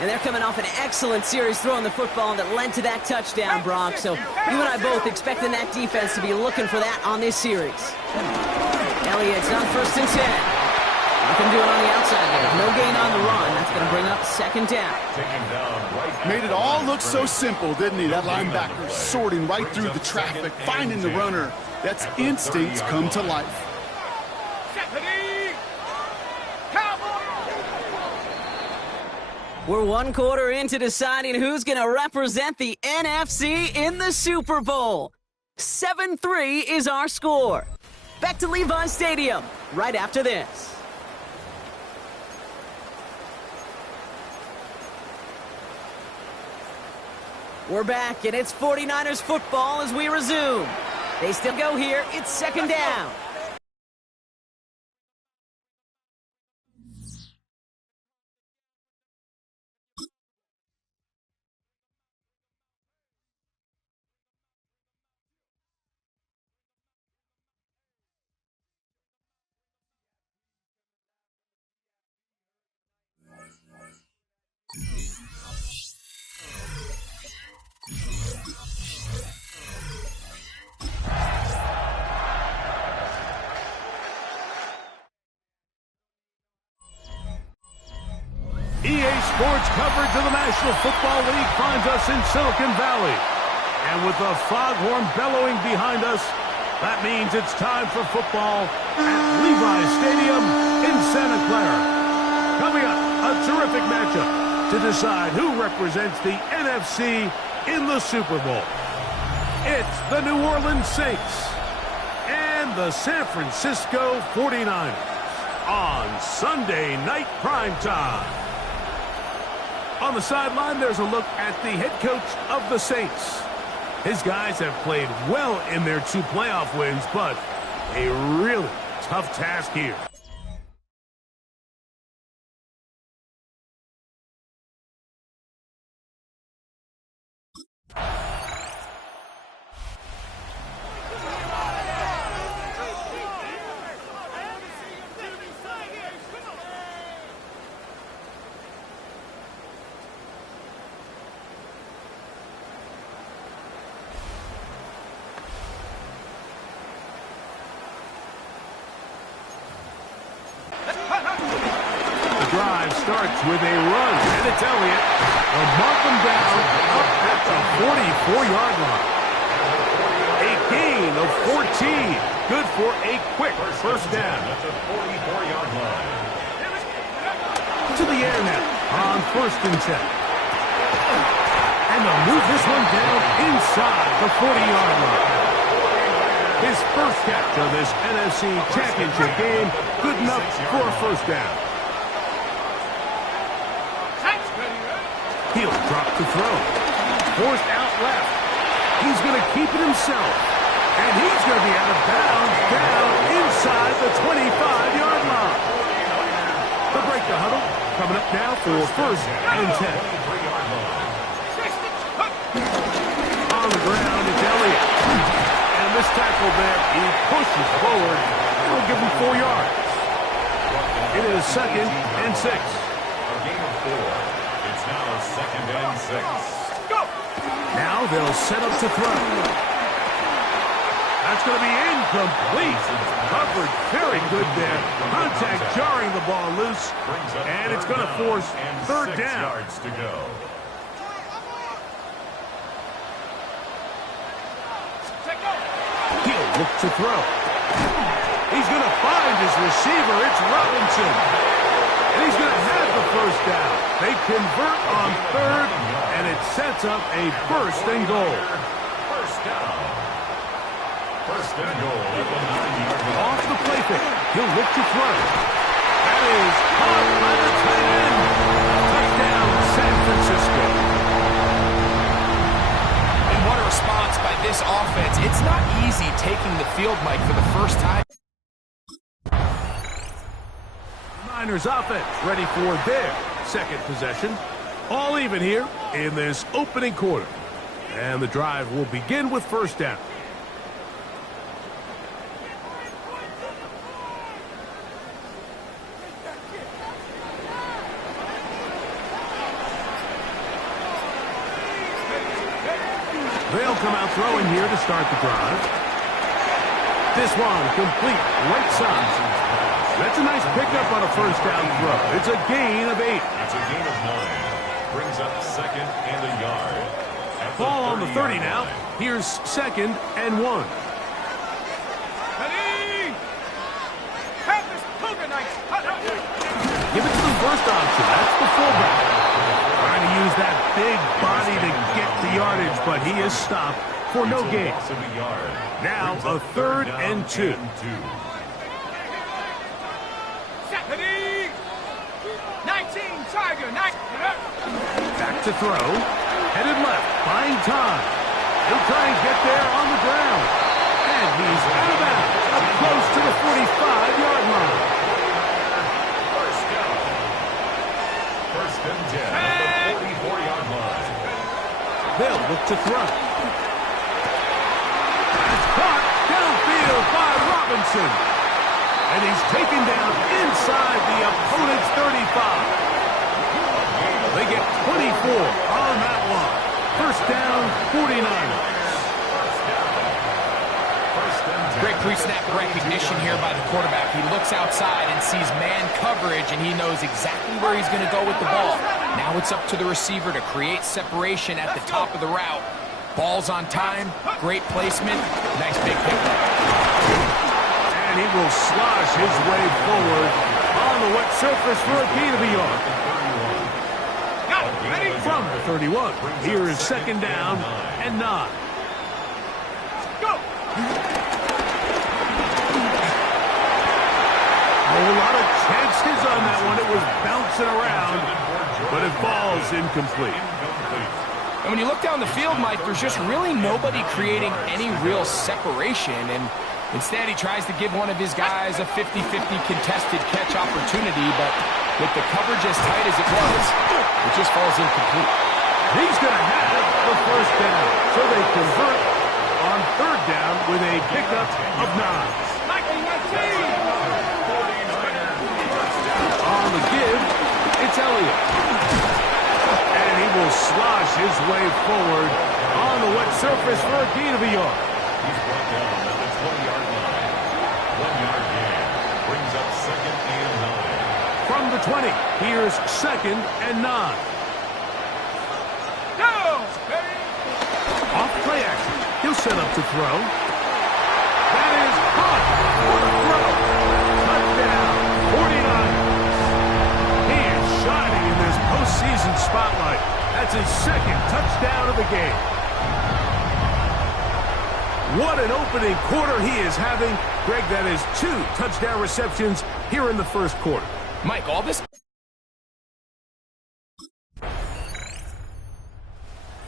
And they're coming off an excellent series throwing the football that led to that touchdown, Brock. So you and I both expecting that defense to be looking for that on this series. Elliott's on 1st and 10. Nothing doing on the outside there. No gain on the run. That's going to bring up 2nd down. Made it all look so simple, didn't he? That linebacker sorting right through the traffic, finding the runner. That's instincts come to life. We're 1 quarter into deciding who's going to represent the NFC in the Super Bowl. 7-3 is our score. Back to Levi's Stadium right after this. We're back, and it's 49ers football as we resume. They still go here. It's 2nd down. EA Sports coverage of the National Football League finds us in Silicon Valley. And with the foghorn bellowing behind us, that means it's time for football at Levi's Stadium in Santa Clara. Coming up, a terrific matchup to decide who represents the NFC in the Super Bowl. It's the New Orleans Saints and the San Francisco 49ers on Sunday Night Primetime. On the sideline, there's a look at the head coach of the Saints. His guys have played well in their 2 playoff wins, but a really tough task here. Drive starts with a run, and it's Elliott. They'll mark him down up at the 44-yard line. A gain of 14. Good for a quick first down. To the air now on 1st and 10. And they'll move this one down inside the 40-yard line. His first catch of this NFC Championship game, good enough for a first down. He'll drop to throw. Forced out left. He's going to keep it himself. And he's going to be out of bounds down inside the 25-yard line. The break the huddle coming up now for 1st and 10. On the ground, it's Elliott. And this tackle there, he pushes forward. It'll give him 4 yards. It is 2nd and 6. A gain of 4. Now 2nd and 6. Go! Now they'll set up to throw. That's going to be incomplete. Covered very good there. Contact jarring the ball loose. And it's going to force 3rd down. Yards to go. He'll look to throw. He's going to find his receiver. It's Robinson. And he's going to have the first down. They convert on 3rd, and it sets up a 1st and goal. First down. 1st and goal at the 9-yard line. Off the play fake. He'll look to throw. That is caught by the tight end. Touchdown, San Francisco. And what a response by this offense. It's not easy taking the field, Mike, for the first time. Niners offense ready for their second possession. All even here in this opening quarter. And the drive will begin with first down. They'll come out throwing here to start the drive. This one complete right side. That's a nice pickup on a first down throw. It's a gain of 8. It's a gain of 9. Brings up second and a yard. Ball on the 30 now. Here's second and 1. Ready! Have this Cougar Knights. Give it to the first option. That's the fullback. Trying to use that big body to get the yardage, but he is stopped for no gain. Now a third and 2. Ready! 19 Tiger. Back to throw. Headed left. Buying time. He'll try and get there on the ground. And he's out of bounds. Up close to the 45-yard line. First and 10 at the 44-yard line. They'll look to throw. That's caught downfield by Robinson. And he's taken down inside the opponent's 35. They get 24 on that one. First down, 49ers. Great pre-snap recognition here by the quarterback. He looks outside and sees man coverage, and he knows exactly where he's going to go with the ball. Now it's up to the receiver to create separation at the top of the route. Ball's on time, great placement, nice big pickup. And he will slosh his way forward on the wet surface for a gain of a yard. From the 31, here is second down and 9. Go! A lot of chances on that one. It was bouncing around, but it falls incomplete. And when you look down the field, Mike, there's just really nobody creating any real separation. And instead, he tries to give one of his guys a 50-50 contested catch opportunity. But with the coverage as tight as it was, it just falls incomplete. He's going to have the first down. So they convert on third down with a pickup of 9. On the give, it's Elliott. And he will slosh his way forward on the wet surface for a gain of a yard. He's brought down at the 20-yard line. 1-yard gain. Brings up second and 9. From the 20, here's second and 9. Off play action. He'll set up to throw. That is caught for the throw. Touchdown, 49ers. He is shining in this postseason spotlight. That's his second touchdown of the game. What an opening quarter he is having. Greg, that is 2 touchdown receptions here in the first quarter. Mike, all this...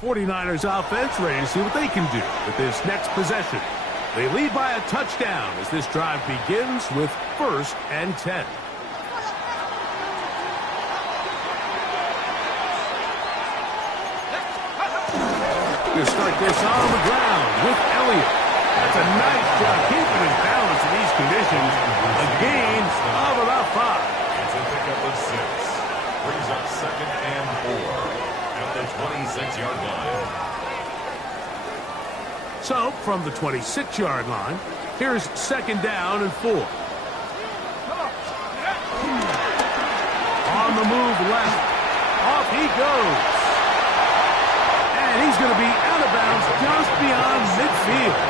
49ers offense ready to see what they can do with this next possession. They lead by a touchdown as this drive begins with first and 10. To start this on the ground with Elliott. That's a nice job keeping it balanced in these conditions. A gain of about 5. It's a pickup of 6. Brings up second and 4. At the 26-yard line. So, from the 26-yard line, here's second down and 4. On the move left. Off he goes. And he's going to be out of bounds just beyond midfield.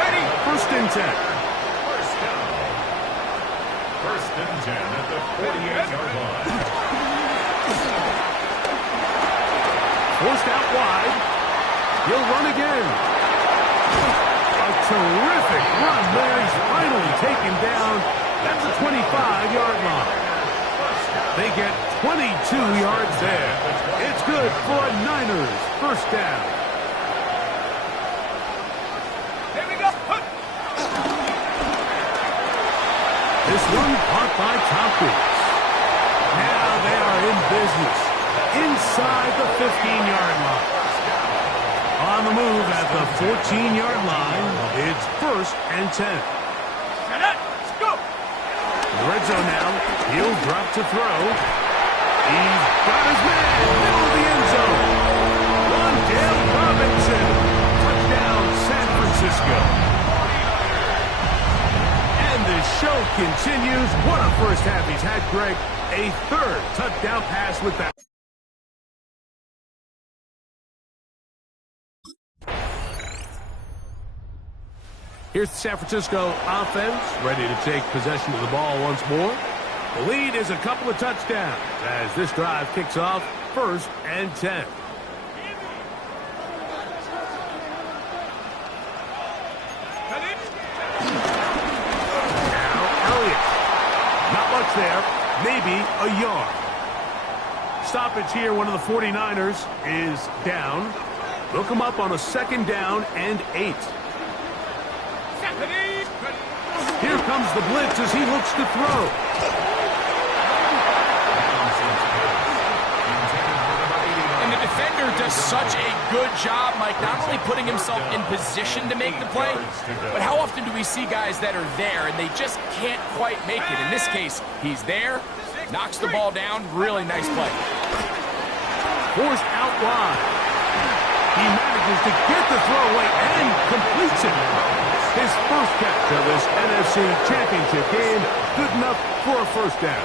Ready? First and 10. First and 10 at the 48-yard line. Forced out wide. He'll run again. A terrific run there. He's finally taken down. That's a 25-yard line. They get 22 yards there. It's good for a Niners first down. Here we go. This one caught by Tompkins. Now they are in business inside the 15-yard line. On the move at the 14-yard line, it's 1st and 10. Let's go. Red zone now. He'll drop to throw. He's got his man. Middle of the end zone. Dale Robinson. Touchdown, San Francisco. And the show continues. What a first half he's had, Greg. A 3rd touchdown pass with that. Here's the San Francisco offense, ready to take possession of the ball once more. The lead is a couple of touchdowns as this drive kicks off 1st and 10. Now Elliott. Not much there. Maybe a yard. Stoppage here. One of the 49ers is down. They'll come up on a 2nd down and 8. Here comes the blitz as he looks to throw. And the defender does such a good job, Mike, not only putting himself in position to make the play, but how often do we see guys that are there and they just can't quite make it? In this case, he's there, knocks the ball down, really nice play. Forced out wide. He manages to get the throw away and completes it. His first catch of this NFC Championship game, good enough for a 1st down.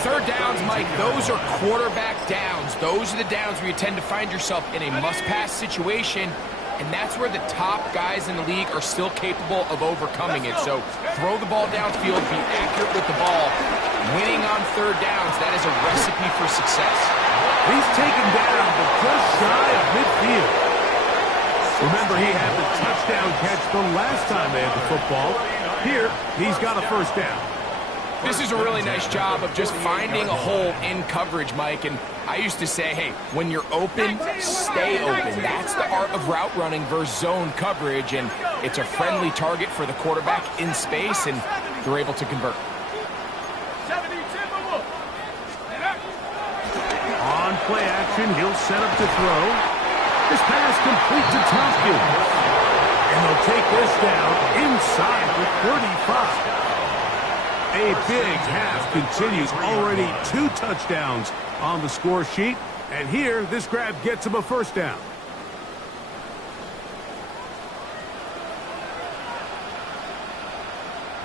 3rd downs, Mike, those are quarterback downs. Those are the downs where you tend to find yourself in a must-pass situation, and that's where the top guys in the league are still capable of overcoming it. So throw the ball downfield, be accurate with the ball. Winning on 3rd downs, that is a recipe for success. He's taken down, but just shy of midfield. Remember, he had the touchdown catch the last time they had the football. Here, he's got a 1st down. This is a really nice job of just finding a hole in coverage, Mike. And I used to say, hey, when you're open, stay open. That's the art of route running versus zone coverage. And it's a friendly target for the quarterback in space, and they're able to convert. On play action, he'll set up to throw. This pass complete to Tompkins. And they'll take this down inside the 35. A big half continues. Already 2 touchdowns on the score sheet. And here, this grab gets him a 1st down.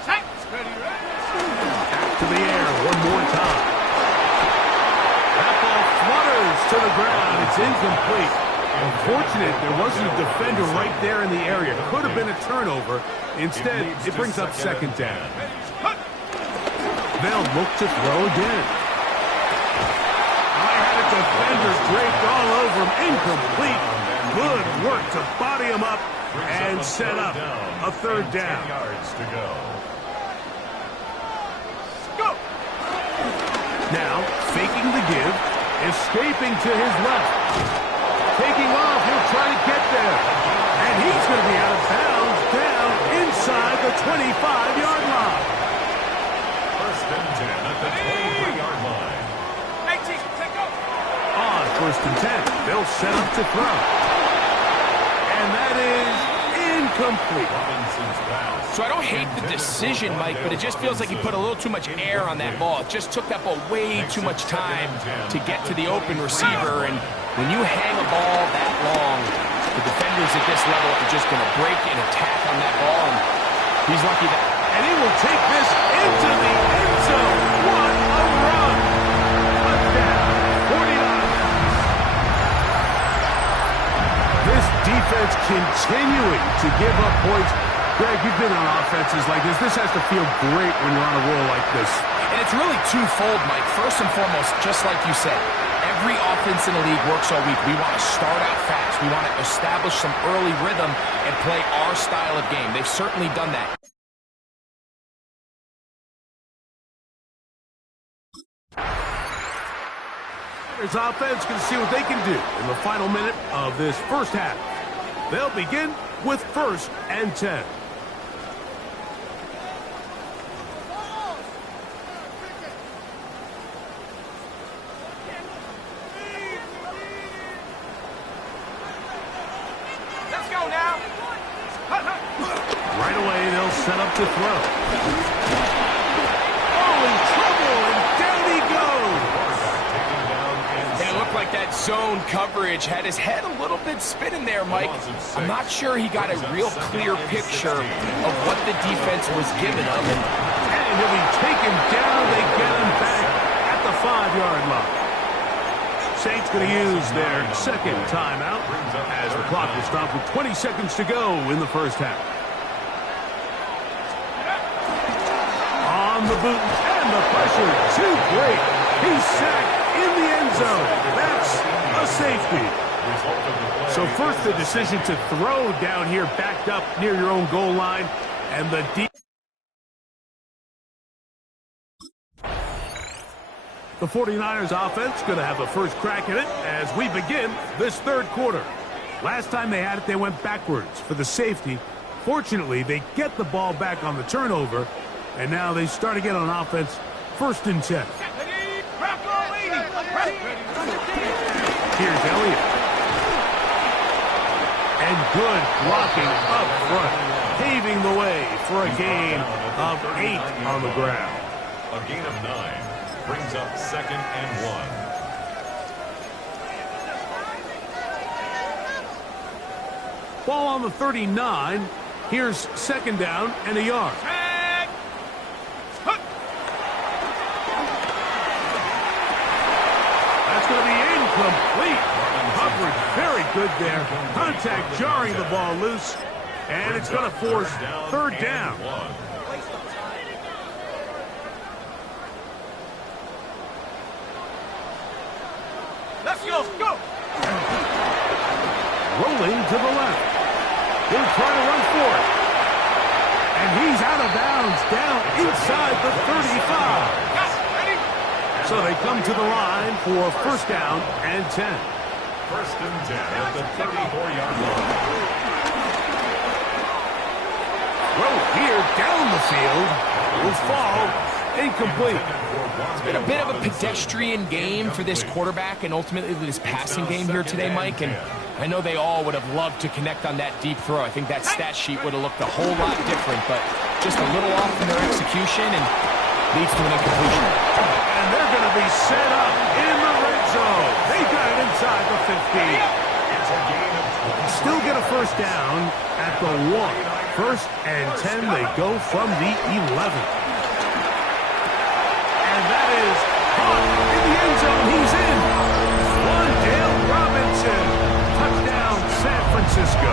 Back to the air one more time. That ball flutters to the ground. It's incomplete. Unfortunate, there wasn't a defender right there in the area. Could have been a turnover. Instead, it brings up 2nd down. They'll look to throw again. I had a defender draped all over him. Incomplete. Good work to body him up and set up a 3rd down. Now, faking the give, escaping to his left. Taking off, he'll try to get there. And he's going to be out of bounds down inside the 25-yard line. 1st and 10 at the 23-yard line. On 1st and 10, they'll set up to throw. And that is incomplete. So I don't hate the decision, Mike, but it just feels like he put a little too much air on that ball. It just took that ball way too much time to get to the open receiver. And when you hang a ball that long, the defenders at this level are just going to break and attack on that ball. And he's lucky that. And he will take this into the end zone. What a run! Touchdown, 49. This defense continuing to give up points. Greg, you've been on offenses like this. This has to feel great when you're on a roll like this. And it's really twofold, Mike. First and foremost, just like you said, every offense in the league works all week. We want to start out fast. We want to establish some early rhythm and play our style of game. They've certainly done that. His offense can see what they can do in the final minute of this 1st half. They'll begin with 1st and 10. go now. Right away, they'll set up to throw. Oh, in trouble, and down he goes. And it looked like that zone coverage had his head a little bit spinning there, Mike. I'm not sure he got a real clear picture of what the defense was giving him. And he'll be taken down. They get him back at the 5-yard line. Saints going to use their second timeout as the clock will stop with 20 seconds to go in the first half. On the boot, and the pressure too great. He's sacked in the end zone. That's a safety. So first the decision to throw down here backed up near your own goal line, and the The 49ers offense going to have a first crack at it as we begin this third quarter. Last time they had it, they went backwards for the safety. Fortunately, they get the ball back on the turnover, and now they start again on offense, 1st and 10. Here's Elliott. And good blocking up front, paving the way for a gain of 8 on the ground. A gain of 9. Brings up 2nd and 1. Ball on the 39. Here's 2nd down and a yard. That's going to be incomplete. Coverage very good there. Contact jarring the ball loose. And it's going to force 3rd down. Let's go, go! Rolling to the left. He'll try to run for it. And he's out of bounds down inside the 35. So they come to the line for 1st down and 10. 1st and 10 at the 34-yard line. Throw here down the field. Will fall incomplete. It's been a bit of a pedestrian game for this quarterback and ultimately this passing game here today, Mike. And I know they all would have loved to connect on that deep throw. I think that stat sheet would have looked a whole lot different, but just a little off in their execution and leads to an incompletion. And they're going to be set up in the red zone. They got it inside the 50. Still get a 1st down at the 1. 1st and 10, they go from the 11. And that is caught in the end zone. He's in. Wandale Robinson. Touchdown, San Francisco.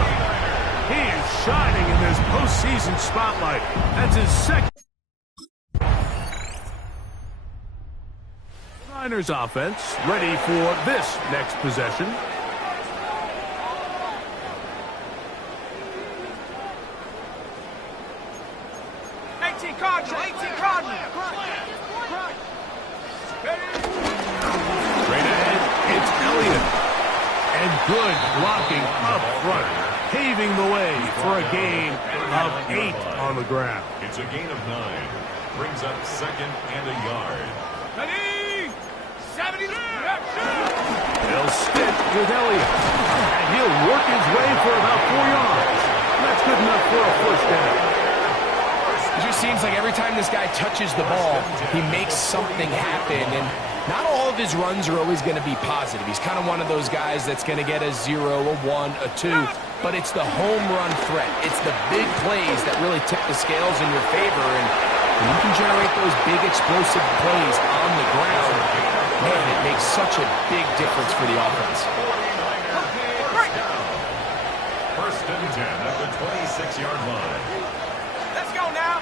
He is shining in this postseason spotlight. That's his 2nd. Niners offense ready for this next possession. Good blocking up front, paving the way for a gain of 8 on the ground. It's a gain of 9. Brings up 2nd and a yard. Ready? 70. They'll stick with Elliott, and he'll work his way for about 4 yards. That's good enough for a 1st down. It just seems like every time this guy touches the ball, he makes something happen, and not all of his runs are always going to be positive. He's kind of one of those guys that's going to get a 0, a 1, a 2, but it's the home run threat. It's the big plays that really tip the scales in your favor, and when you can generate those big explosive plays on the ground, man, it makes such a big difference for the offense. 1st and 10 at the 26-yard line. Let's go now.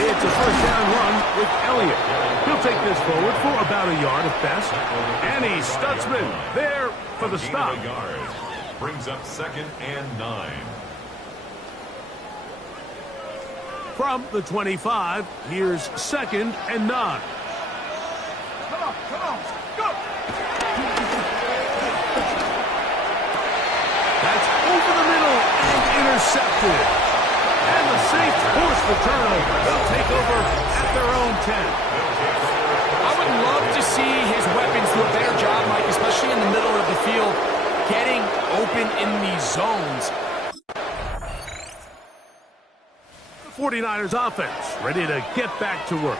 It's a 1st down run with Elliott. He'll take this forward for about a yard at best. And he's Stutzman there for the stop. Brings up 2nd and 9. From the 25, here's 2nd and 9. Come on, go! That's over the middle and intercepted. And the Saints force the turnover. They'll take over at their own 10. I would love to see his weapons do a better job, Mike, especially in the middle of the field, getting open in these zones. The 49ers offense ready to get back to work.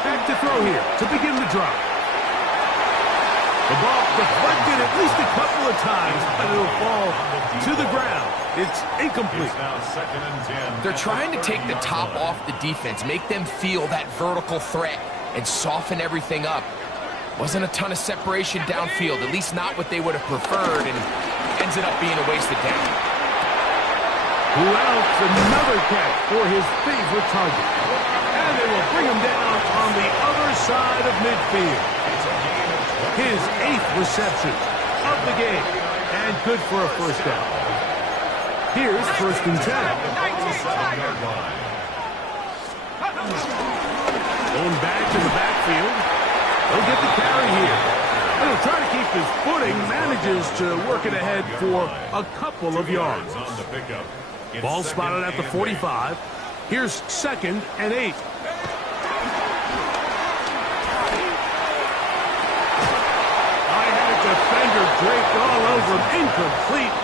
Back to throw here to begin the drive. The ball deflected at least a couple of times, but it'll fall to the ground. It's incomplete. Now 2nd and 10. They're trying to take the top off the defense, make them feel that vertical threat, and soften everything up. Wasn't a ton of separation downfield, at least not what they would have preferred, and ends it up being a wasted down. Who else? Another catch for his favorite target. And they will bring him down on the other side of midfield. His 8th reception of the game, and good for a first down. Here's 1st and 10. Going back to the backfield. He'll get the carry here. And he'll try to keep his footing, manages to work it ahead for a couple of yards. Ball spotted at the 45. Here's 2nd and 8. Defender draped all over him. Incomplete.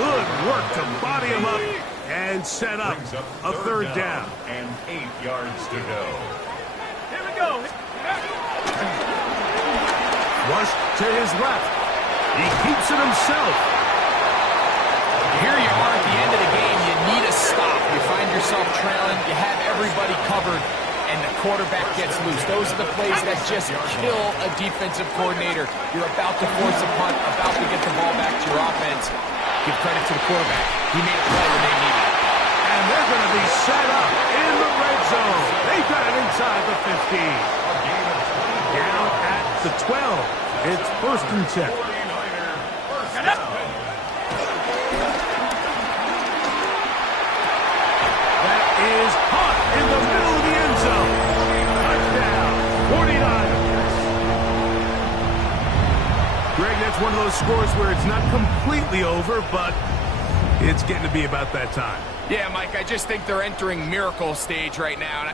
Good work to body him up and set up a 3rd down. And 8 yards to go. Here we go. Rush to his left. He keeps it himself. Here you are at the end of the game. You need a stop. You find yourself trailing. You have everybody covered, and the quarterback gets loose. Those are the plays that just kill a defensive coordinator. You're about to force a punt, about to get the ball back to your offense. Give credit to the quarterback. He made a play when they needed it. And they're going to be set up in the red zone. They got it inside the 15. Down at the 12. It's 1st and 10. That is caught in the middle of the end zone. Touchdown, 49ers. Greg, that's one of those scores where it's not completely over, but it's getting to be about that time. Yeah, Mike, I just think they're entering miracle stage right now.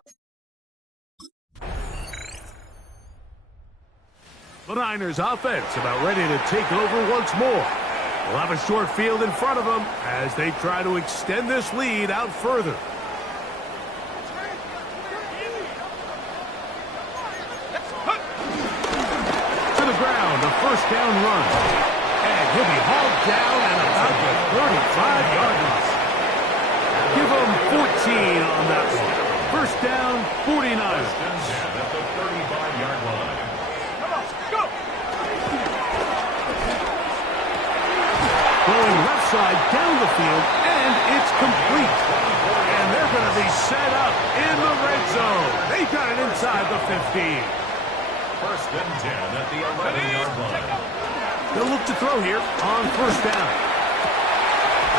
The Niners offense about ready to take over once more. They'll have a short field in front of them as they try to extend this lead out further. To the ground, a 1st down run. And he'll be hauled down at about the 35-yard line. Give him 14 on that one. 1st down, 49ers. At the 35-yard line. Going left side down the field, and it's complete. And they're going to be set up in the red zone. They got it inside the 15. 1st and 10 at the 11-yard line. They'll look to throw here on 1st down.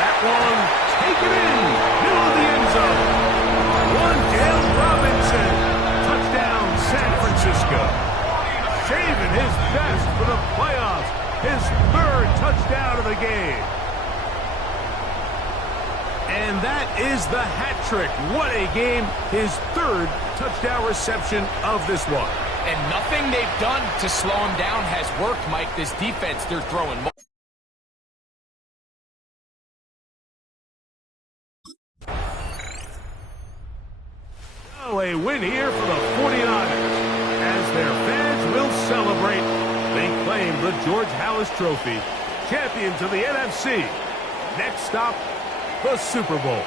That one taken in, middle of the end zone. Dale Robinson. Touchdown, San Francisco. Shaving his best for the playoffs. His 3rd touchdown of the game. And that is the hat trick. What a game. His 3rd touchdown reception of this one. And nothing they've done to slow him down has worked, Mike. This defense, they're throwing more. Oh, a win here for the 49ers. As their fans will celebrate, they claim the George Halas Trophy. Champions of the NFC. Next stop, the Super Bowl.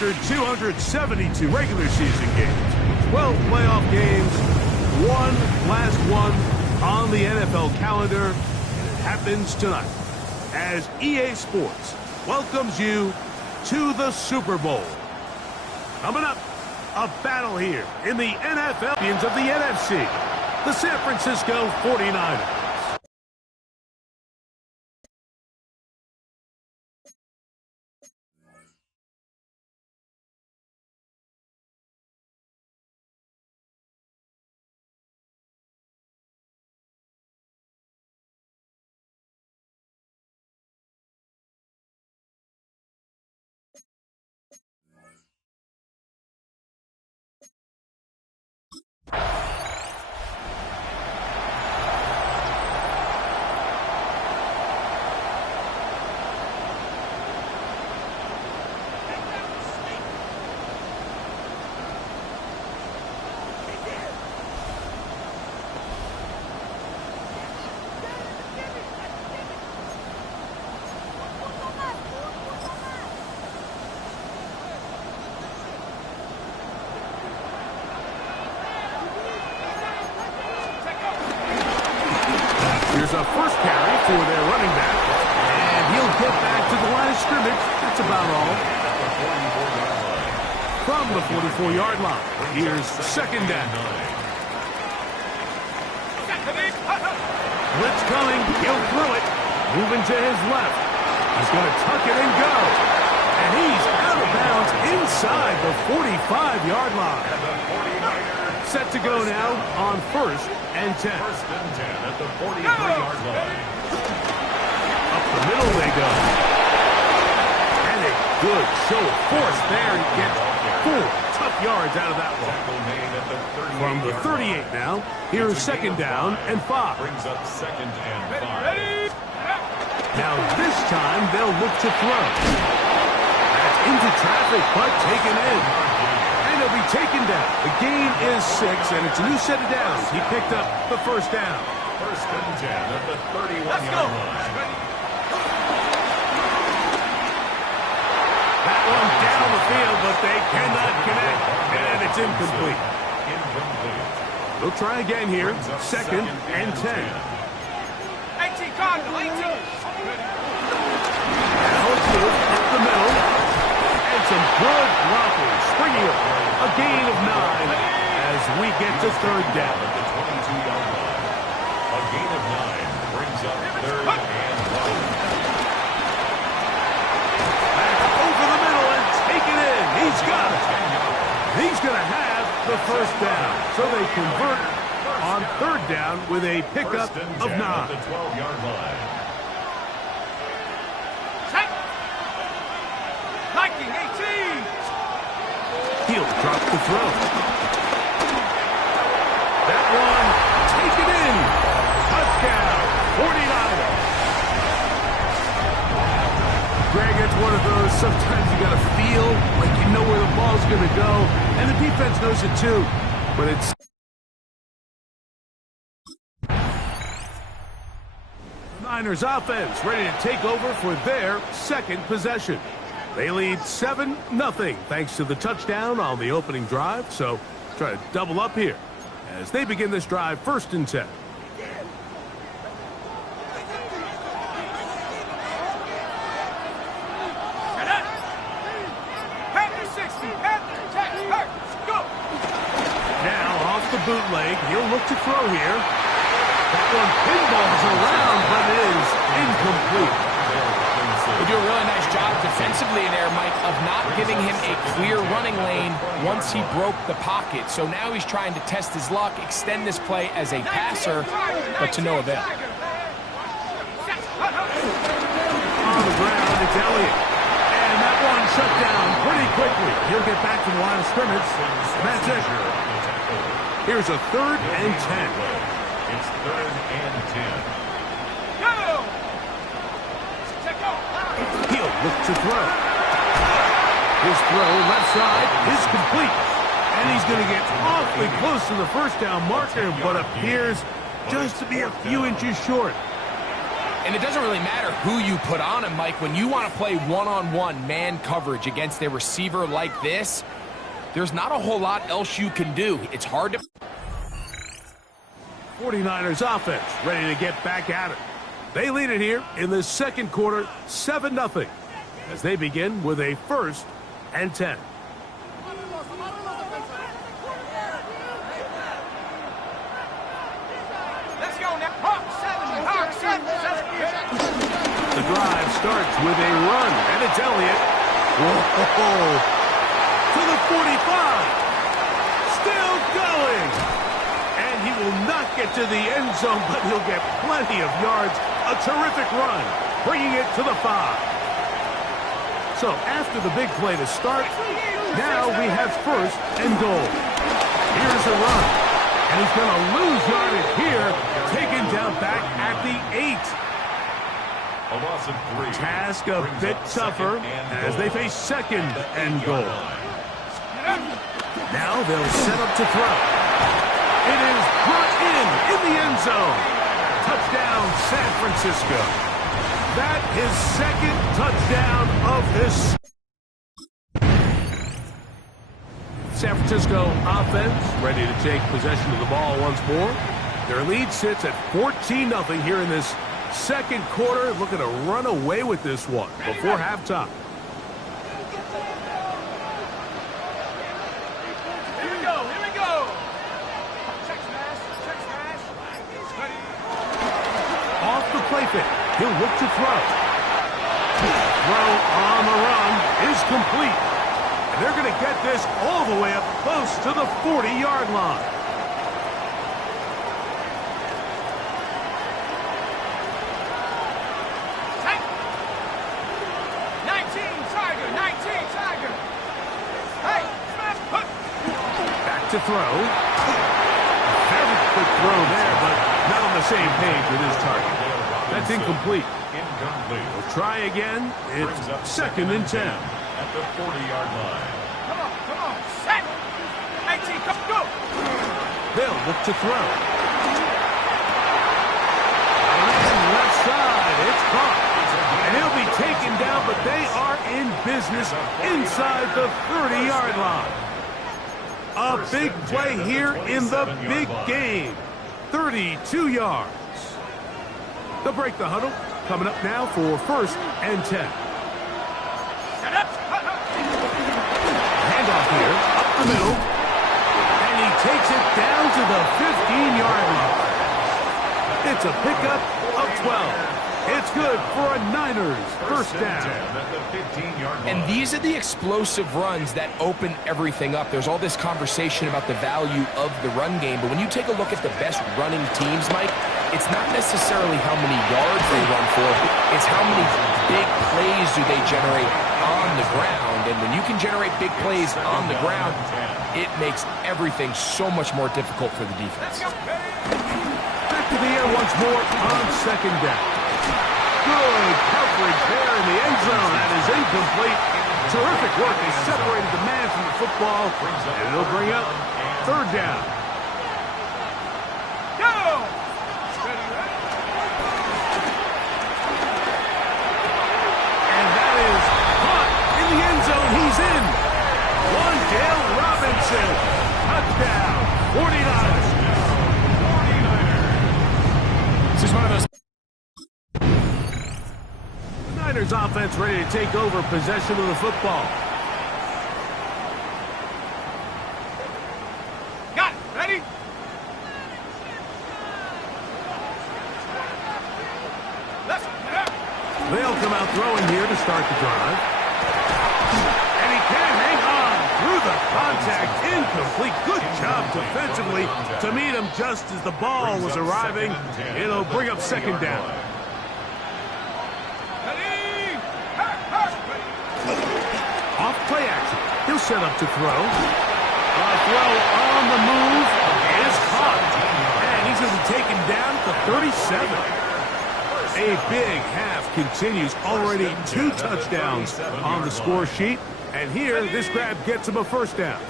record 272 regular season games, 12 playoff games, one last one on the NFL calendar, and it happens tonight as EA Sports welcomes you to the Super Bowl. Coming up, a battle here in the NFL champions of the NFC, the San Francisco 49ers. Here's a first carry for their running back, and he'll get back to the line of scrimmage. That's about all. From the 44-yard line, here's second down. Blitz coming, he'll throw it, moving to his left. He's going to tuck it and go, and he's out of bounds inside the 45-yard line. Set to go now on 1st and 10. 1st and 10 at the 43-yard line. Up the middle they go. And a good show of force there to get 4 tough yards out of that one. From the 38 now, here's second down and 5. Brings up 2nd and 5. Now this time they'll look to throw. That's into traffic, but taken in. He'll be taken down. The gain is 6, and it's a new set of downs. He picked up the first down. 1st and 10 at the 31-yard line. That one down the field, but they cannot connect, and it's incomplete. They'll try again here. 2nd and 10. 18, Cardinal, 18. Now it's good up the middle. And some good blocking. Springing up. A gain of 9 as we get to 3rd down. At the 22-yard line. A gain of 9 brings up 3rd and 1. Back over the middle and take it in. He's got it. He's going to have the first down. So they convert on 3rd down with a pickup of 9. At the 12-yard line. Viking 18. He'll drop the throw. That one, take it in. Touchdown, 49ers. Greg, it's one of those, sometimes you got to feel like you know where the ball's going to go, and the defense knows it too, but it's... The Niners offense ready to take over for their 2nd possession. They lead 7-0 thanks to the touchdown on the opening drive. So try to double up here as they begin this drive 1st and 10. Now off the bootleg, he'll look to throw here. That one pinballs around, but it is incomplete. They do a really nice job defensively in there, Mike, of not giving him a clear running lane once he broke the pocket. So now he's trying to test his luck, extend this play as a passer, but to no avail. On the ground, it's Elliott. And that one shut down pretty quickly. He'll get back to the line of scrimmage, and that's it. Here's a 3rd and 10. It's 3rd and 10. He'll look to throw. His throw left side is complete. And he's going to get awfully close to the first down marker, but appears just to be a few inches short. And it doesn't really matter who you put on him, Mike. When you want to play one-on-one man coverage against a receiver like this, there's not a whole lot else you can do. It's hard to... 49ers offense ready to get back at it. They lead it here in the second quarter, 7-0, as they begin with a 1st and 10. Let's go now. Hawk 70, Hawk 70. The drive starts with a run, and it's Elliott. Whoa! To the 45. Still going. And he will not get to the end zone, but he'll get plenty of yards. A terrific run, bringing it to the 5. So after the big play to start, now we have 1st and goal. Here's a run. And he's going to lose yardage here, taken down back at the 8. A loss of 3. Task a bit tougher as they face 2nd and goal. Now they'll set up to throw. It is brought in the end zone. Touchdown, San Francisco. That is 2nd touchdown of this. San Francisco offense ready to take possession of the ball once more. Their lead sits at 14-0 here in this second quarter. Looking to run away with this one before halftime. Here we go. Check smash. Off the play fake. He'll look to throw. Throw on the run is complete. And they're going to get this all the way up close to the 40-yard line. Take. 19 Tiger. Hey, smash, put. Back to throw. Very quick throw there, but not on the same page with his target. That's incomplete. We'll try again. It's 2nd and 10. At the 40-yard line. Come on. Set. 18, go. They'll look to throw. And left side, it's caught. And he'll be taken down, but they are in business inside the 30-yard line. A big play here in the big game. 32 yards. They'll break the huddle. Coming up now for 1st and 10. Handoff here, up the middle. And he takes it down to the 15-yard line. It's a pickup of 12. It's good for a Niners first down. And these are the explosive runs that open everything up. There's all this conversation about the value of the run game, but when you take a look at the best running teams, Mike, it's not necessarily how many yards they run for, it's how many big plays do they generate on the ground. And when you can generate big plays on the ground, it makes everything so much more difficult for the defense. Back to the air once more on 2nd down. Good coverage there in the end zone. That is incomplete. Terrific work. They separated the man from the football. And it'll bring up 3rd down. Go! And that is caught in the end zone. He's in. Wandale Robinson. Touchdown. 49ers. This is one of those. Niners offense ready to take over possession of the football. Got it. Ready? Let's go. They'll come out throwing here to start the drive. And he can hang on through the contact. Incomplete. Good job defensively to meet him just as the ball was arriving. It'll bring up 2nd down. Off play action. He'll set up to throw. A throw on the move is caught. And he's going to be taken down to 37. A big half continues. Already 2 touchdowns on the score sheet. And here, this grab gets him a 1st down.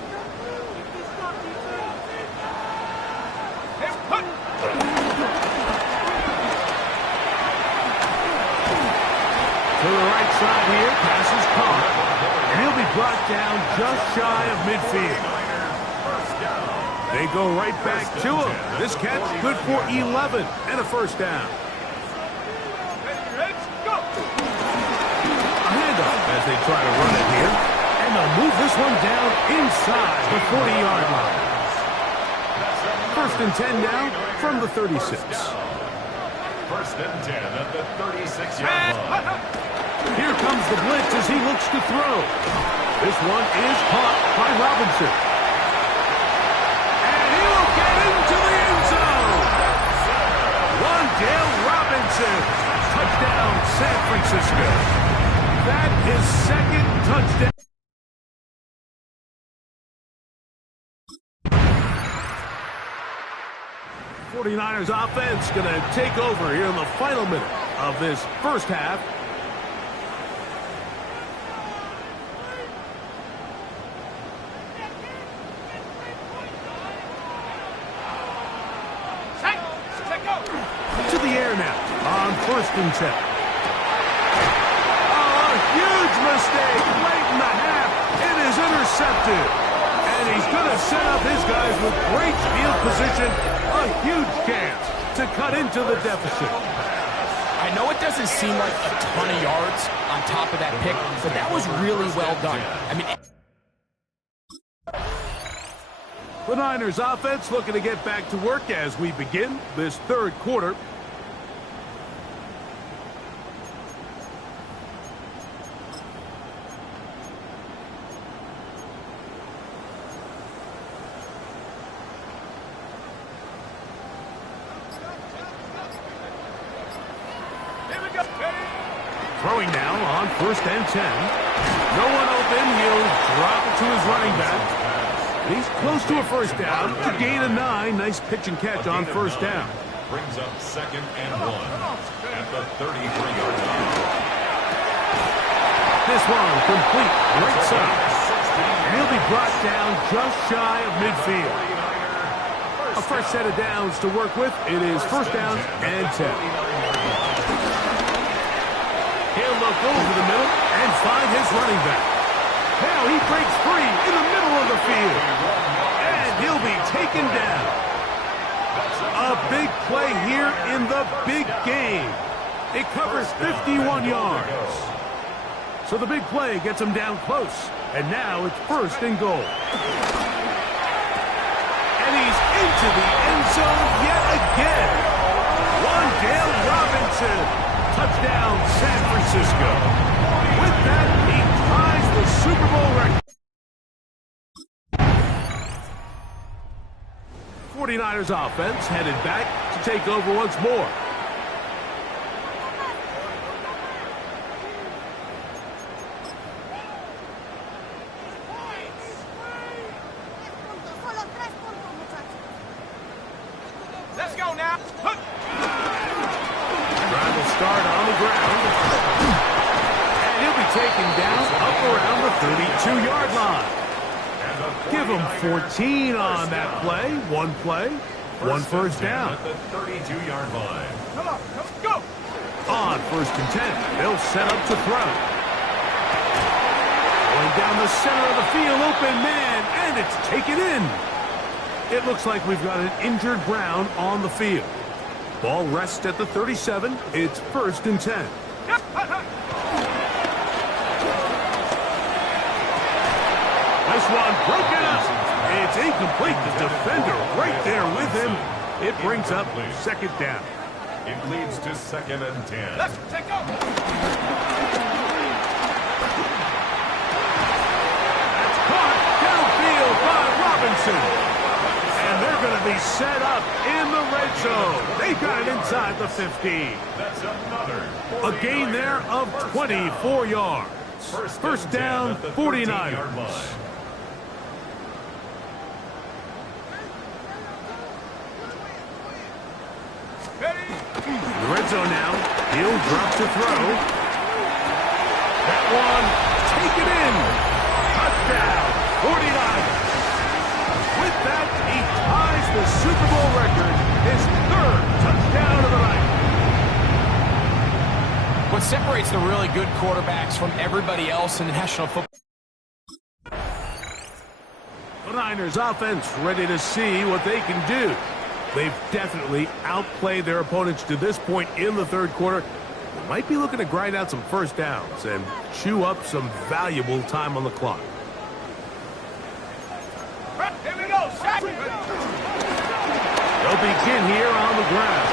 To the right side here, pass is caught. And he'll be brought down just shy of midfield. They go right back to him. This catch good for 11 and a first down. A handoff as they try to run it here. And they'll move this one down inside the 40-yard line. First and 10 now from the 36. First and 10 at the 36-yard line. Here comes the blitz as he looks to throw. This one is caught by Robinson. And he will get into the end zone. Wan'Dale Robinson. Touchdown, San Francisco. That is second touchdown. '49ers offense going to take over here in the final minute of this first half. To the air now on first and 10. Oh, a huge mistake late in the half. It is intercepted. And he's going to set up his guys with great field position. A huge chance to cut into the deficit. I know it doesn't seem like a ton of yards on top of that pick, but that was really well done. I mean, the Niners offense looking to get back to work as we begin this third quarter. Throwing now on first and 10. No one open. He'll drop it to his running back. He's close to a first down to gain a 9. Nice pitch and catch on first down. Brings up second and 1 at the 33-yard line. This one complete right side. And he'll be brought down just shy of midfield. A fresh set of downs to work with. It is first down and 10. He'll look over the middle and find his running back. Now he breaks free in the middle of the field. And he'll be taken down. A big play here in the big game. It covers 51 yards. So the big play gets him down close. And now it's first and goal. And he's into the end zone yet again. Wan'Dale Robinson. Touchdown, San Francisco. With that, he ties the Super Bowl record. 49ers offense headed back to take over once more. Let's go now. Drive will start on the ground. And he'll be taken down up around the 32-yard line. Give him 14 on that play. One first down. At the 32-yard line. Come on, go. On first and 10, they'll set up to throw. Going down the center of the field, open man, and it's taken in. It looks like we've got an injured Brown on the field. Ball rests at the 37. It's first and 10. This one broken up. It's incomplete. The defender right there with him. It brings up second down. It leads to second and 10. Let's take off. That's caught downfield by Robinson. And they're going to be set up in the red zone. They got it inside the 15. That's another. A gain there of 24 yards. First down, 49ers. The red zone now. He'll drop to throw. That one, take it in. Touchdown, 49ers. With that, he ties the Super Bowl record, his third touchdown of the night. What separates the really good quarterbacks from everybody else in the National Football The Niners offense ready to see what they can do. They've definitely outplayed their opponents to this point in the third quarter. They might be looking to grind out some first downs and chew up some valuable time on the clock. Here we go, Shaq. They'll begin here on the ground.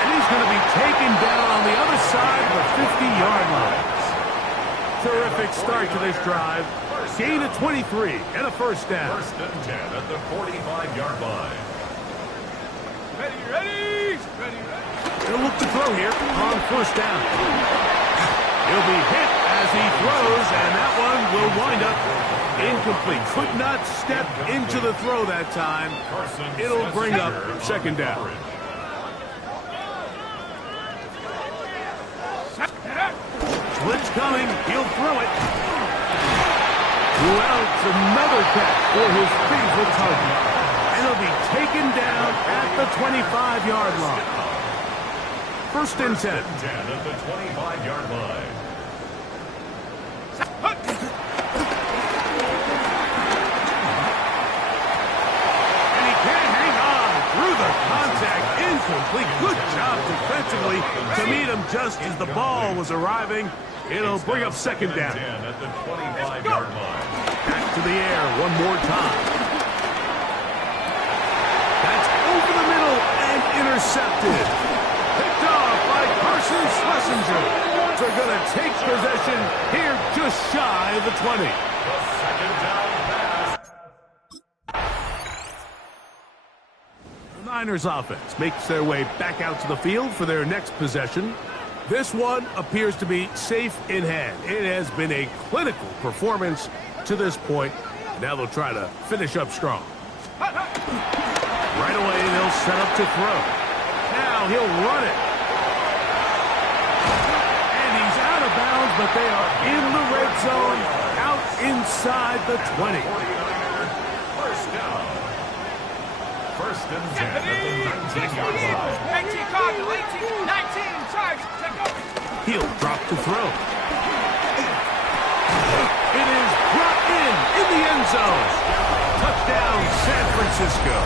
And he's going to be taken down on the other side of the 50-yard line. Terrific start to this drive. Gain of 23 and a first down. First and 10 at the 45-yard line. Ready. He'll look to throw here on first down. He'll be hit as he throws, and that one will wind up incomplete. Could not step into the throw that time. It'll bring up second down. Blitz coming. He'll throw it. Well, it's another catch for his favorite target. And he'll be taken down at the 25-yard line. First and 10. At the 25-yard line. And he can't hang on through the contact. Incomplete. Good job defensively to meet him just as the ball was arriving. It'll bring up second down. At the 25-yard line. Back to the air one more time. That's over the middle and intercepted. Picked off by Carson Schlesinger. They're going to take possession here just shy of the 20. The second down pass. The Niners offense makes their way back out to the field for their next possession. This one appears to be safe in hand. It has been a clinical performance to this point. Now they'll try to finish up strong. Right away, they'll set up to throw. Now he'll run it. And he's out of bounds, but they are in the red zone, out inside the 20. First down. First and 10 at the 19-yard line. 18 Cardinal, 18, 19, charge, check over. He'll drop to throw. It is brought in the end zone. Touchdown, San Francisco.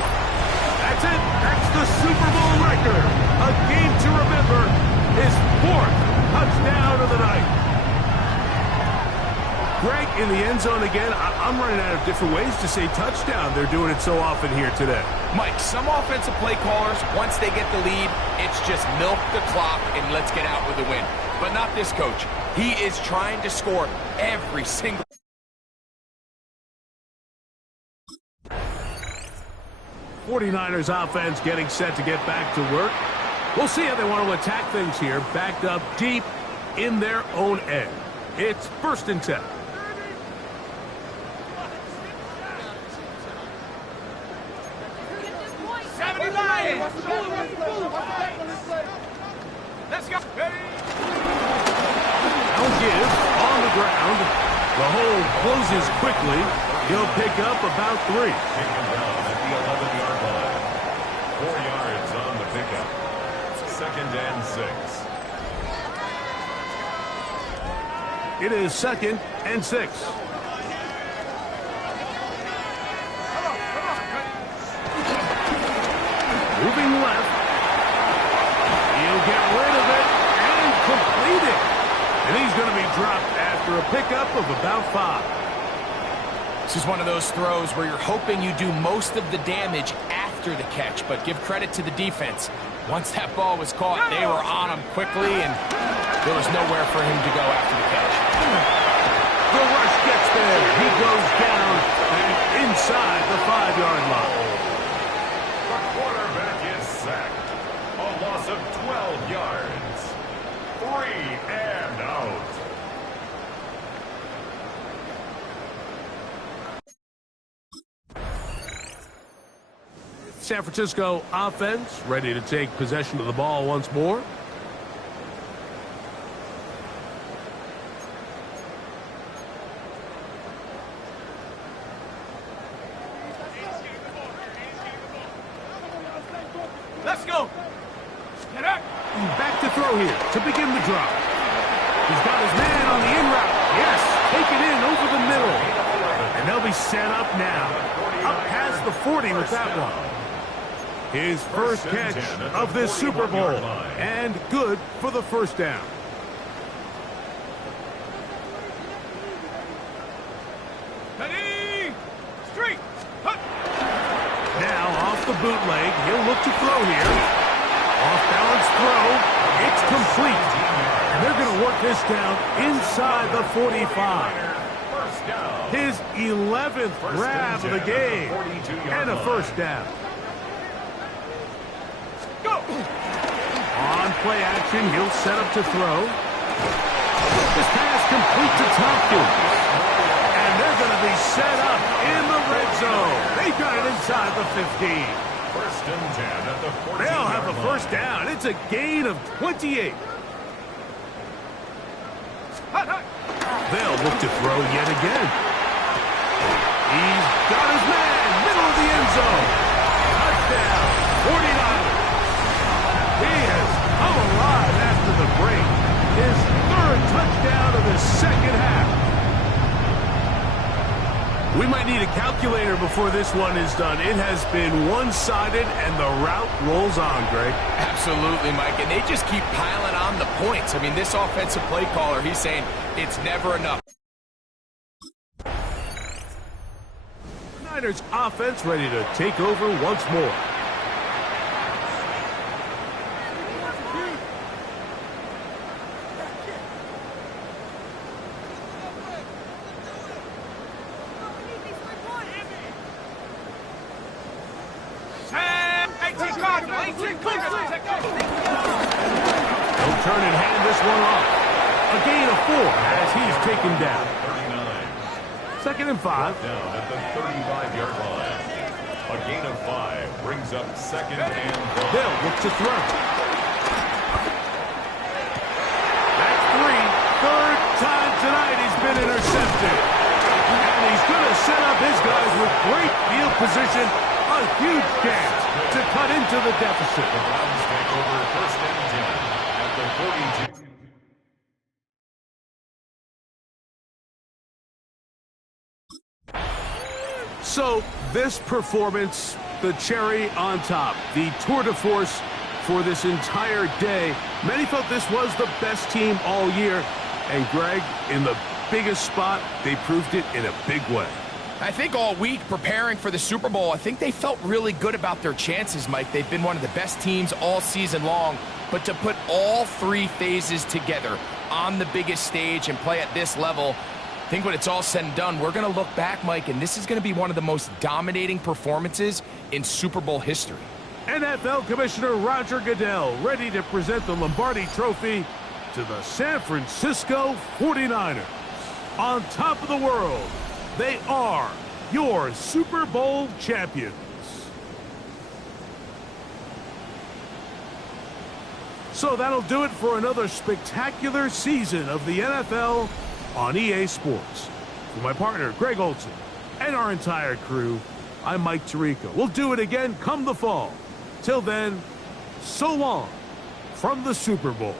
That's it. That's the Super Bowl record. A game to remember. His fourth touchdown of the night. Greg, in the end zone again. I'm running out of different ways to say touchdown. They're doing it so often here today. Mike, some offensive play callers, once they get the lead, it's just milk the clock and let's get out with a win. But not this coach. He is trying to score every single... 49ers offense getting set to get back to work. We'll see how they want to attack things here, backed up deep in their own end. It's first and 10. Let's go. Don't give on the ground. The hole closes quickly. He'll pick up about 3. Taken down at the 11-yard line. 4 yards on the pickup. Second and 6. It is second and 6. Moving left. He'll get rid of it and complete it. And he's going to be dropped after a pickup of about 5. This is one of those throws where you're hoping you do most of the damage after the catch, but give credit to the defense. Once that ball was caught, they were on him quickly, and there was nowhere for him to go after the catch. The rush gets there. He goes down and inside the 5-yard line. The quarterback is sacked. A loss of 12 yards. 3 and out. San Francisco offense ready to take possession of the ball once more. Let's go. Back to throw here to begin the drop. He's got his man on the in route. Yes, take it in over the middle. And they'll be set up now. Up past the 40 with that one. His first catch of this Super Bowl. And good for the first down. Now off the bootleg, he'll look to throw here. Off-balance throw. It's complete. And they're going to work this down inside the 45. His 11th grab of the game. And a first down. Go! On play action, he'll set up to throw. This pass complete to Tompkins. And they're going to be set up in the red zone. They got it inside the 15. First and 10 at the 14. They'll have a first down. It's a gain of 28. They'll look to throw yet again. He's got his man, middle of the end zone. Touchdown, 49ers. He has come alive after the break. His third touchdown of the second half. We might need a calculator before this one is done. It has been one-sided, and the route rolls on, Greg. Absolutely, Mike, and they just keep piling on the points. I mean, this offensive play caller, he's saying it's never enough. Niners offense ready to take over once more. He'll turn and hand this one off. A gain of 4 as he's taken down. 39. Second and 5. Down at the 35-yard line. A gain of 5 brings up second and 5. They'll look to throw. That's 3. Third time tonight he's been intercepted. And he's going to set up his guys with great field position. A huge chance to cut into the deficit. The Browns take over first and 10 at the 42. So this performance, the cherry on top, the tour de force for this entire day. Many felt this was the best team all year. And Greg, in the biggest spot, they proved it in a big way. I think all week preparing for the Super Bowl, I think they felt really good about their chances, Mike. They've been one of the best teams all season long. But to put all 3 phases together on the biggest stage and play at this level, I think when it's all said and done, we're going to look back, Mike, and this is going to be one of the most dominating performances in Super Bowl history. NFL Commissioner Roger Goodell ready to present the Lombardi Trophy to the San Francisco 49ers. On top of the world, they are your Super Bowl champions. So that'll do it for another spectacular season of the NFL on EA Sports. For my partner, Greg Olson, and our entire crew, I'm Mike Tirico. We'll do it again come the fall. Till then, so long from the Super Bowl.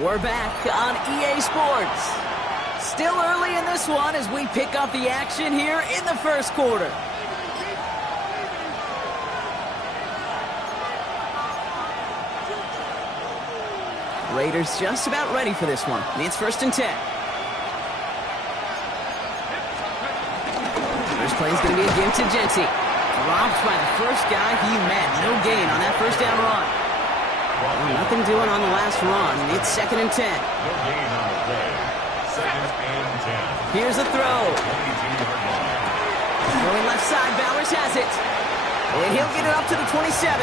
We're back on EA Sports. Still early in this one as we pick up the action here in the first quarter. Raiders just about ready for this one. It's 1st and 10. First play is going to be a give to Genty. Dropped by the first guy he met. No gain on that first down run. Well, nothing doing on the last run. It's 2nd and 10. No gain on the play. 2nd and 10. Here's a throw. Going left side, Bowers has it. And he'll get it up to the 27.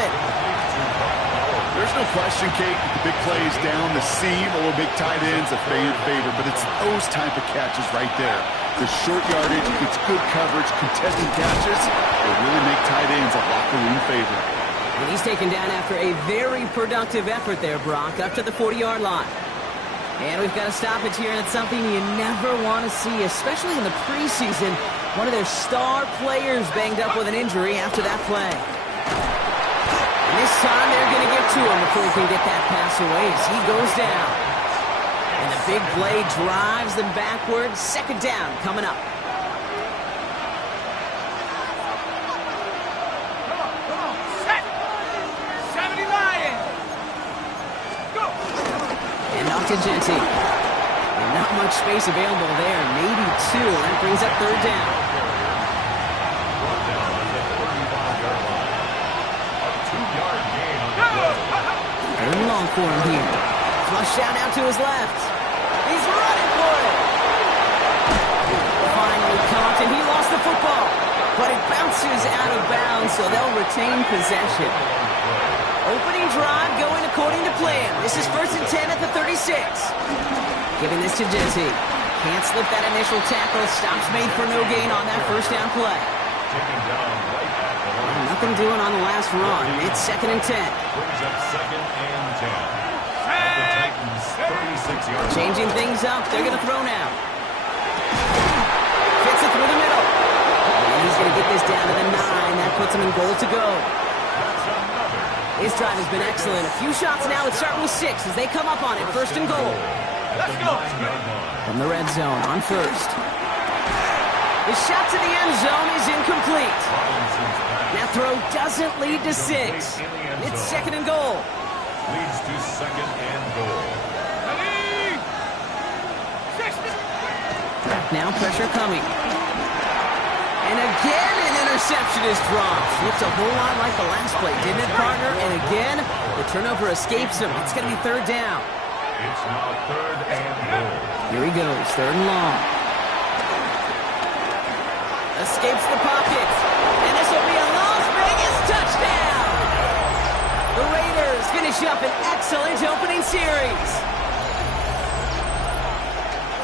There's no question, Kate, that the big plays down the seam or big tight ends a fan favorite, but it's those type of catches right there. The short yardage, it's good coverage, contested catches will really make tight ends a locker room favorite. And he's taken down after a very productive effort there, Brock, up to the 40-yard line. And we've got a stoppage here, and it's something you never want to see, especially in the preseason. One of their star players banged up with an injury after that play. And this time they're going to get to him before he can get that pass away as he goes down. And the big play drives them backwards. Second down coming up. Set. 70 Lions. Go. And off to Genty. And not much space available there. Maybe two. That brings up third down. Third long for him here. Flushed out now to his left. He's running for it. Finally caught, and he lost the football. But it bounces out of bounds, so they'll retain possession. Opening drive going according to plan. This is 1st and 10 at the 36. Giving this to Genty. Can't slip that initial tackle. Stops made for no gain on that first down play. Nothing doing on the last run. It's 2nd and 10. Brings up 2nd and 10. The Titans 36-yard. Changing things up. They're going to throw now. Fits it through the middle. And he's going to get this down to the 9. That puts him in goal to go. His drive has been excellent. A few shots now. It's starting with 6 as they come up on it. 1st and goal. Let's go. From the red zone on 1st. The shot to the end zone is incomplete. That throw doesn't lead to 6. It's 2nd and goal. Leads to 2nd and goal. Now pressure coming. And again an interception is dropped. Looked a whole lot like the last play, didn't it, partner? And again, the turnover escapes him. It's going to be third down. It's now 3rd and goal. Here he goes, 3rd and long. Escapes the pocket. And this will be a Las Vegas touchdown. The Raiders finish up an excellent opening series.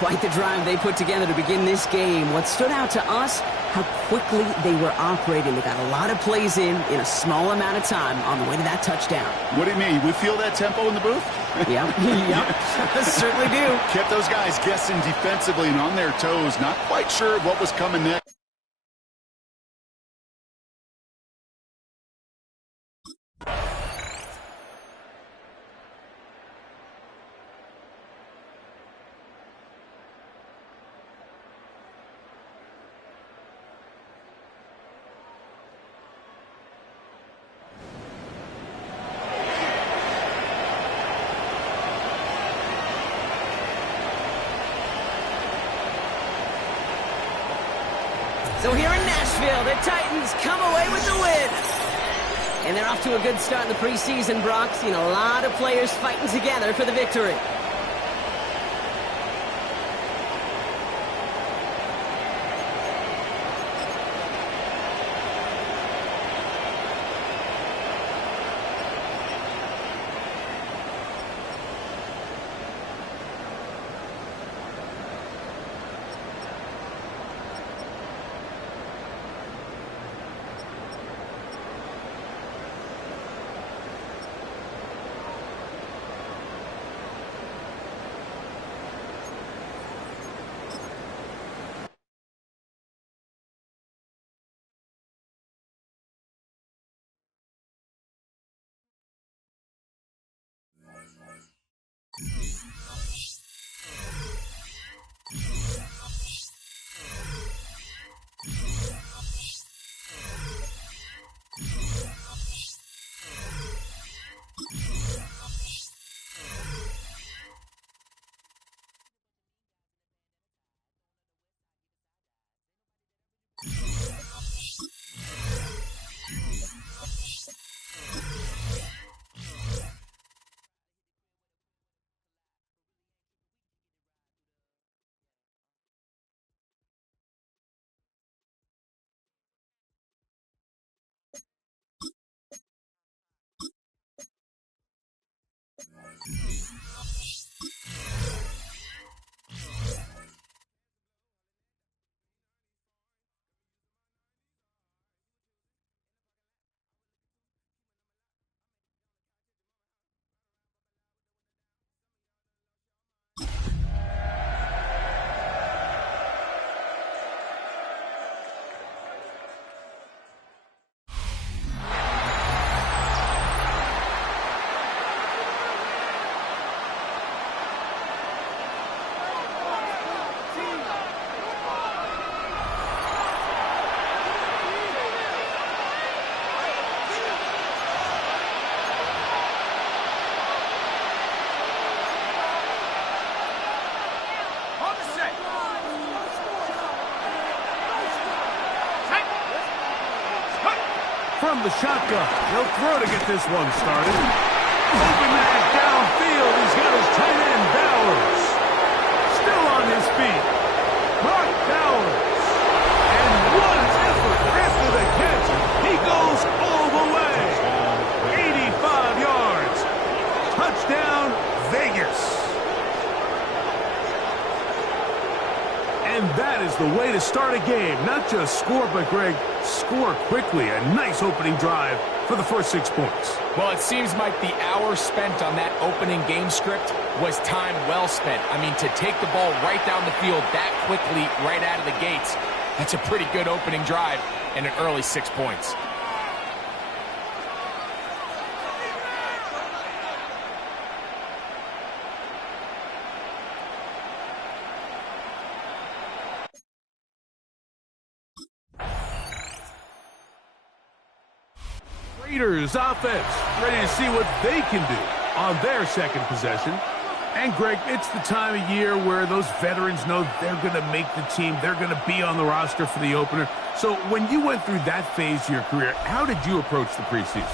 Quite the drive they put together to begin this game. What stood out to us, how quickly they were operating. They got a lot of plays in a small amount of time on the way to that touchdown. What do you mean? We feel that tempo in the booth? Yep, certainly do. Kept those guys guessing defensively and on their toes. Not quite sure what was coming next. So here in Nashville, the Titans come away with the win. And they're off to a good start in the preseason, Brock. Seen a lot of players fighting together for the victory. from the shotgun. He'll throw to get this one started. Open man downfield. He's got his tight end, Bowers. Still on his feet. Brock Bowers. And what an effort after the catch. He goes all the way. 85 yards. Touchdown, Vegas. And that is the way to start a game. Not just score, but, Greg, score quickly. A nice opening drive for the first 6 points. Well, it seems like the hour spent on that opening game script was time well spent. I mean, to take the ball right down the field that quickly right out of the gates, that's a pretty good opening drive and an early 6 points. Raiders offense ready to see what they can do on their second possession. And, Greg, it's the time of year where those veterans know they're going to make the team. They're going to be on the roster for the opener. So when you went through that phase of your career, how did you approach the preseason?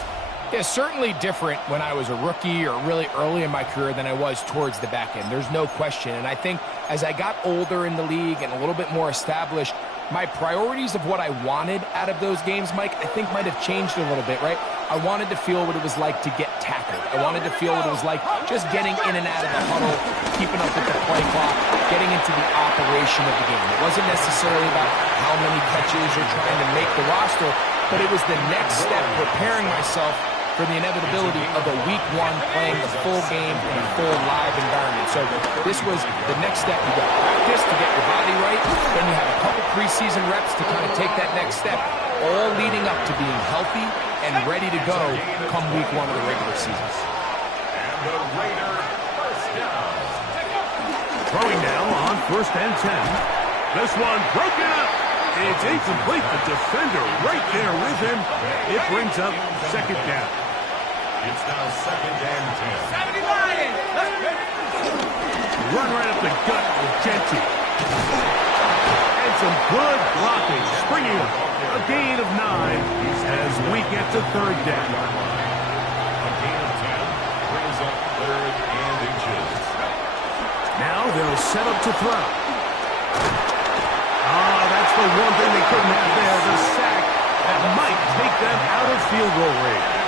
Yeah, certainly different when I was a rookie or really early in my career than I was towards the back end. There's no question. And I think as I got older in the league and a little bit more established, my priorities of what I wanted out of those games, Mike, I think might have changed a little bit, right? I wanted to feel what it was like to get tackled. I wanted to feel what it was like just getting in and out of the huddle, keeping up with the play clock, getting into the operation of the game. It wasn't necessarily about how many catches or trying to make the roster, but it was the next step, preparing myself for the inevitability of a week one playing the full game in a full live environment. So this was the next step. You got practice to get your body right, then you have a couple preseason reps to kind of take that next step, all leading up to being healthy and ready to go come week one of the regular season. And the Raider first down. Throwing now on 1st and 10. This one broken up. It's incomplete. The defender right there with him. It brings up 2nd down. It's now 2nd and 10. 70 Lions! Run right up the gut with Genty. And some good blocking. Springing up. A gain of 9 as we get to 3rd down. A gain of 10 brings up 3rd and inches. Now they'll set up to throw. That's the one thing they couldn't have there, the sack that might take them out of field goal range.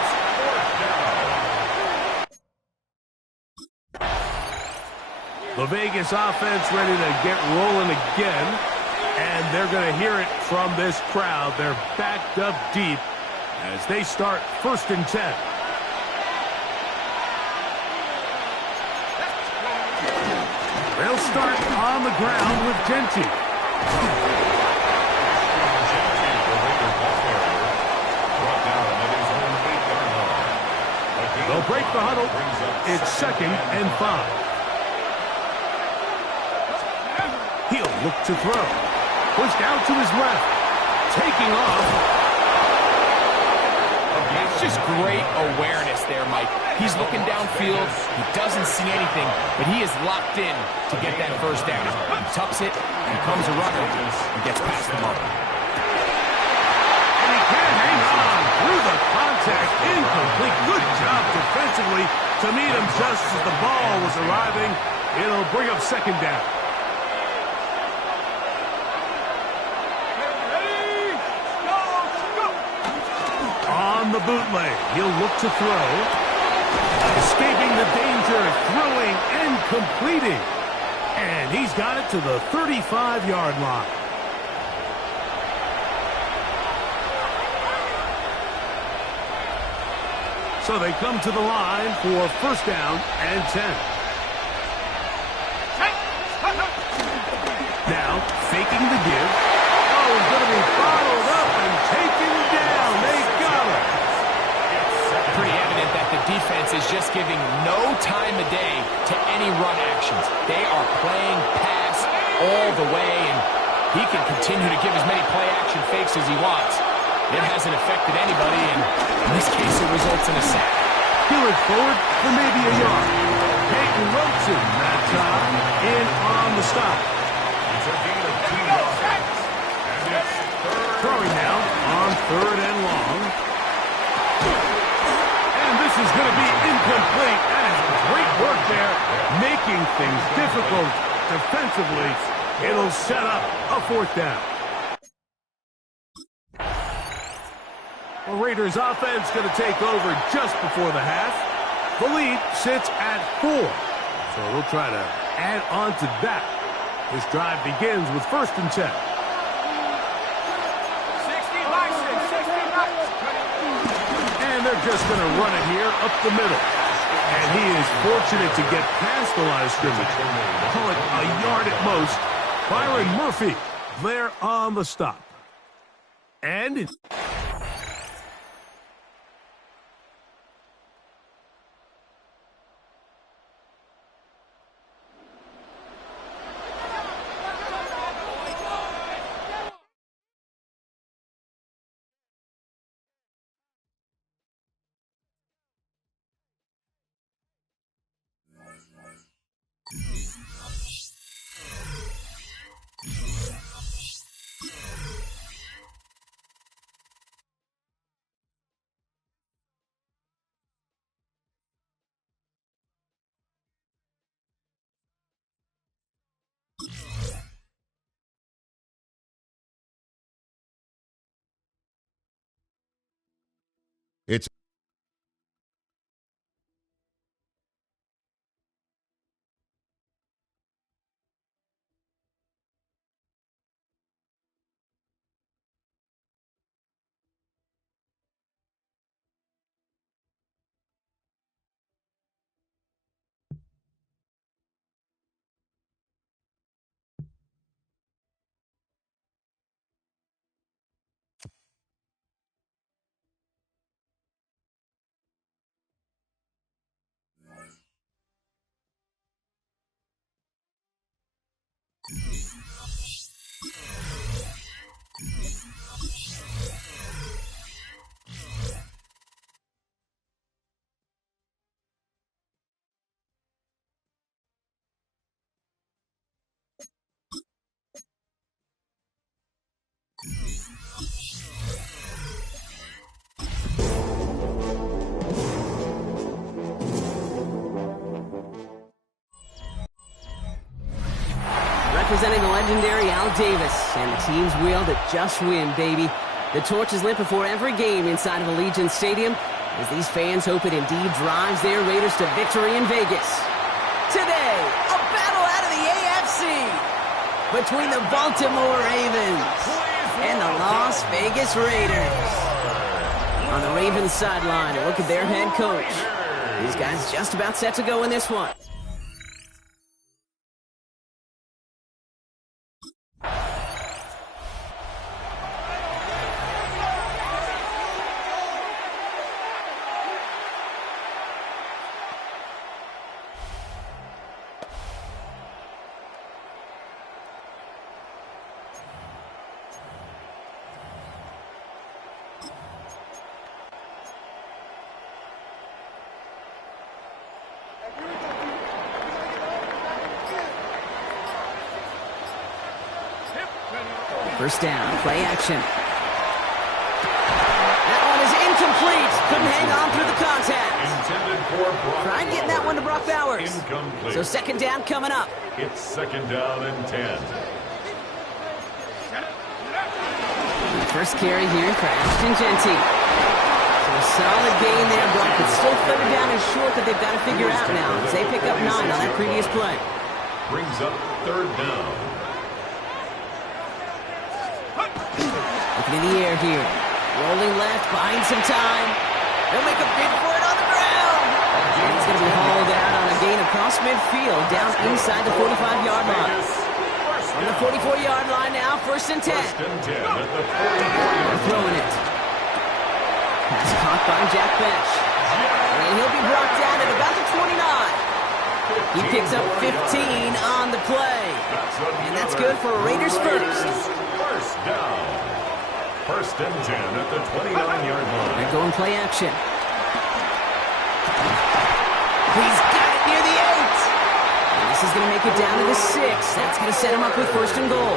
The Vegas offense ready to get rolling again, and they're going to hear it from this crowd. They're backed up deep as they start 1st and 10. They'll start on the ground with Genty. They'll break the huddle. It's 2nd and 5. He'll look to throw. Pushed out to his left. Taking off. It's just great awareness there, Mike. He's looking downfield. He doesn't see anything, but he is locked in to get that 1st down. He tucks it, becomes a runner, and gets past the mark. And he can't hang on through the contact. Incomplete. Good job defensively to meet him just as the ball was arriving. It'll bring up 2nd down. On the bootleg, he'll look to throw. Escaping the danger, throwing and completing. And he's got it to the 35-yard line. So they come to the line for 1st down and 10. Now, faking the give. Oh, he's going to be followed up and taken down. They got him. Pretty evident that the defense is just giving no time of day to any run actions. They are playing pass all the way, and he can continue to give as many play-action fakes as he wants. It hasn't affected anybody, and in this case, it results in a sack. He'll look forward for maybe a yard. Peyton Robertson that time in on the stop. It's a gain of 2 yards. And it's 3rd. Throwing now on 3rd and long. difficult defensively. It'll set up a 4th down. The Raiders offense going to take over just before the half. The lead sits at 4. So they'll try to add on to that. This drive begins with 1st and 10. 60 license, 60 license. And they're just going to run it here up the middle. And he is fortunate to get past the line of scrimmage. Call it a yard at most. Byron Murphy there on the stop. And It's representing the legendary Al Davis, and the team's will to just win, baby. The torch is lit before every game inside of Allegiant Stadium, as these fans hope it indeed drives their Raiders to victory in Vegas. Today, a battle out of the AFC between the Baltimore Ravens and the Las Vegas Raiders. On the Ravens sideline, a look at their head coach. These guys just about set to go in this one. First down, play action. That one is incomplete. Couldn't hang on through the contact. Tried getting that one to Brock Bowers. Incomplete. So 2nd down coming up. It's 2nd down and 10. First carry here for Ashton Genty. So a solid gain there, Brock, but still 3rd down and short that they've got to figure out now as they pick up 9 on that previous play. Brings up 3rd down. Looking in the air here. Rolling left, buying some time. They'll make a big for it on the ground. And he's going to be hauled out on a gain across midfield, down inside the 45-yard line. On the 44-yard line now, 1st and 10. They're throwing it. Pass caught by Jack Bench. And he'll be brought down at about the 29. He picks up 15 on the play. And that's good for Raiders first. First down. 1st and 10 at the 29-yard line. They're going play action. He's got it near the 8. And this is going to make it down to the 6. That's going to set him up with 1st and goal.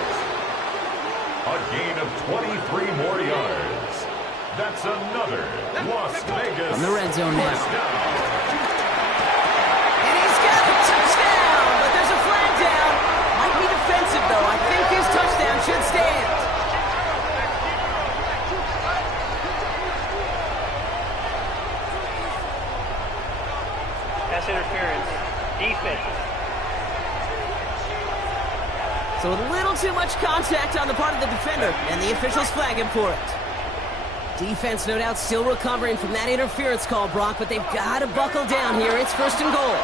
A gain of 23 more yards. That's another Las Vegas. From the red zone now. First down. And he's got a touchdown, but there's a flag down. So a little too much contact on the part of the defender, and the officials flag him for it. Defense, no doubt, still recovering from that interference call, Brock, but they've got to buckle down here. It's 1st and goal.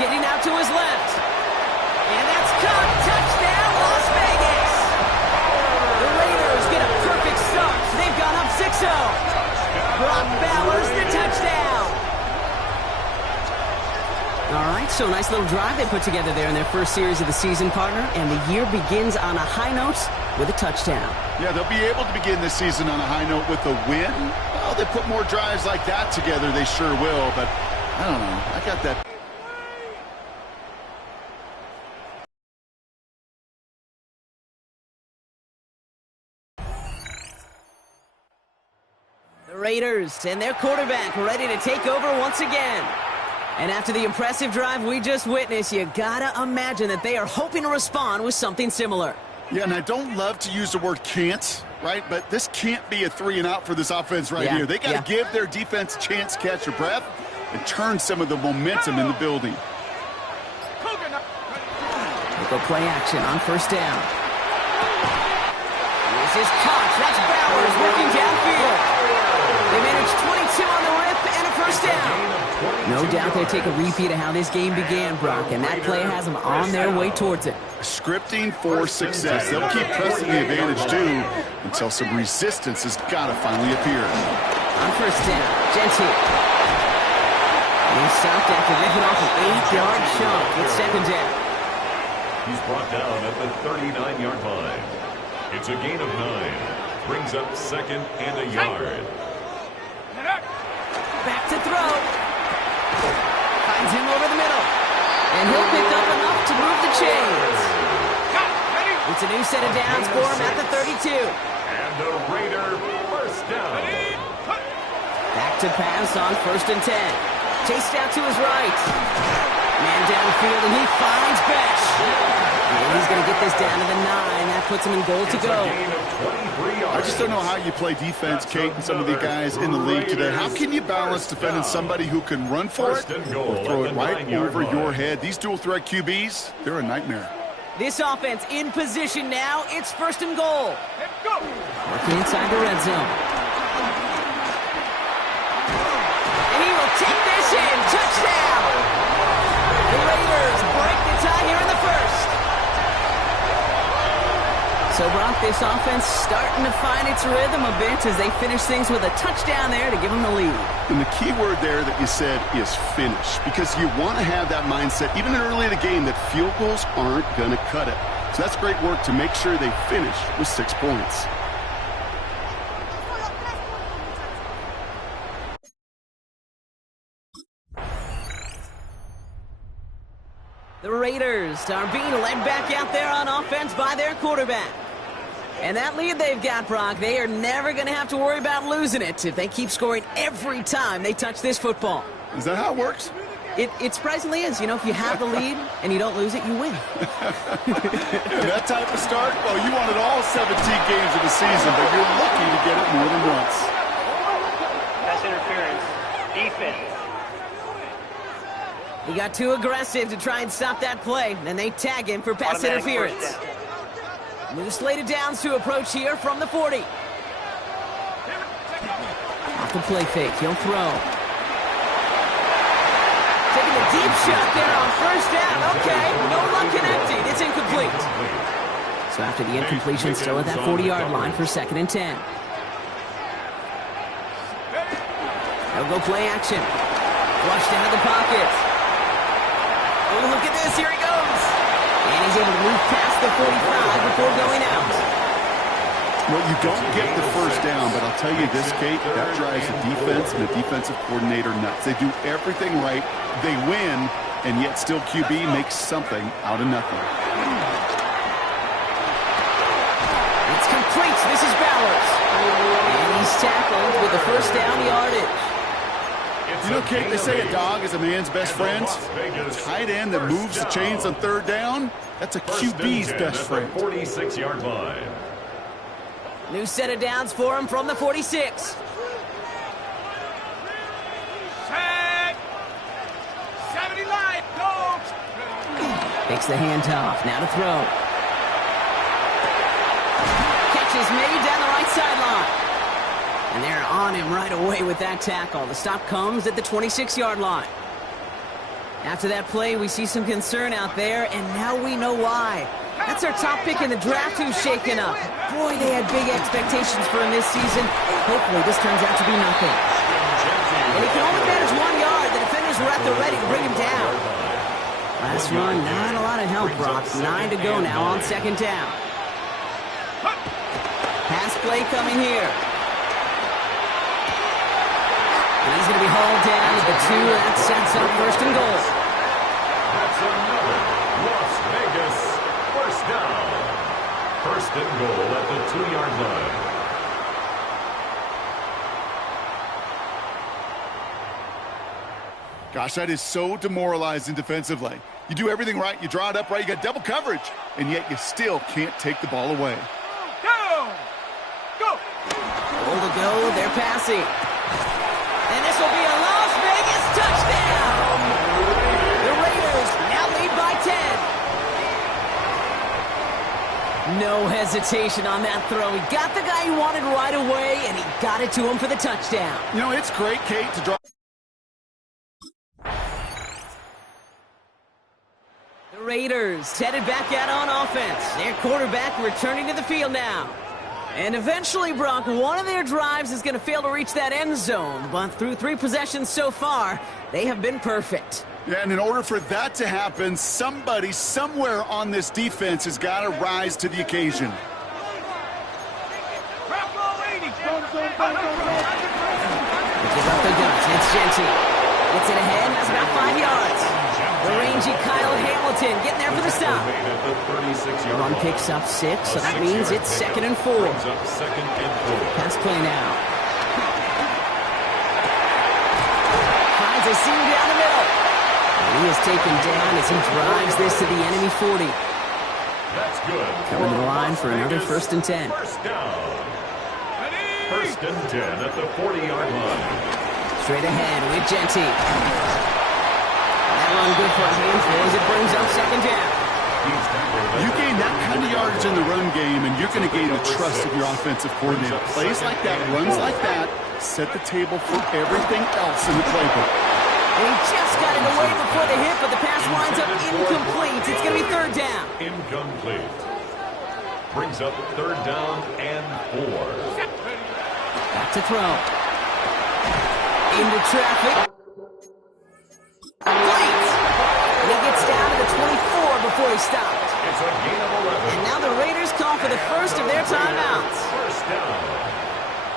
Getting out to his left. And that's caught. Touchdown, Las Vegas. The Raiders get a perfect start. They've gone up 6-0. Brock Bowers, the touchdown. All right, so a nice little drive they put together there in their first series of the season, partner, and the year begins on a high note with a touchdown. Yeah, they'll be able to begin this season on a high note with a win. Well, they put more drives like that together, they sure will, but I don't know. I got that. The Raiders and their quarterback ready to take over once again. And after the impressive drive we just witnessed, you gotta imagine that they are hoping to respond with something similar. Yeah, and I don't love to use the word can't, right? But this can't be a 3-and-out for this offense right here. They got to give their defense a chance to catch their breath and turn some of the momentum in the building. Go play action on 1st down. This is caught. That's Bowers working downfield. They managed 22 on the rip and a 1st down. No doubt they take a repeat of how this game began, Brock, and that play has them on their way towards it. Scripting for success. They'll keep pressing the advantage, too, until some resistance has got to finally appear. On 1st down, Gentile. He stopped after ripping off an 8-yard chunk. It's 2nd down. He's brought down at the 39-yard line. It's a gain of 9. Brings up 2nd and a yard. Back to throw. Finds him over the middle. And he'll pick up enough to move the chains. It's a new set of downs for him at the 32. And the Raider 1st down. Back to pass on 1st and 10. Chased out to his right. Man downfield, and he finds Besh. And he's going to get this down to the 9. That puts him in goal to go. I just don't know how you play defense, Kate, and some of the guys in the league today. How can you balance defending somebody who can run for it or throw it right over your head? These dual-threat QBs, they're a nightmare. This offense in position now. It's 1st and goal. Working inside the red zone. And he will take this in. Touchdown! The Raiders break the tie here in the 1st. So, Brock, this offense starting to find its rhythm a bit as they finish things with a touchdown there to give them the lead. And the key word there that you said is finish, because you want to have that mindset, even early in the game, that field goals aren't going to cut it. So that's great work to make sure they finish with 6 points. The Raiders are being led back out there on offense by their quarterback. And that lead they've got, Brock, they are never going to have to worry about losing it if they keep scoring every time they touch this football. Is that how it works? It surprisingly is. You know, if you have the lead and you don't lose it, you win. That type of start, well, you wanted all 17 games of the season, but you're lucky to get it more than once. Pass interference. Defense. He got too aggressive to try and stop that play, and they tag him for pass interference. New slate of downs to approach here from the 40. Off the play fake, he'll throw. Taking a deep shot there on 1st down. Okay, no luck connecting. It's incomplete. So after the incompletion, still at that 40-yard line for 2nd and 10. They'll go play action. Flushed out of the pocket. Oh, look at this. Here he goes. And he's able to move past the 45 before going out. Well, you don't get the 1st down, but I'll tell you this, Kate, that drives the defense and the defensive coordinator nuts. They do everything right. They win, and yet still QB makes something out of nothing. It's complete. This is Bowers. And he's tackled with the 1st down yardage. You know, Kate, they say a dog is a man's best friend. A tight end that moves the chains on 3rd down, that's a QB's best friend. 46-yard line. New set of downs for him from the 46. Set. 70 line. Go. Takes the handoff. Now to throw. And they're on him right away with that tackle. The stop comes at the 26-yard line. After that play, we see some concern out there, and now we know why. That's our top pick in the draft who's shaken up. Boy, they had big expectations for him this season. Hopefully this turns out to be nothing. And he can only manage 1 yard. The defenders were at the ready to bring him down. Last run, not a lot of help, Brock. 9 to go now on second down. Pass play coming here. And he's going to be hauled down at the 2. That sets up first and goal. That's another Las Vegas first down. First and goal at the 2-yard line. Gosh, that is so demoralizing defensively. You do everything right, you draw it up right, you got double coverage, and yet you still can't take the ball away. Go! Go! Goal to go, they're passing. And this will be a Las Vegas touchdown! The Raiders now lead by 10. No hesitation on that throw. He got the guy he wanted right away, and he got it to him for the touchdown. You know, it's great, Kate, to draw. The Raiders headed back out on offense. Their quarterback returning to the field now. And eventually, Brock, one of their drives is going to fail to reach that end zone. But through 3 possessions so far, they have been perfect. Yeah, and in order for that to happen, somebody somewhere on this defense has got to rise to the occasion. Give up the guns. It's Genty. Gets it ahead, has about 5 yards. The rangy Kyle Hamilton getting there for the stop. Run picks up 6, so that means it's 2nd and 4. Pass play now. Finds a seam down the middle. And he is taken down as he drives this to the enemy 40. That's good. Coming to the line for another 1st and 10. First down. 1st and 10 at the 40-yard line. Straight ahead with Genty. That run good for a handful as it brings up 2nd down. You gain that kind of yardage in the run game, and you're going to gain the trust of your offensive coordinator. Plays like that, runs like that, set the table for everything else in the playbook. And he just got it away before the hit, but the pass winds up incomplete. It's going to be 3rd down. Incomplete. Brings up 3rd down and 4. Back to throw. Into traffic. Complete. And he gets down to the 24 before he stopped. It's a gain of 11. And now the Raiders call for the first of their timeouts. First down.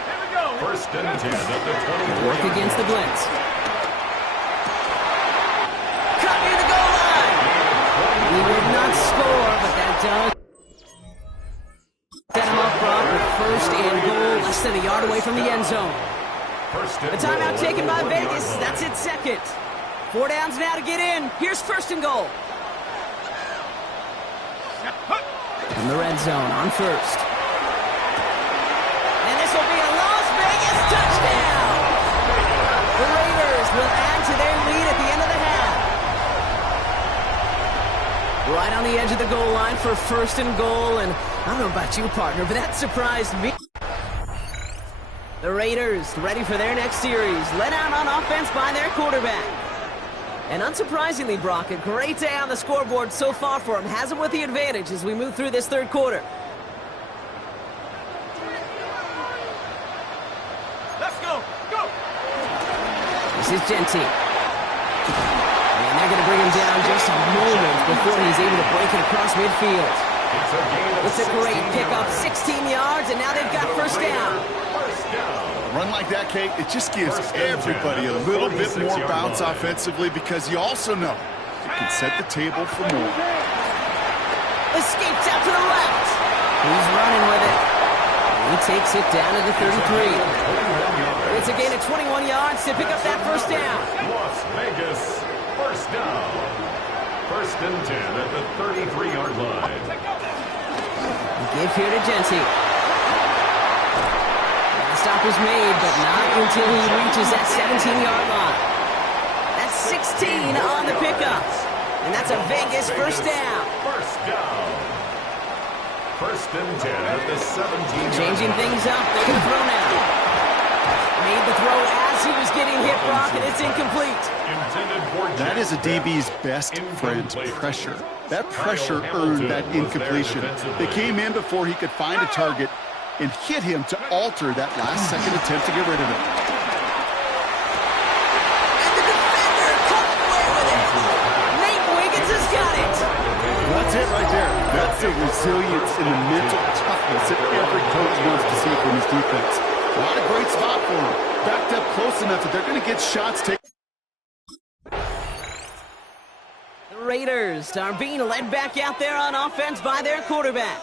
Here we go. 1st and 10 at the 20. Work against the blitz. Cut near the goal line. He would not score, but that does set him up front with 1st and goal, less than a yard away from the end zone. The timeout taken by Vegas. That's its 2nd. 4 downs now to get in. Here's 1st and goal. From the red zone on 1st. And this will be a Las Vegas touchdown. The Raiders will add to their lead at the end of the half. Right on the edge of the goal line for 1st and goal. And I don't know about you, partner, but that surprised me. The Raiders ready for their next series. Led out on offense by their quarterback. And unsurprisingly, Brock, a great day on the scoreboard so far for him. Has him with the advantage as we move through this 3rd quarter. Let's go. Go. This is Genty. And they're going to bring him down just a moment before he's able to break it across midfield. It's a great pickup, 16 yards, and now they've got 1st down. A run like that, Kate, it just gives everybody a little bit more bounce offensively because you also know it can set the table for more. Escapes out to the left. He's running with it. He takes it down to the 33. It's a gain of 21 yards to pick up that 1st down. Las Vegas, 1st down. 1st and 10 at the 33-yard line. Give here to Genty. The stop is made, but not until he reaches that 17-yard line. That's 16 on the pickup. And that's a Vegas 1st down. 1st down. 1st and 10 at the 17. Changing things up. They're going to throw now. Made the throw as he was getting hit, Brock, and it's incomplete. That is a DB's best friend, pressure. That pressure earned that incompletion. They came in before he could find a target and hit him to alter that last-second attempt to get rid of it. And the defender comes away with it. Nate Wiggins has got it. That's it right there. That's the resilience and the mental toughness that every coach wants to see from his defense. Not a great spot for him. Backed up close enough that they're going to get shots taken. The Raiders are being led back out there on offense by their quarterback.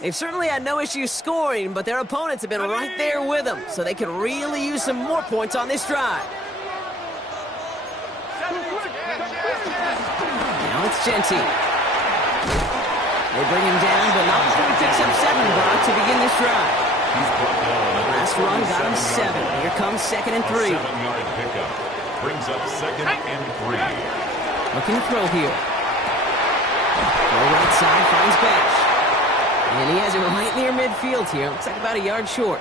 They've certainly had no issues scoring, but their opponents have been right there with them, so they could really use some more points on this drive. Now it's Genty. They bring him down, but not before he picks up 7, Brock, to begin this drive. Last run got him 7. Here comes 2nd and 3. 7-yard pickup. Brings up 2nd and 3. Looking to throw here. Go right side, finds Bash. And he has it right near midfield here. Looks like about a yard short.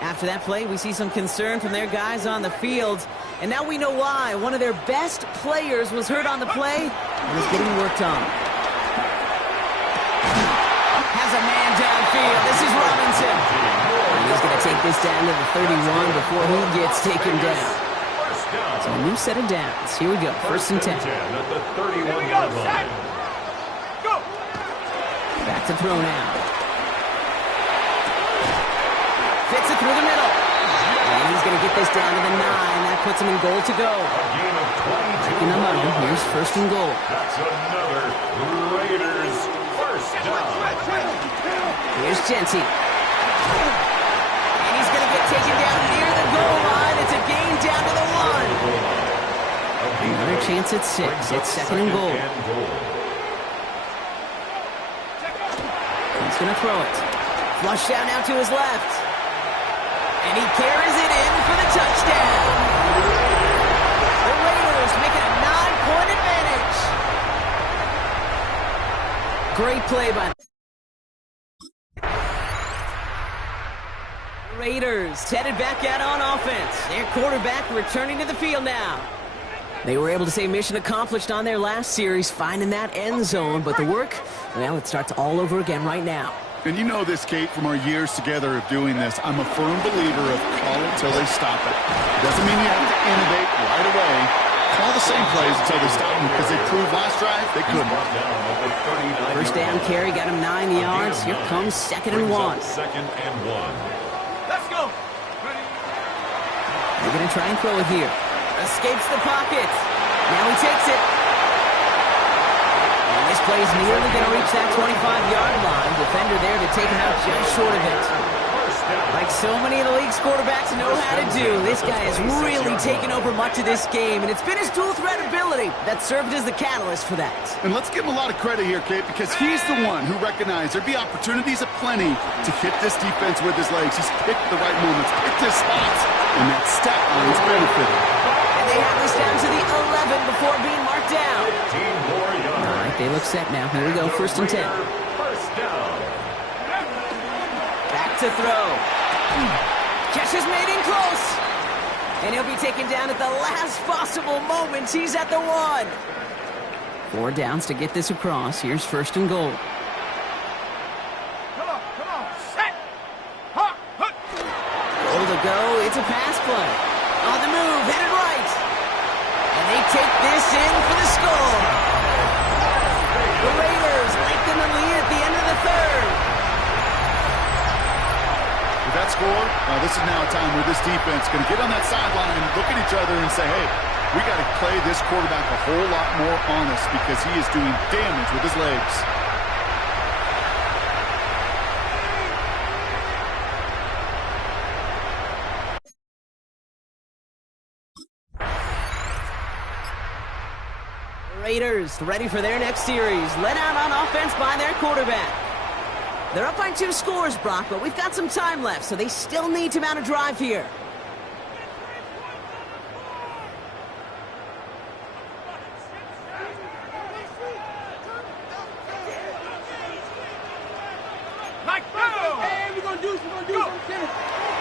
After that play, we see some concern from their guys on the field. And now we know why. One of their best players was hurt on the play and is getting worked on. Has a man downfield. This is Robinson. And he's going to take this down to the 31 before he gets taken down. So a new set of downs. Here we go. 1st and 10. At the 31-yard line. Back to throw now. Fits it through the middle. And he's going to get this down to the 9. That puts him in goal to go. Breaking them out. Here's 1st and goal. That's another Raiders first down. Here's Genty. And he's going to get taken down near the goal line. It's a gain down to the 1. Another chance at 6. It's 2nd and goal. He's going to throw it. Flush down now to his left. And he carries it in for the touchdown. The Raiders make it a 9-point advantage. Great play by the Raiders. Headed back out on offense. Their quarterback returning to the field now. They were able to say mission accomplished on their last series, finding that end zone. But the work, well, it starts all over again right now. And you know this, Kate, from our years together of doing this. I'm a firm believer of call it till they stop it. Doesn't mean you have to innovate right away. Call the same plays until they stop them, because they proved last drive they couldn't. First down carry got him 9 yards. Here comes 2nd and 1. 2nd and 1. Let's go. They're going to try and throw it here. Escapes the pocket. Now he takes it. And this play is nearly going to reach that 25-yard line. Defender there to take him out just short of it. Like so many of the league's quarterbacks know how to do, this guy has really taken over much of this game, and it's been his dual threat ability that served as the catalyst for that. And let's give him a lot of credit here, Kate, because he's the one who recognized there'd be opportunities aplenty to hit this defense with his legs. He's picked the right moments, picked his spots, and that stat line's benefited. And they have this down to the 11 before being marked down. All right, they look set now. Here we go, 1st and 10. First down. Back to throw. Catch is made in close. And he'll be taken down at the last possible moment. He's at the 1. 4 downs to get this across. Here's 1st and goal. Come on. Set. Hawk. Hook. Goal to go. It's a pass play. On the move, headed right. And they take this in for the score. The Raiders lengthen the lead at the end of the 3rd. With that score, this is now a time where this defense is going to get on that sideline and look at each other and say, hey, we got to play this quarterback a whole lot more honest because he is doing damage with his legs. Raiders ready for their next series. Led out on offense by their quarterback. They're up by 2 scores, Brock, but we've got some time left, so they still need to mount a drive here.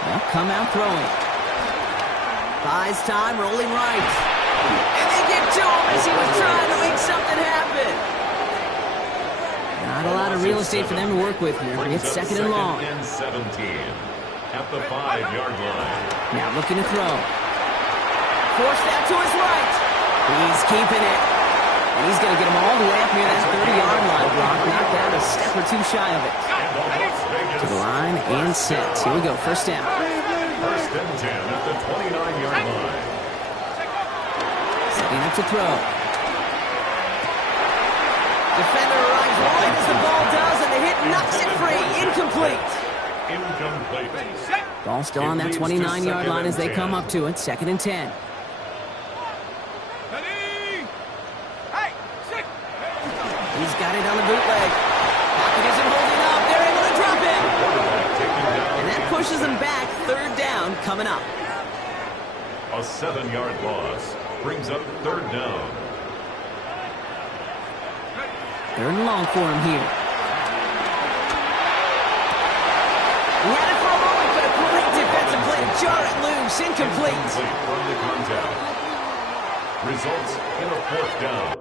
They'll come out throwing. Buys time, rolling right. And they get to him as he was trying to make something happen. Not a lot of real estate for them to work with here. It's second and long. And 17 at the 5-yard line. Now looking to throw. Force that to his right. He's keeping it. And he's going to get him all the way up near that 30-yard line. Brock knocked down a step or two shy of it. To the line and set. Here we go, first down. First and 10 at the 29-yard line. Setting up to throw. Defender arrives right as the ball does, and the hit knocks it free. Incomplete. Ball still on that 29-yard line as they come up to it. Second and 10. He's got it on the bootleg. Pocket isn't holding up. They're able to drop him. And that pushes them back. Third down coming up. A 7-yard loss brings up third down. Third and long for him here. He had it for a moment, but a great defensive play to jar it loose. Incomplete. From the contact. Results in a fourth down.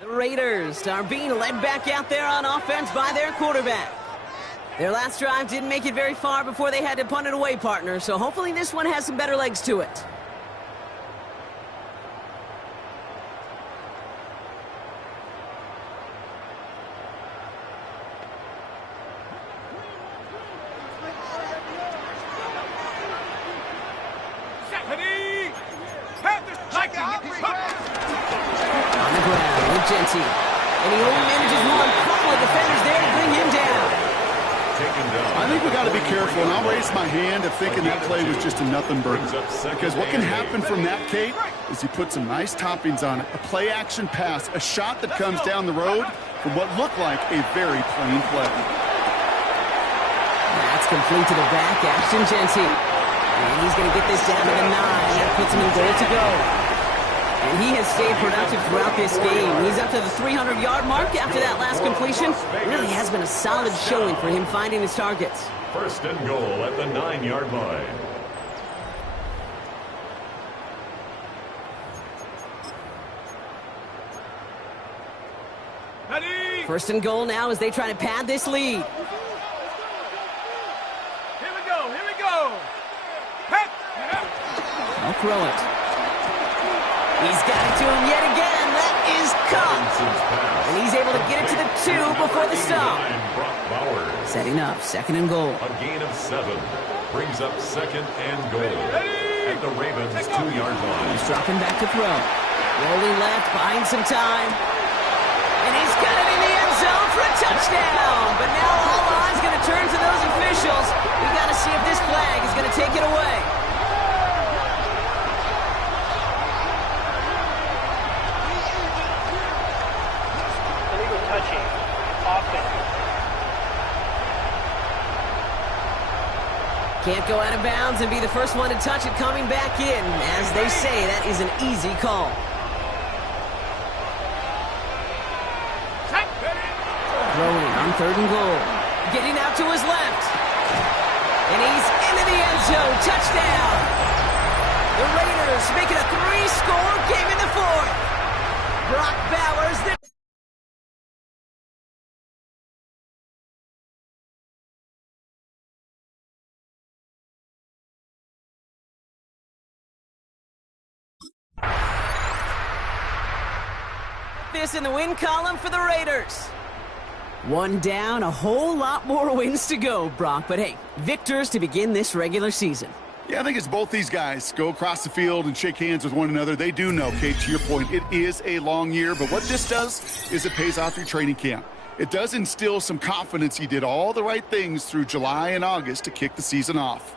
The Raiders are being led back out there on offense by their quarterback. Their last drive didn't make it very far before they had to punt it away, partner, so hopefully this one has some better legs to it. And he only manages one. Couple of defenders there to bring him down. I think we got to be careful, and I'll raise my hand of thinking that play was just a nothing burger. Because what can happen from that, Kate, is you put some nice toppings on it. A play-action pass, a shot that comes down the road from what looked like a very plain play. That's complete to the back, Ashton Genty. And he's going to get this down to the 9. That puts him in goal to go. And he has stayed productive throughout this game. He's up to the 300-yard mark after that last completion. It really has been a solid showing for him finding his targets. First and goal at the 9-yard line. First and goal now as they try to pad this lead. Here we go, here we go. Heck. I'll throw it. He's got it to him yet again. That is caught. And he's able to get it to the 2 before the stop. Setting up, second and goal. A gain of 7 brings up second and goal at the Ravens' 2-yard line. He's dropping back to throw. Rolling left, buying some time. And he's got it in the end zone for a touchdown. But now all eyes going to turn to those officials. We got to see if this flag is going to take it away. Can't go out of bounds and be the first one to touch it coming back in. As they say, that is an easy call. Throwing on third and goal. Getting out to his left. And he's into the end zone. Touchdown. The Raiders make it a 3-score game in the fourth. Brock Bowers, the this in the win column for the Raiders. One down, a whole lot more wins to go, Brock. But hey, victors to begin this regular season. Yeah, I think it's both these guys go across the field and shake hands with one another. They do know, Kate, to your point, it is a long year. But what this does is it pays off your training camp. It does instill some confidence. He did all the right things through July and August to kick the season off.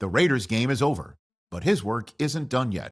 The Raiders game is over, but his work isn't done yet.